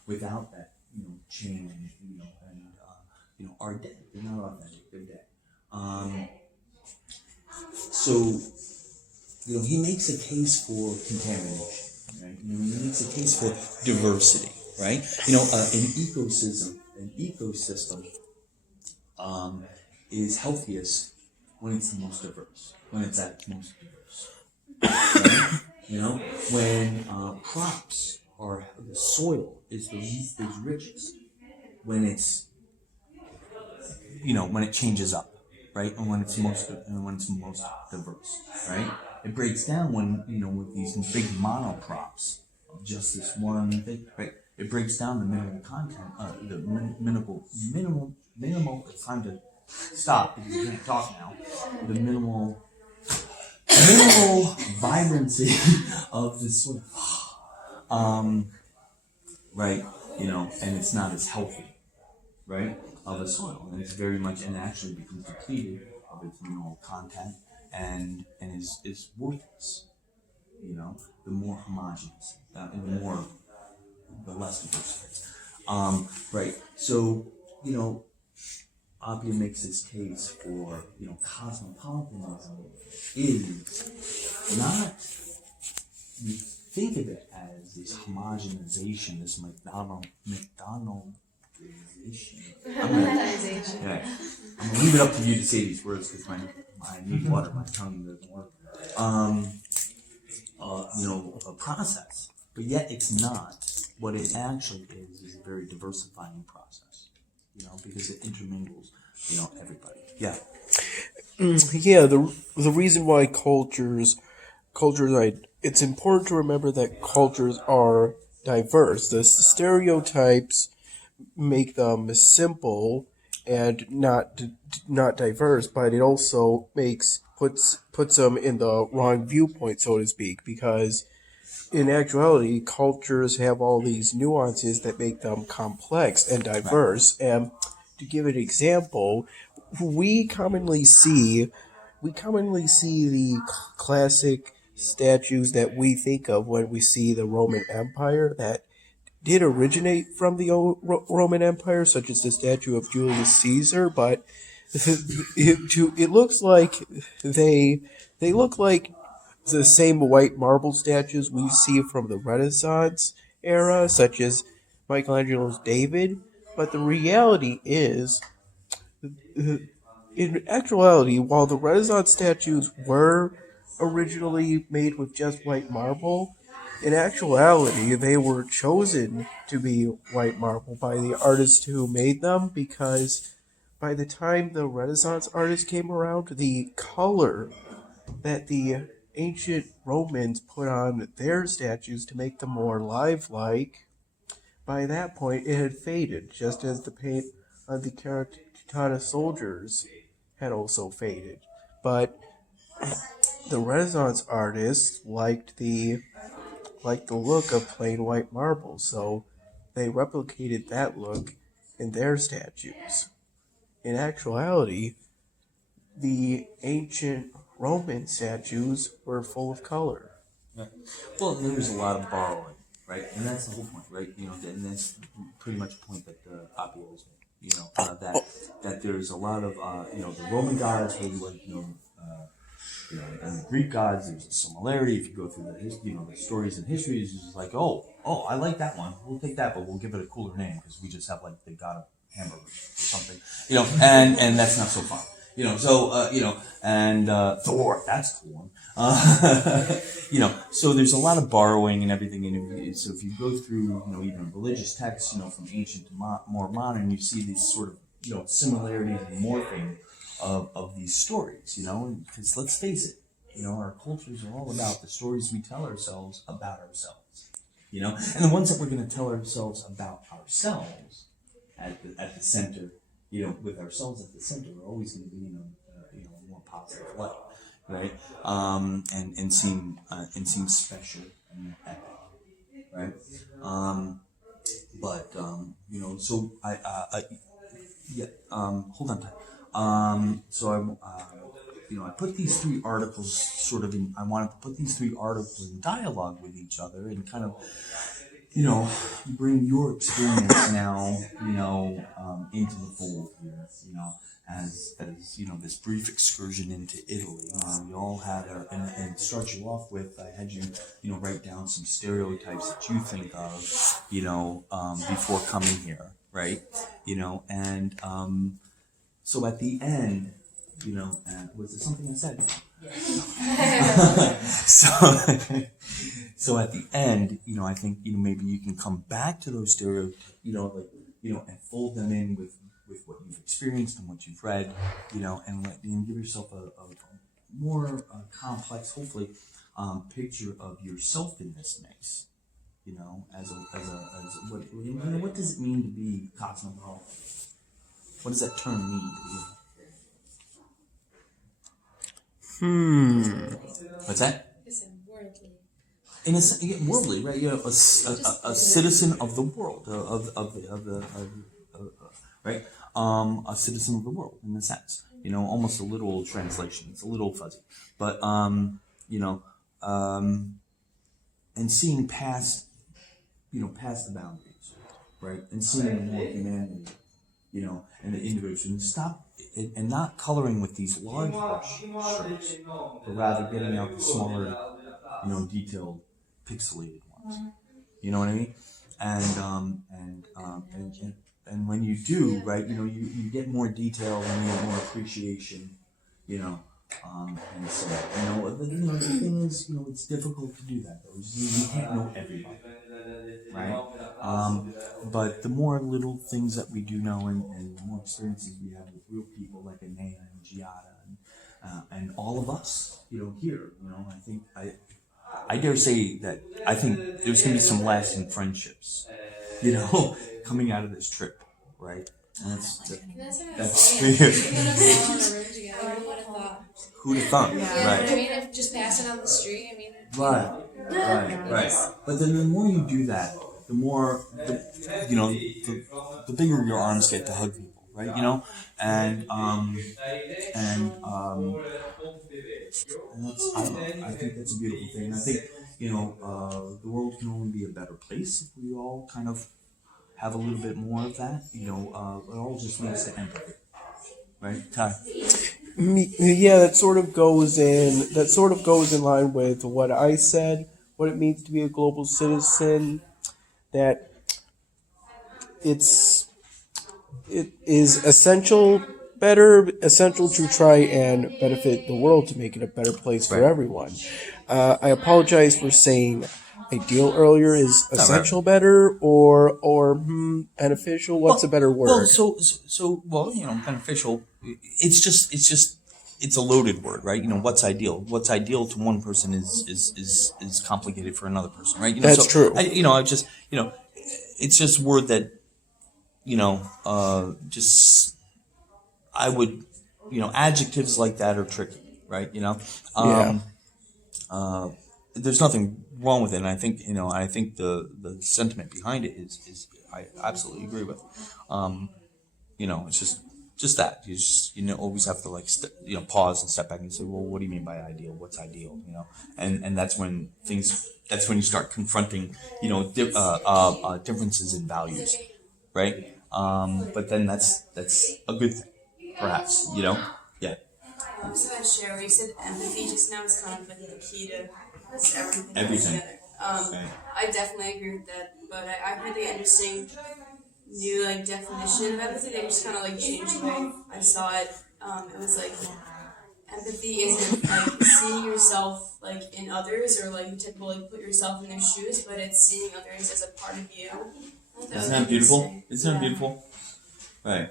without that change and are dead. They're not authentic. They're dead. So he makes a case for contamination. Right? He makes a case for diversity. Right? An ecosystem is healthiest when it's the most diverse. When it's at its most diverse. Right? When crops are the soil is richest when it's when it changes up, right? And when it's most diverse, right? It breaks down when with these big monocrops of just this one thing, right? It breaks down the minimal content, the minimal. It's time to stop because you can't talk now. The minimal vibrancy of the soil, right? And it's not as healthy, right? Of the soil, and it's very much, and it actually becomes depleted of its mineral content, and is worthless. The more homogeneous, the less diverse. Right. So Appia makes this case for cosmopolitanism is not, you think of it as this homogenization, this McDonaldization. I'm gonna leave it up to you to say these words because I need water, my tongue doesn't work. A process, but yet it's not. What it actually is a very diversifying process, because it intermingles, everybody. Yeah. Yeah, the reason why cultures are, it's important to remember that cultures are diverse. The stereotypes make them simple and not diverse, but it also puts them in the wrong viewpoint, so to speak, because in actuality, cultures have all these nuances that make them complex and diverse. And to give an example, we commonly see the classic statues that we think of when we see the Roman Empire that did originate from the Roman Empire, such as the statue of Julius Caesar, but it looks like they look like the same white marble statues we see from the Renaissance era, such as Michelangelo's David. But the reality is, in actuality, while the Renaissance statues were originally made with just white marble, in actuality, they were chosen to be white marble by the artist who made them because by the time the Renaissance artists came around, the color that the ancient Romans put on their statues to make them more lifelike, by that point it had faded, just as the paint on the terracotta soldiers had also faded. But the Renaissance artists liked the look of plain white marble, so they replicated that look in their statues. In actuality, the ancient Roman statues were full of color. Right. Well, there's a lot of borrowing, right? And that's the whole point, right? And that's pretty much the point that Appio was making. That there's a lot of the Roman gods were like and the Greek gods. There's a similarity if you go through the stories and histories. It's just like I like that one. We'll take that, but we'll give it a cooler name because we just have like the god of hamburgers or something. And that's not so fun. And Thor, that's a cool one. So there's a lot of borrowing and everything. And so if you go through, even religious texts, from ancient to more modern, you see these sort of, similarities and morphing of these stories, because let's face it, our cultures are all about the stories we tell ourselves about ourselves, and the ones that we're going to tell ourselves about ourselves at the center, with ourselves at the center, are always going to be a more positive light, right? And seem special and epic, right? So hold on. So I put these three articles I wanted to put these three articles in dialogue with each other and kind of, bring your experience now, into the fold here, as this brief excursion into Italy. We all had and to start you off with, I had you, write down some stereotypes that you think of, before coming here, right? So at the end, was there something I said? So at the end, I think, maybe you can come back to those stereotypes, and fold them in with what you've experienced and what you've read, and give yourself a more complex, hopefully, picture of yourself in this mix, what does it mean to be cosmopolitan? What does that term mean to you? What's that? Worldly, right? A citizen of the world, right? A citizen of the world, in a sense. Almost a literal translation. It's a little fuzzy, but and seeing past the boundaries, right? And seeing more humanity, and the individual, and stop and not coloring with these large brush strokes, but rather getting out the smaller, detailed, pixelated ones. You know what I mean? And when you do, right, you get more detail and you get more appreciation, and so, the thing is, it's difficult to do that, though. You can't know everybody, right? But the more little things that we do know and the more experiences we have with real people like Anea and Giada and all of us, here, I think I dare say that I think there's going to be some lasting friendships, coming out of this trip, right? And that's who'd have thought, right? I mean, if just passing on the street, Right. But then the more you do that, the more, the bigger your arms get to hug people, right? And that's, I don't know, I think that's a beautiful thing. And I think, the world can only be a better place if we all kind of have a little bit more of that. It all just leads to empathy, right? Ty? Yeah, that sort of goes in line with what I said, what it means to be a global citizen, that it is essential to try and benefit the world to make it a better place for everyone. I apologize for saying ideal earlier. Is essential better or beneficial? What's a better word? Beneficial. It's a loaded word, right? What's ideal? What's ideal to one person is complicated for another person, right? That's true. It's just a word that, I would, adjectives like that are tricky, right? There's nothing wrong with it, and I think, the sentiment behind it is I absolutely agree with. It's just just that. You always have to like pause and step back and say, well, what do you mean by ideal? What's ideal? And that's when you start confronting differences in values, right? But then that's a good thing, perhaps. Yeah. I'm just gonna share where you said empathy just now is kind of like the key to everything. Together. Right. I definitely agree with that, but I heard the interesting new like definition of empathy. They just kind of like changed the way I saw it. It was like empathy isn't like seeing yourself like in others or like you typically like put yourself in their shoes, but it's seeing others as a part of you. Isn't that beautiful? Isn't that beautiful? Right.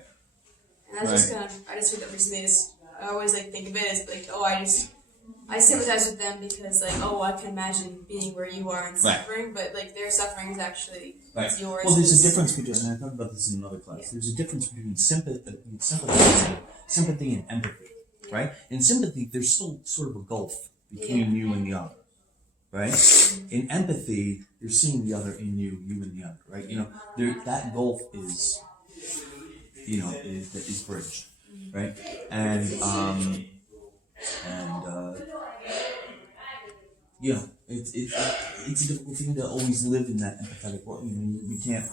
And that's just I just heard that recently. I always like think of it as like, oh, I sympathize with them because like, oh, I can imagine being where you are and suffering, but like their suffering is actually it's yours. Well, there's a difference between, and I talked about this in another class. Yeah. There's a difference between sympathy and empathy, right? In sympathy, there's still sort of a gulf between you and the other, right? In empathy, you're seeing the other in you in the other, right? That gulf is bridged, right? And it's a difficult thing to always live in that empathetic world. We can't,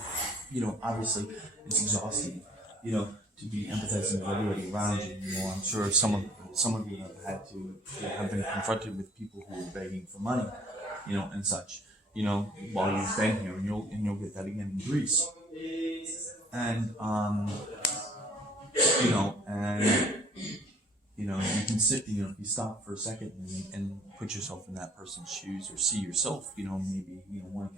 obviously it's exhausting, to be empathizing with everybody around you. I'm sure some of you have had to have been confronted with people who are begging for money, and such, while you've been here, and you'll get that again in Greece. And you can sit, if you stop for a second and put yourself in that person's shoes or see yourself, maybe, one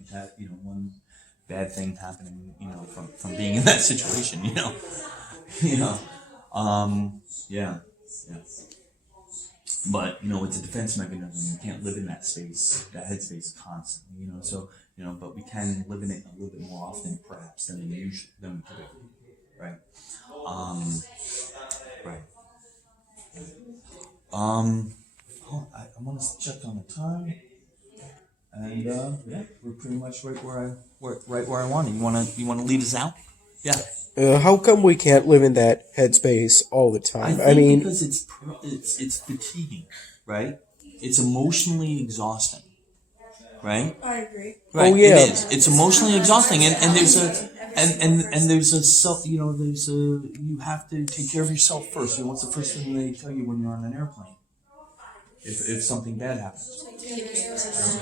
bad thing happening, from being in that situation, yeah. But, it's a defense mechanism. You can't live in that space, that headspace constantly, but we can live in it a little bit more often, perhaps, than we typically, right? Right. I want to check on the time, and we're pretty much right where I want it. You want to lead us out? Yeah. How come we can't live in that headspace all the time? I mean, because it's fatiguing, right? It's emotionally exhausting, right? I agree. Right. Oh yeah. It is. It's emotionally exhausting, and there's you have to take care of yourself first. What's the first thing they tell you when you're on an airplane? If something bad happens,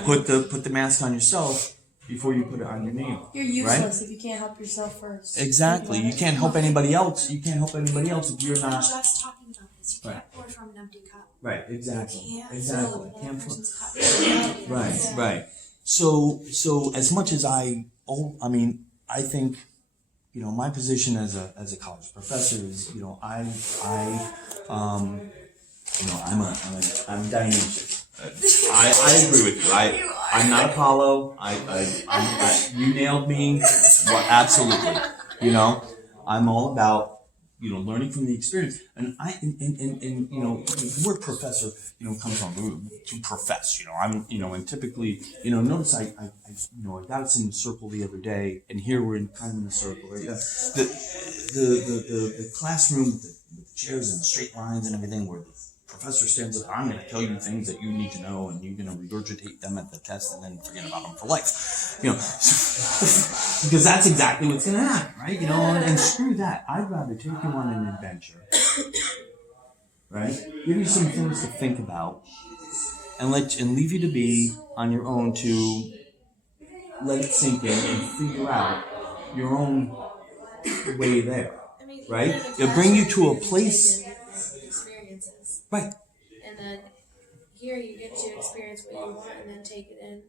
put the mask on yourself before you put it on your neighbor. You're useless right? if you can't help yourself first. Exactly. You can't help anybody else. You can't help anybody else if you're not. Just talking about this. You can't pour from an empty cup. Right. Exactly. Exactly. Right. So as much as I think, my position as a college professor is, I'm Dionysius. I agree with you. I'm not Apollo. You nailed me. Well, absolutely. I'm all about, learning from the experience. And the word professor, comes from to profess, and typically, notice I got us in a circle the other day, and here we're kind of in a circle, right? The classroom with the chairs and the straight lines and everything, where the professor stands up, I'm going to tell you things that you need to know, and you're going to regurgitate them at the test and then forget about them for life. Because that's exactly what's going to happen, right? And screw that. I'd rather take you on an adventure, right? Give you some things to think about, and leave you to be on your own to let it sink in and figure out your own way there, right? It'll bring you to a place. Right. And then here you get to experience what you want and then take it in.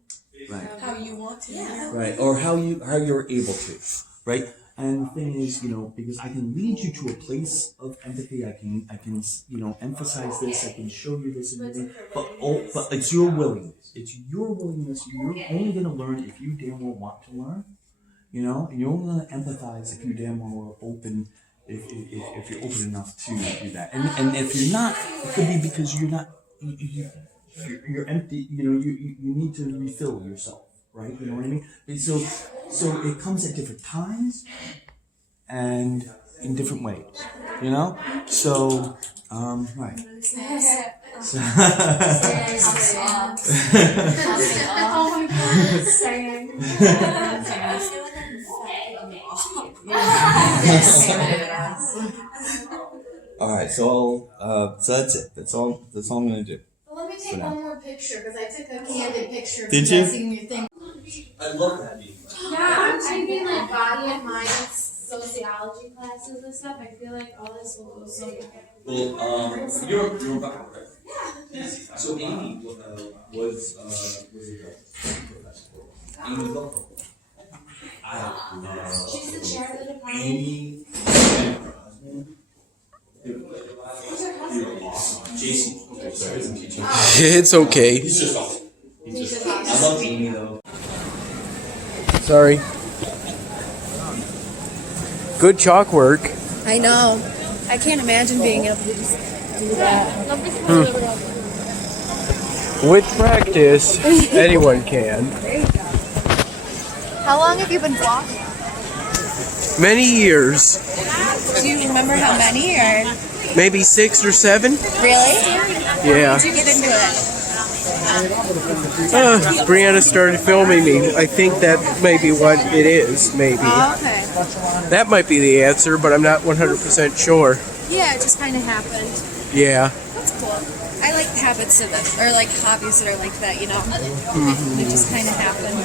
Right. How you want to. Yeah. Right. Or how you're able to. Right. And the thing is, because I can lead you to a place of empathy, I can emphasize this, I can show you this and everything, but it's your willingness. It's your willingness. You're only going to learn if you damn well want to learn, and you're only going to empathize if you damn well are open. If you're open enough to do that, and if you're not, it could be because you're not, you're empty. You need to refill yourself, right? You know what I mean? And so it comes at different times, and in different ways, you know? So, right. So Oh my god, saying. Alright, so that's it. That's all I'm gonna do. Well, let me take one more picture because I took a candid picture. Did you? Seen your thing. I love that. Yeah, I'm taking like body and mind sociology classes and stuff. I feel like all this will go so good. Well, you're back, right? Yeah. So Amy was a professor. Amy was local. She's the chair of the department. Amy you're awesome. Jason. Okay, sorry, isn't teaching. It's okay. He's just awesome. I love Amy though. Sorry. Good chalk work. I know. I can't imagine being able to just do that. With practice, anyone can. How long have you been vlogging? Many years. Do you remember how many or? Maybe 6 or 7? Really? Yeah. How did you get into it? Brianna started filming me. I think that may be what it is, maybe. Oh, okay. That might be the answer, but I'm not 100% sure. Yeah, it just kind of happened. Yeah. That's cool. I like habits of it, or like hobbies that are like that, you know? Mm-hmm. It just kind of happened.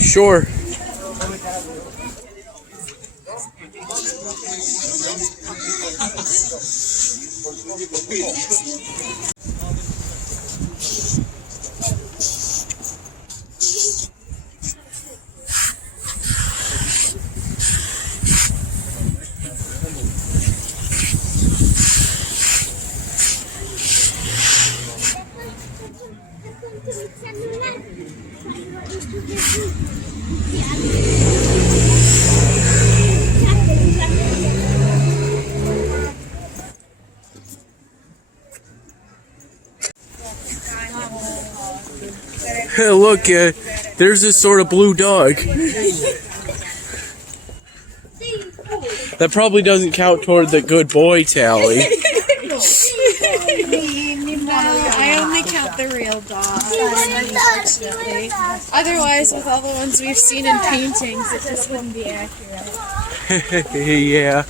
Sure. Look, there's this sort of blue dog. That probably doesn't count toward the good boy tally. No, I only count the real dogs, unfortunately. Otherwise, with all the ones we've seen in paintings, it just wouldn't be accurate. Yeah.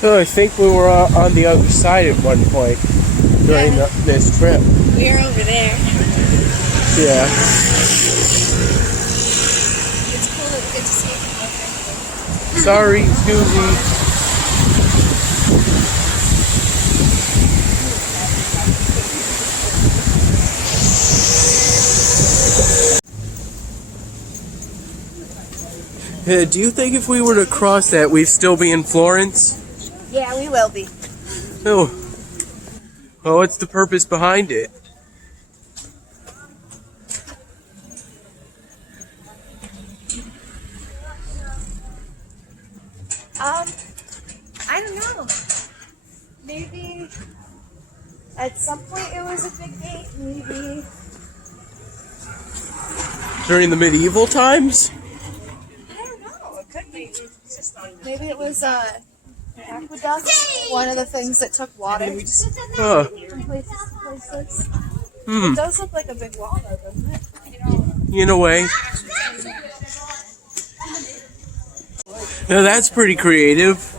Oh, I think we were on the other side at one point during this trip. We're over there. Yeah. It's cool that we get to see it. Sorry, Susie. Do you think if we were to cross that, we'd still be in Florence? Yeah, we will be. Oh. Well, what's the purpose behind it? I don't know. maybe at some point it was a big gate, maybe. During the medieval times? I don't know, it could be. Maybe it was an aqueduct, one of the things that took water Huh. from places to places. Hmm. It does look like a big wall though, doesn't it? In a way. Now that's pretty creative.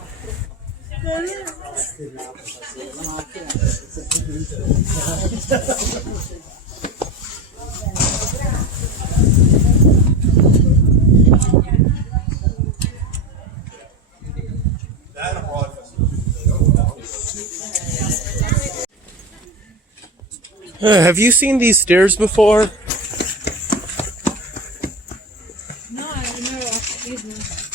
Have you seen these stairs before? No, I've never watched these ones.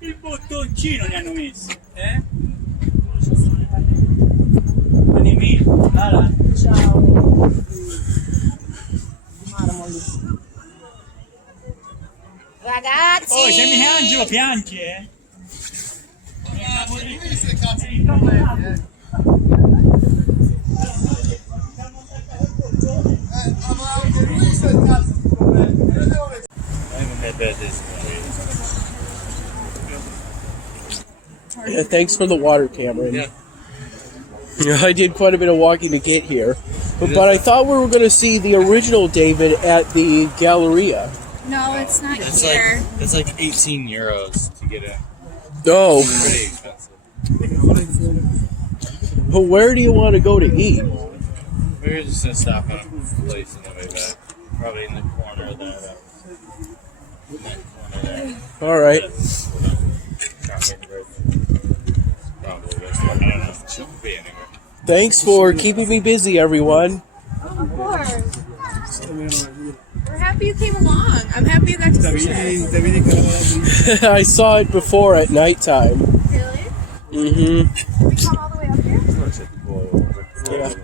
Il bottoncino li hanno messi, eh? Ciao. Ragazzi! Oh, se mi Angelo piange, eh? Yeah, thanks for the water, Cameron. Yeah. I did quite a bit of walking to get here. But I thought we were going to see the original David at the Galleria. No, it's not That's here. like that's like 18 euros to get in. Oh. Pretty expensive. But where do you want to go to eat? We're just gonna stop at a place on the way back. Probably in the corner there. In that corner there. All right. Probably. I don't know. It shouldn't be anywhere. Thanks for keeping me busy, everyone. Of course. We're happy you came along. I'm happy you got to see it. I saw it before at nighttime. Really? Mm-hmm. We come all the way up here? Yeah.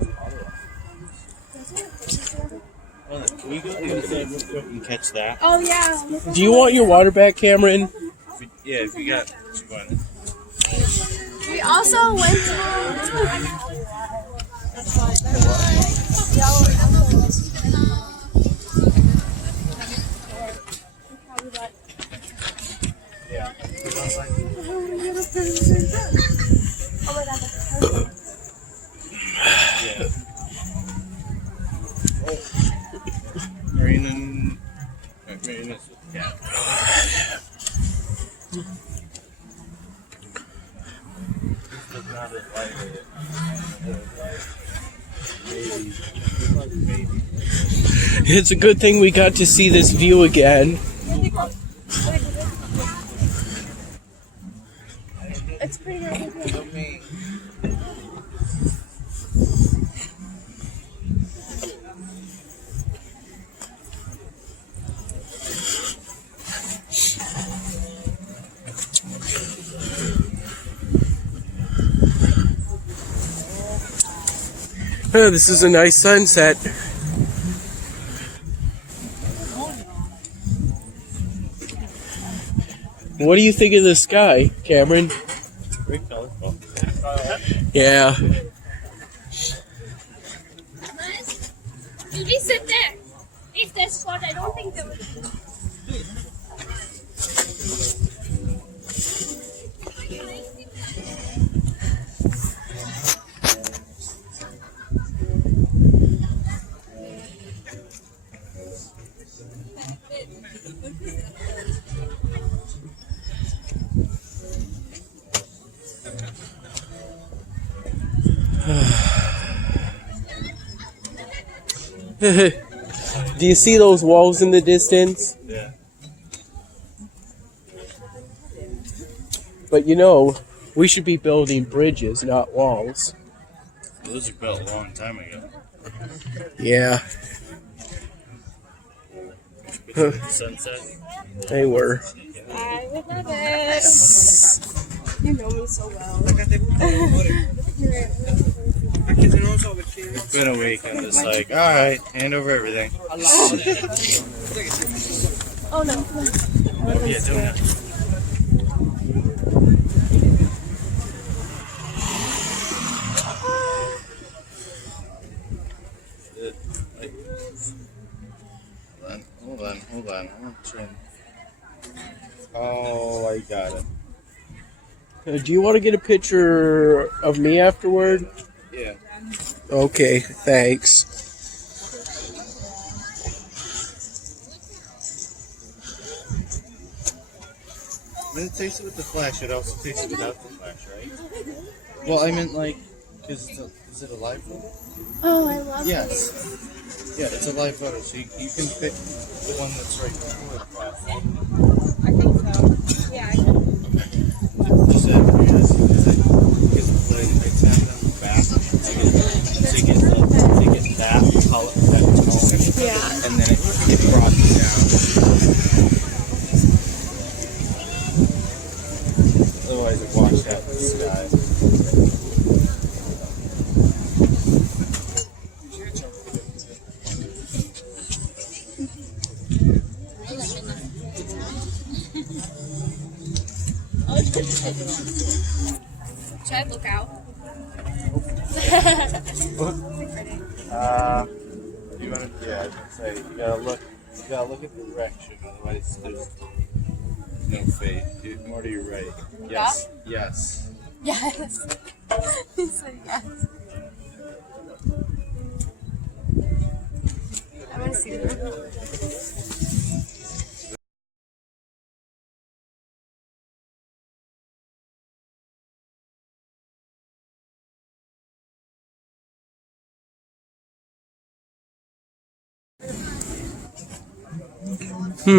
Can we go do that real quick and catch that? Oh, yeah. Do you want your water back, Cameron? Yeah, if you got one. We also went to... Marina's yeah. It's a good thing we got to see this view again. It's pretty good. Oh, this is a nice sunset. What do you think of the sky, Cameron? It's very colorful. Yeah. You just sit there. If there's spot, I don't think there will be. Do you see those walls in the distance? Yeah. But you know, we should be building bridges, not walls. Those were built a long time ago. Yeah. Sunset. They were. I would love it. You know me so well. It's been a week. I'm just like, all right, hand over everything. Oh no. What are you doing? Hold on. I'm trying. Oh, I got it. Do you want to get a picture of me afterward? Yeah. Okay, thanks. When it takes it with the flash, it also takes it without the flash, right? Well, I meant like, is it a live photo? Oh, I love Yes. Yeah, it's a live photo, so you can pick the one that's right before the flash. I think so. Yeah, I can. Just that, yes, because I tap on the back to get that color, that tone, Yeah. and then it brought it down. Otherwise, it washed out the sky. Should I look out? You want to? Yeah, I was gonna say you gotta look at the direction, otherwise there's no fade. More to your right. Yes. Up? Yes. Yes. He said yes. I want to see them.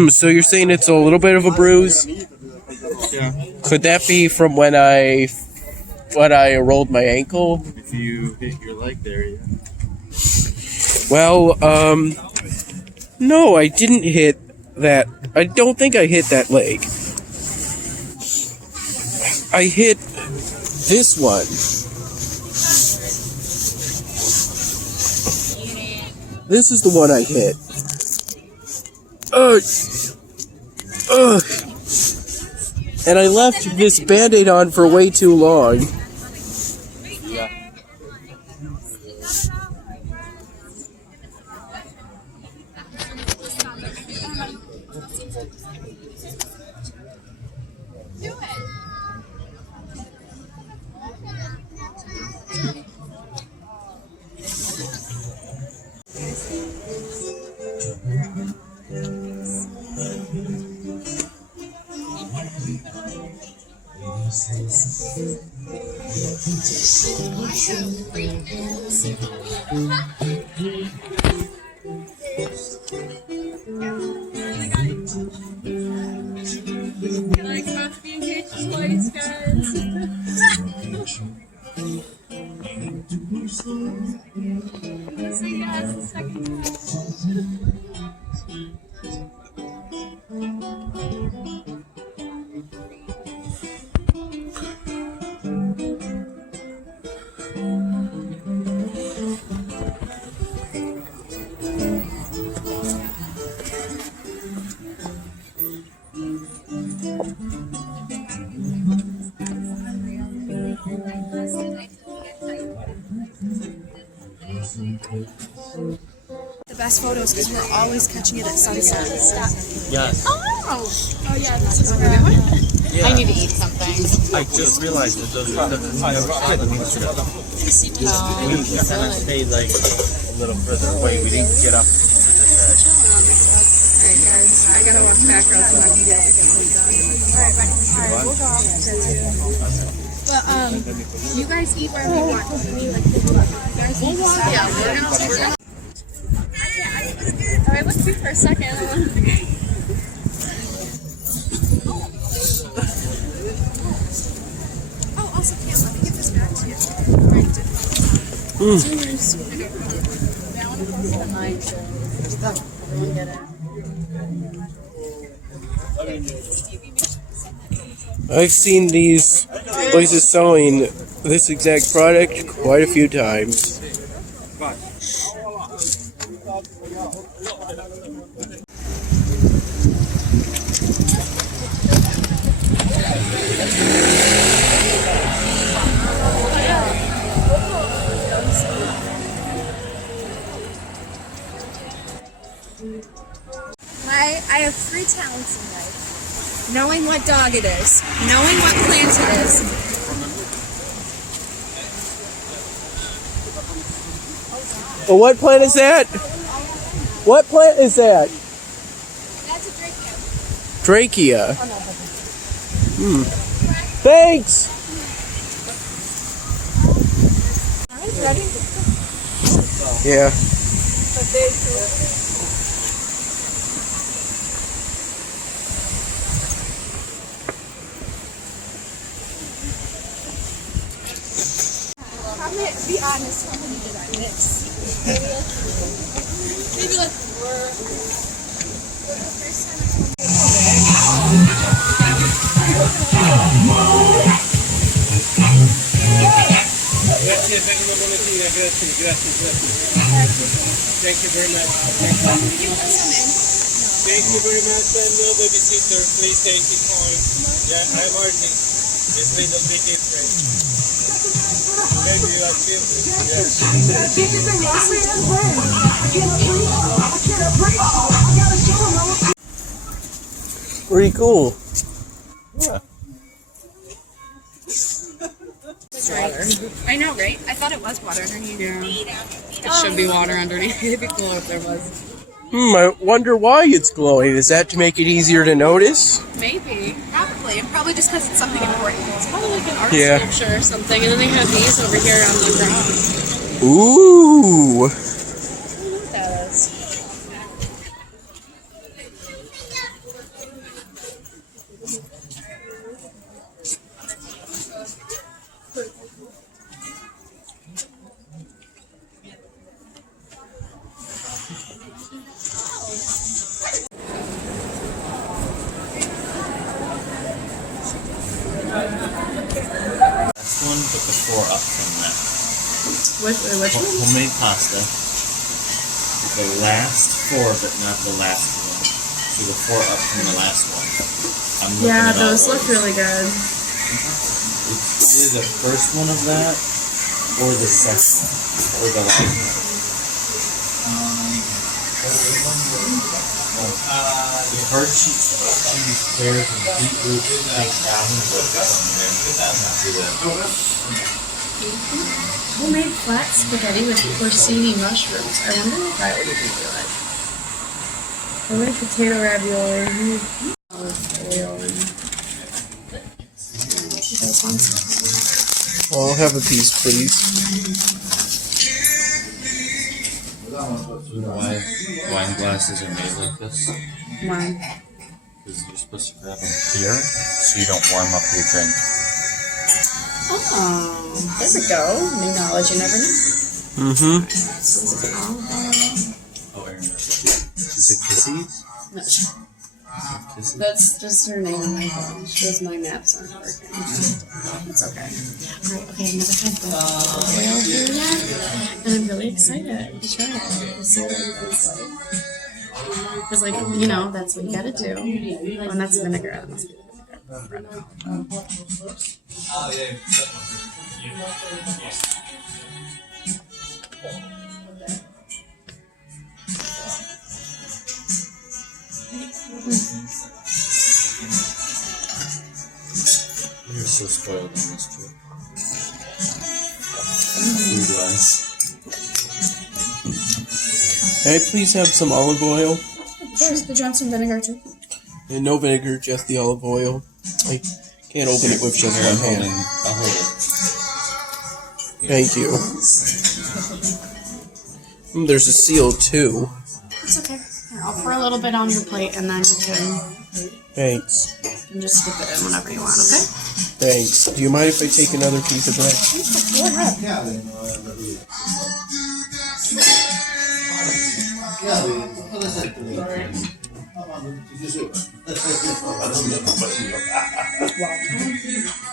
So you're saying it's a little bit of a bruise? Yeah. Could that be from when I rolled my ankle? If you hit your leg there, yeah. Well, no, I didn't hit that. I don't think I hit that leg. I hit this one. This is the one I hit. And I left this Band-Aid on for way too long. Yeah. Like about to be engaged twice, guys. The best photos because we're always catching it at sunset. Yes. Oh yeah, this is what we're doing. Yeah. I need to eat something. I just realized that those are we kind of stayed like a little further away. We didn't get up to this edge. Alright guys, I gotta walk back or else I'm not gonna be able to get this done. Alright, we'll go off but you guys eat wherever you want. Yeah, we're gonna Alright, let's see for a second. Oh, also, Cam, let me give this back to you. I've seen these places selling this exact product quite a few times. I have 3 talents in life. Knowing what dog it is, knowing what plant it is. Well, what plant is that? What plant is that? That's a trachea. Trachea. Thanks. Alright, ready? Yeah. Be honest, how many did I miss? Maybe like 4. Thank you very much. Thank you very much, and no babysitter. Please take it home. Yeah, I'm working. It's a little bit different. Maybe you are children. Pretty cool. Yeah. water. I know, right? I thought it was water underneath. Yeah. It should be water underneath. It'd be cool if there was. I wonder why it's glowing. Is that to make it easier to notice? Maybe. Probably just because it's something important. It's probably like an art Yeah. sculpture or something. And then they have these over here on the ground. Ooh. I don't know what that is. Last one, but the 4 up from that. Which one? Homemade pasta. The last 4, but not the last one. So the 4 up from the last one. I'm looking Yeah, at all those look really good. It's either the first one of that, or the second, or the last one. The hard cheese, pears, and beetroot take down and Homemade flat spaghetti with porcini mushrooms. I wonder if that would be good. Homemade potato ravioli. Olive oil. I'll have a piece, please. You know why wine glasses are made like this? Wine. Because you're supposed to grab them here, so you don't warm up your drink. Oh, there we go. New knowledge, you never know. Mm-hmm. Oh, Aaron, is it Kisses? No, that's just her name on my phone. She goes, my maps aren't working. It's okay. Alright, okay, I've never had the oil here yet, and I'm really excited to try it. To see what it tastes like. Because, like, you know, that's what you gotta do. Oh, and that's vinegar. That must be vinegar. Oh, yeah. You're so spoiled on this trip. Food-wise. May I please have some olive oil? Of course, did you want some vinegar too? And no vinegar, just the olive oil. I can't open it with just Here, one hand. I'll hold it. Thank you. There's a seal too. It's okay. Here, I'll pour a little bit on your plate and then you can Thanks. just dip it in whenever you want, okay? Thanks. Do you mind if I take another piece of bread? Go ahead.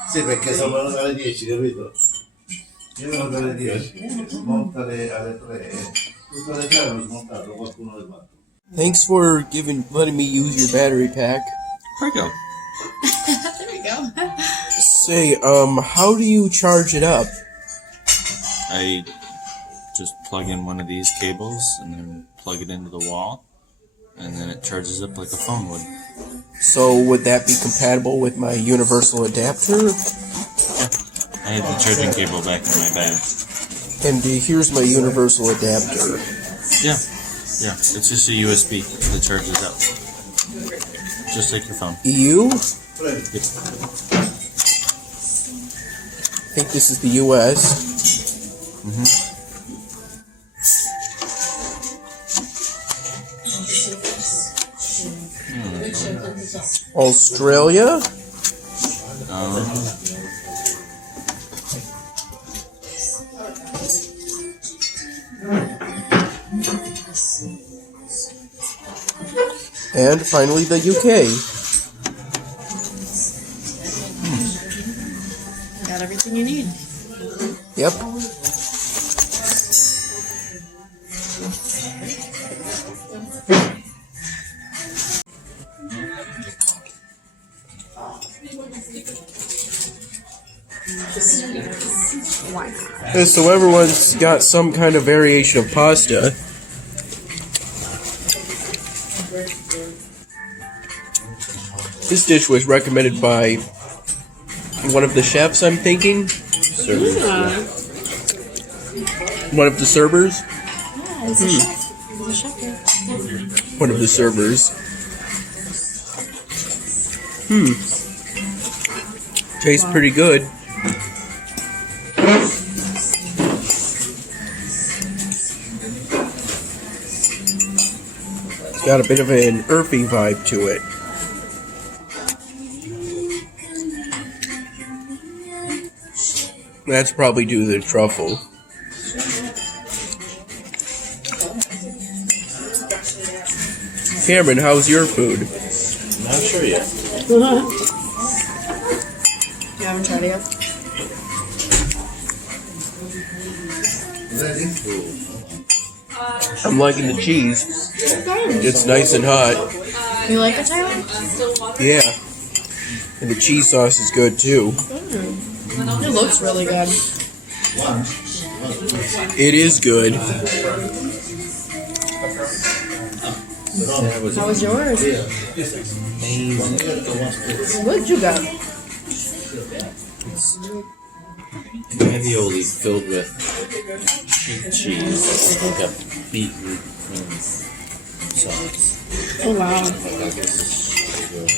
Sì, perché sono venuto alle 10, capito? Io ero alle 10, smonta alle 3, tutte le 3 l'ho smontato, qualcuno le 4. Thanks for letting me use your battery pack. Here we go. There we go. Say, how do you charge it up? I just plug in one of these cables and then plug it into the wall, and then it charges up like a phone would. So would that be compatible with my universal adapter? I had the charging cable back in my bag. And here's my universal adapter. Yeah, it's just a USB that charges up. Just like your phone. EU? Yep. I think this is the US. Australia? And finally the UK. Got everything you need. Yep. Why not? Okay, so everyone's got some kind of variation of pasta. This dish was recommended by one of the chefs, I'm thinking. Yeah. One of the servers. Yeah, he's a chef. He's a chef here. One of the servers. Tastes pretty good. It's got a bit of an earthy vibe to it. That's probably due to the truffle. Cameron, how's your food? Not sure yet. You haven't tried it yet? I'm liking the cheese. It's nice and hot. You like it, Tyler? Yeah. And the cheese sauce is good too. It looks really good. It is good. How was yours? What'd you got? Ravioli filled with sheep cheese, like a beetroot cream sauce. Oh wow. This is good.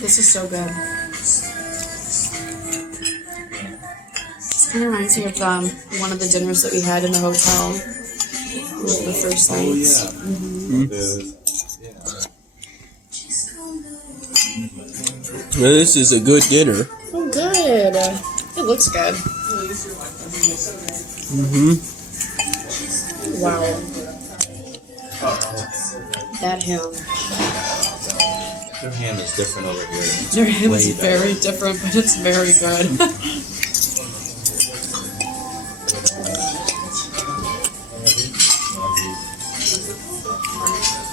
This is so good. This kind of reminds me of one of the dinners that we had in the hotel. The first night. Oh, yeah. Well, this is a good dinner. Oh, good. It looks good. Wow. That ham. Their ham is different over here. Your ham is very different, but it's very good.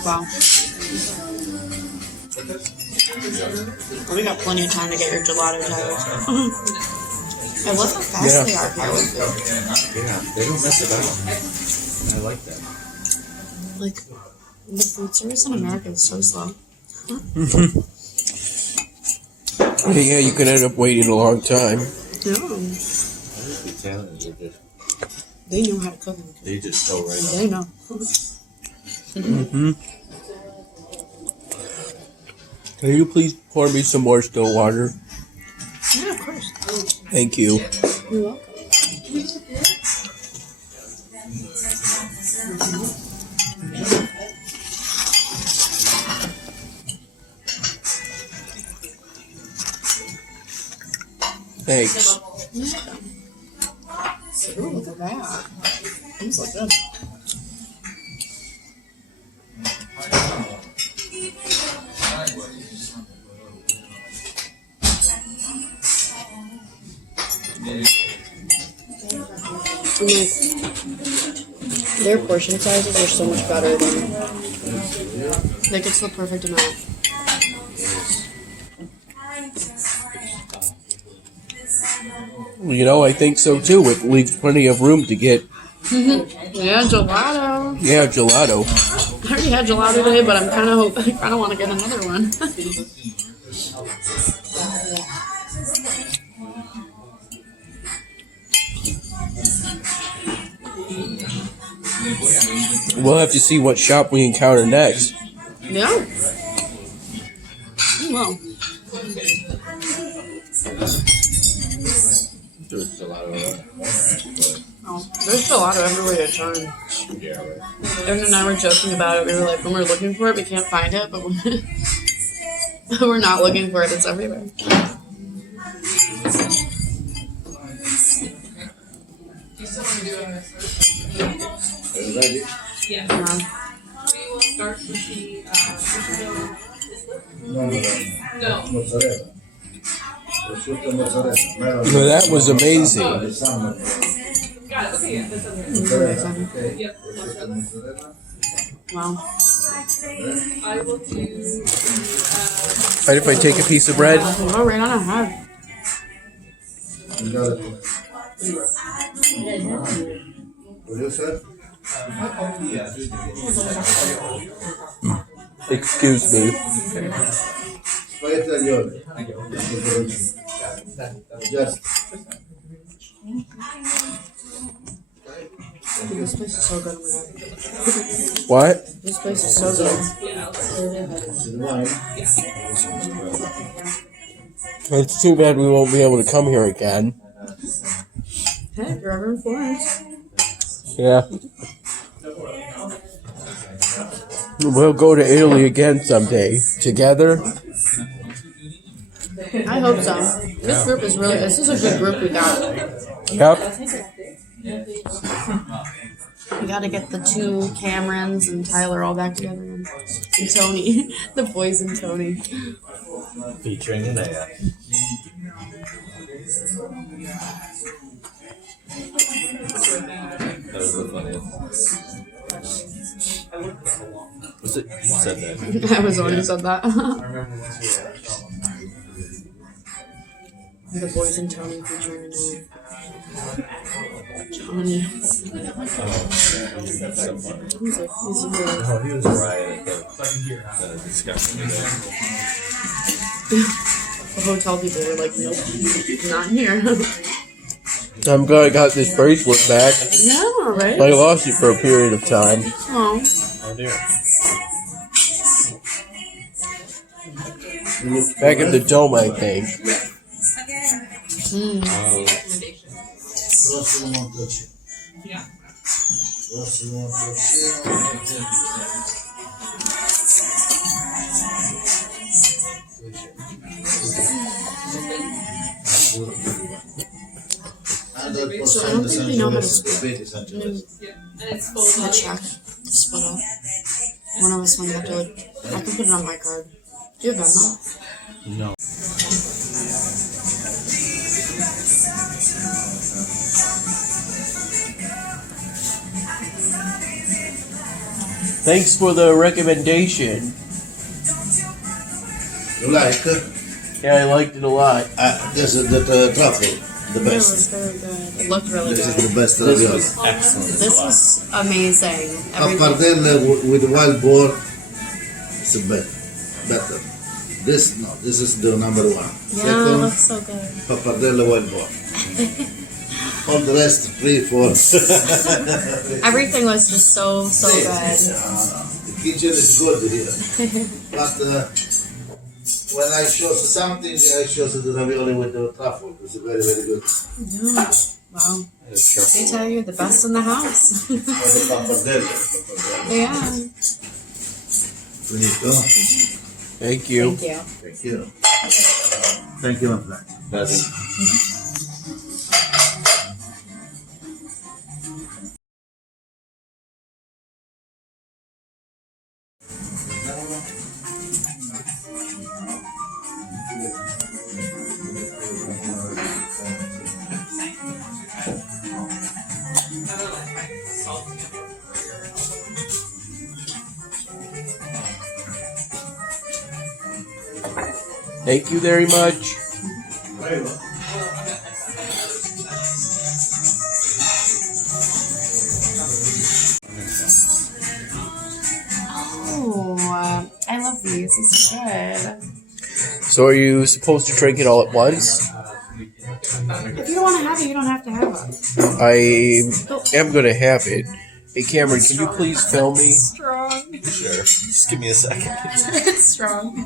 Wow. Well, we got plenty of time to get your gelato, Tyler. I love how fast they are here with food. Yeah, they don't mess about. I like that. Like, the food service in America is so slow. Yeah, you could end up waiting a long time. No. Italians are just, They know how to cook. they just go right up. They know. Can you please pour me some more still water? Yeah, of course. Thank you. You're welcome. Thanks. Ooh, look at that. These look good. Like, their portion sizes are so much better than, like, it's the perfect amount. You know, I think so too. It leaves plenty of room to get. Yeah, gelato. Yeah, gelato. I already had gelato today, but I kind of want to get another one. We'll have to see what shop we encounter next. Yeah. Well. There's gelato. Oh, there's gelato everywhere you turn. Yeah, right. Erin and I were joking about it. We were like, when we're looking for it, we can't find it, but when we're not looking for it, it's everywhere. Ready? Yeah. We will start with the No. Mozzarella. Prosciutto mozzarella. No, that was amazing. Got it. Okay, yeah, that's okay. Mozzarella, okay. Yep. Prosciutto mozzarella. Wow. I will do. Mind if I take a piece of bread? Oh, right on ahead. You got it. Will you, sir? Excuse me. Spaghetti aglioli. Just. This place is so good. What? This place is so good. It's too bad we won't be able to come here again. Hey, if you're ever in Florence. Yeah. We'll go to Italy again someday. Together? I hope so. This group is really, this is a good group we got. Yep. We gotta get the two Camerons and Tyler all back together. And Tony. The boys and Tony. Featuring Linnea. That was the funniest. Was it? You said that. I was the one who said that. The boys and Tony featuring Johnny. That's so funny. He's like, he's really... Oh, he was right at the discussion. The hotel people were like, nope, not here. I'm glad I got this bracelet back. Yeah, right? I lost it for a period of time. Oh. Oh dear. Back at the dome, I think. Yeah. So I don't think they know how to split. The check to split up. One of us might have to like. I can put it on my card. Do you have Venmo? No. Thanks for the recommendation. You like? Yeah, I liked it a lot. This is the truffle, the It was best. very good. It looked really This good. is the best This ravioli. was excellent. This was amazing. Everything. Pappardelle with wild boar, it's better. This is the number one. Yeah, it Second, looks so good. pappardelle wild boar. All the rest, 3, 4. Everything was just so good. The kitchen is good here. But when I show something, I show the ravioli with the truffle. It's very, very good. Yeah. Wow. They tell you the best in the house. For the pappardelle. Yeah. Finito. Thank you. Thank you. Thank you. Thank you, my friend. Thank you very much. Oh, I love these. This is good. So are you supposed to drink it all at once? If you don't want to have it, you don't have to have it. I am gonna have it. Hey Cameron, can you please film me? Strong. Sure. Just give me a second. It's strong.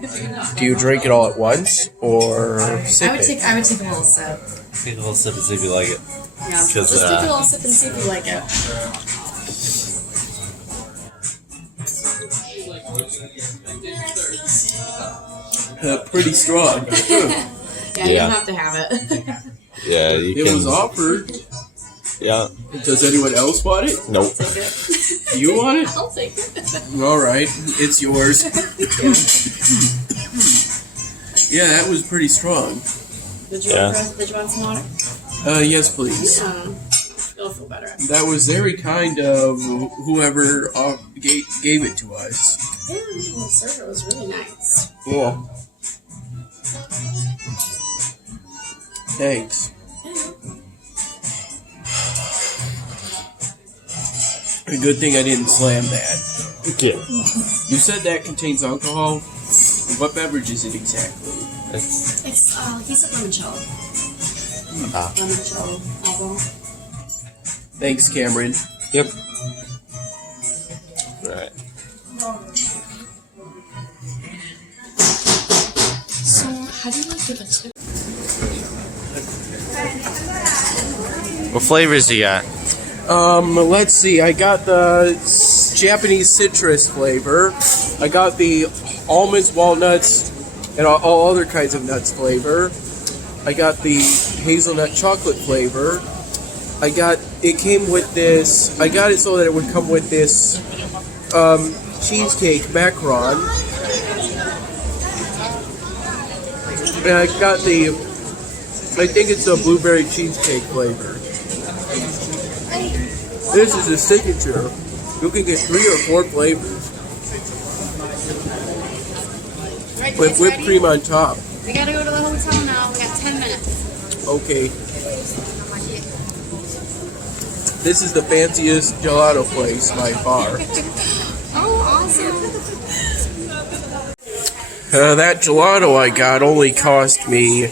Do you drink it all at once or sip I would it? take a little sip. Take a little sip and see if you like it. Yeah. 'Cause, Just take a little sip and see if you like it. Pretty strong. Yeah, you don't have to have it. Yeah, you It can. was offered. Yeah. Does anyone else want it? Nope. You want it? I'll take it. All right, it's yours. Yeah, that was pretty strong. Did you want some water? Yes, please. You'll feel better. That was very kind of whoever gave it to us. Yeah, the server was really nice. Yeah. Thanks. A good thing I didn't slam that. Yeah. Mm-hmm. You said that contains alcohol. What beverage is it exactly? It's he said limoncello. Limoncello alcohol. Thanks, Cameron. Yep. Right. So, how do you like give a tip? What flavors you got? Let's see. I got the Japanese citrus flavor. I got the almonds, walnuts, and all other kinds of nuts flavor. I got the hazelnut chocolate flavor. It came with this. I got it so that it would come with this cheesecake macaron. And I got I think it's the blueberry cheesecake flavor. This is a signature. You can get 3 or 4 flavors. With whipped cream on top. We gotta go to the hotel now. We got 10 minutes. Okay. This is the fanciest gelato place by far. Oh, awesome. That gelato I got only cost me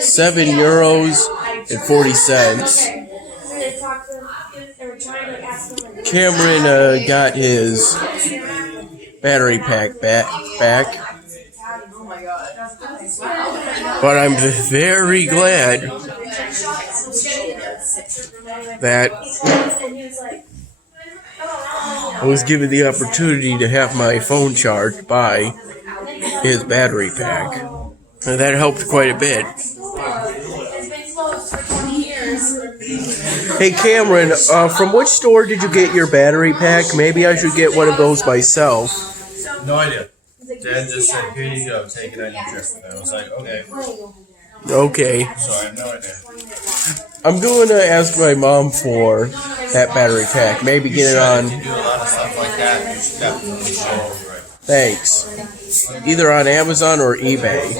€7.40. Cameron got his battery pack back. But I'm very glad that I was given the opportunity to have my phone charged by his battery pack. And that helped quite a bit. Hey Cameron, from which store did you get your battery pack? Maybe I should get one of those myself. No idea. Dad just said, here you go, take it on your trip. And I was like, okay. Okay. So I have no idea. I'm going to ask my mom for that battery pack. Maybe get it on. If you do a lot of stuff like that, you should definitely show over it. Thanks. Either on Amazon or eBay.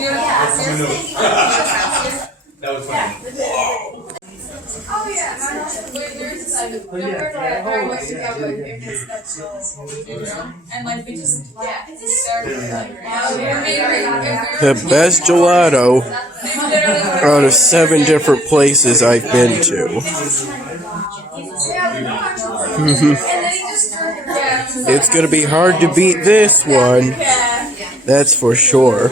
That was funny. Oh yeah, and like we just started The best gelato out of 7 different places I've been to. It's gonna be hard to beat this one. That's for sure.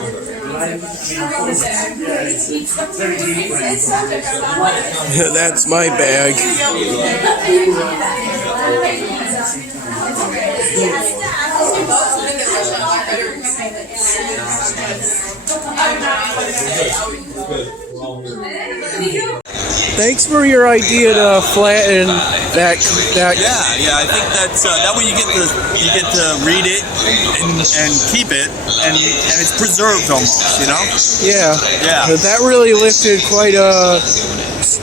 That's my bag. Thanks for your idea to flatten that. Yeah. I think that's that way you get to read it and keep it, and it's preserved almost, you know. Yeah. Yeah. That really lifted quite a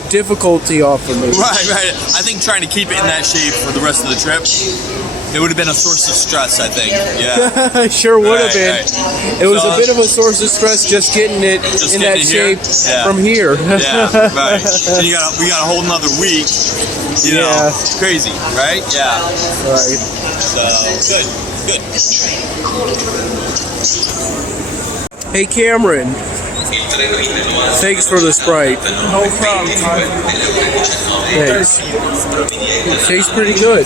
difficulty off of me. Right. I think trying to keep it in that shape for the rest of the trip, it would have been a source of stress, I think. Yeah. Sure would have been. Right. It was a bit of a source of stress just getting it in that shape from here. Yeah, right. So we got a whole nother week. You know, it's crazy, right? Yeah. Right. So good. Hey Cameron. Thanks for the Sprite. No problem. Thanks. It tastes pretty good.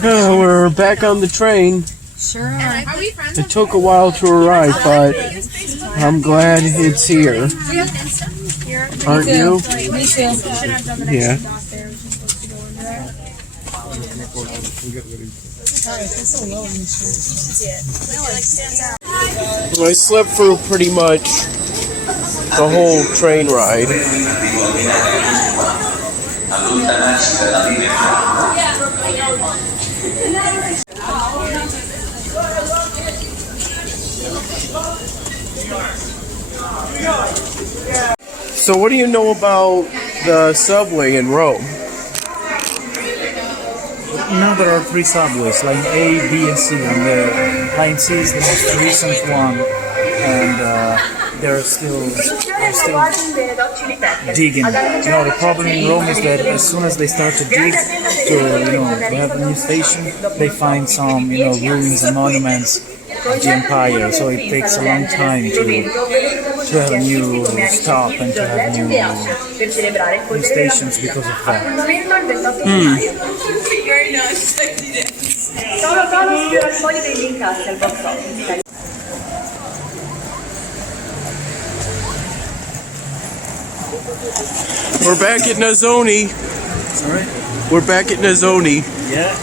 Oh, we're back on the train. Sure. It took a while to arrive, but I'm glad it's here. Aren't you? Me too. Yeah. I slept through pretty much the whole train ride. So what do you know about the subway in Rome? Now there are 3 subways, line A, B, and C, and the line C is the most recent one, and they're still digging. You know, the problem in Rome is that as soon as they start to dig to have a new station, they find some ruins and monuments of the empire. So it takes a long time to have a new stop and to have new stations because of that. We're back at Nazzoni. We're back at Nazzoni. Yeah.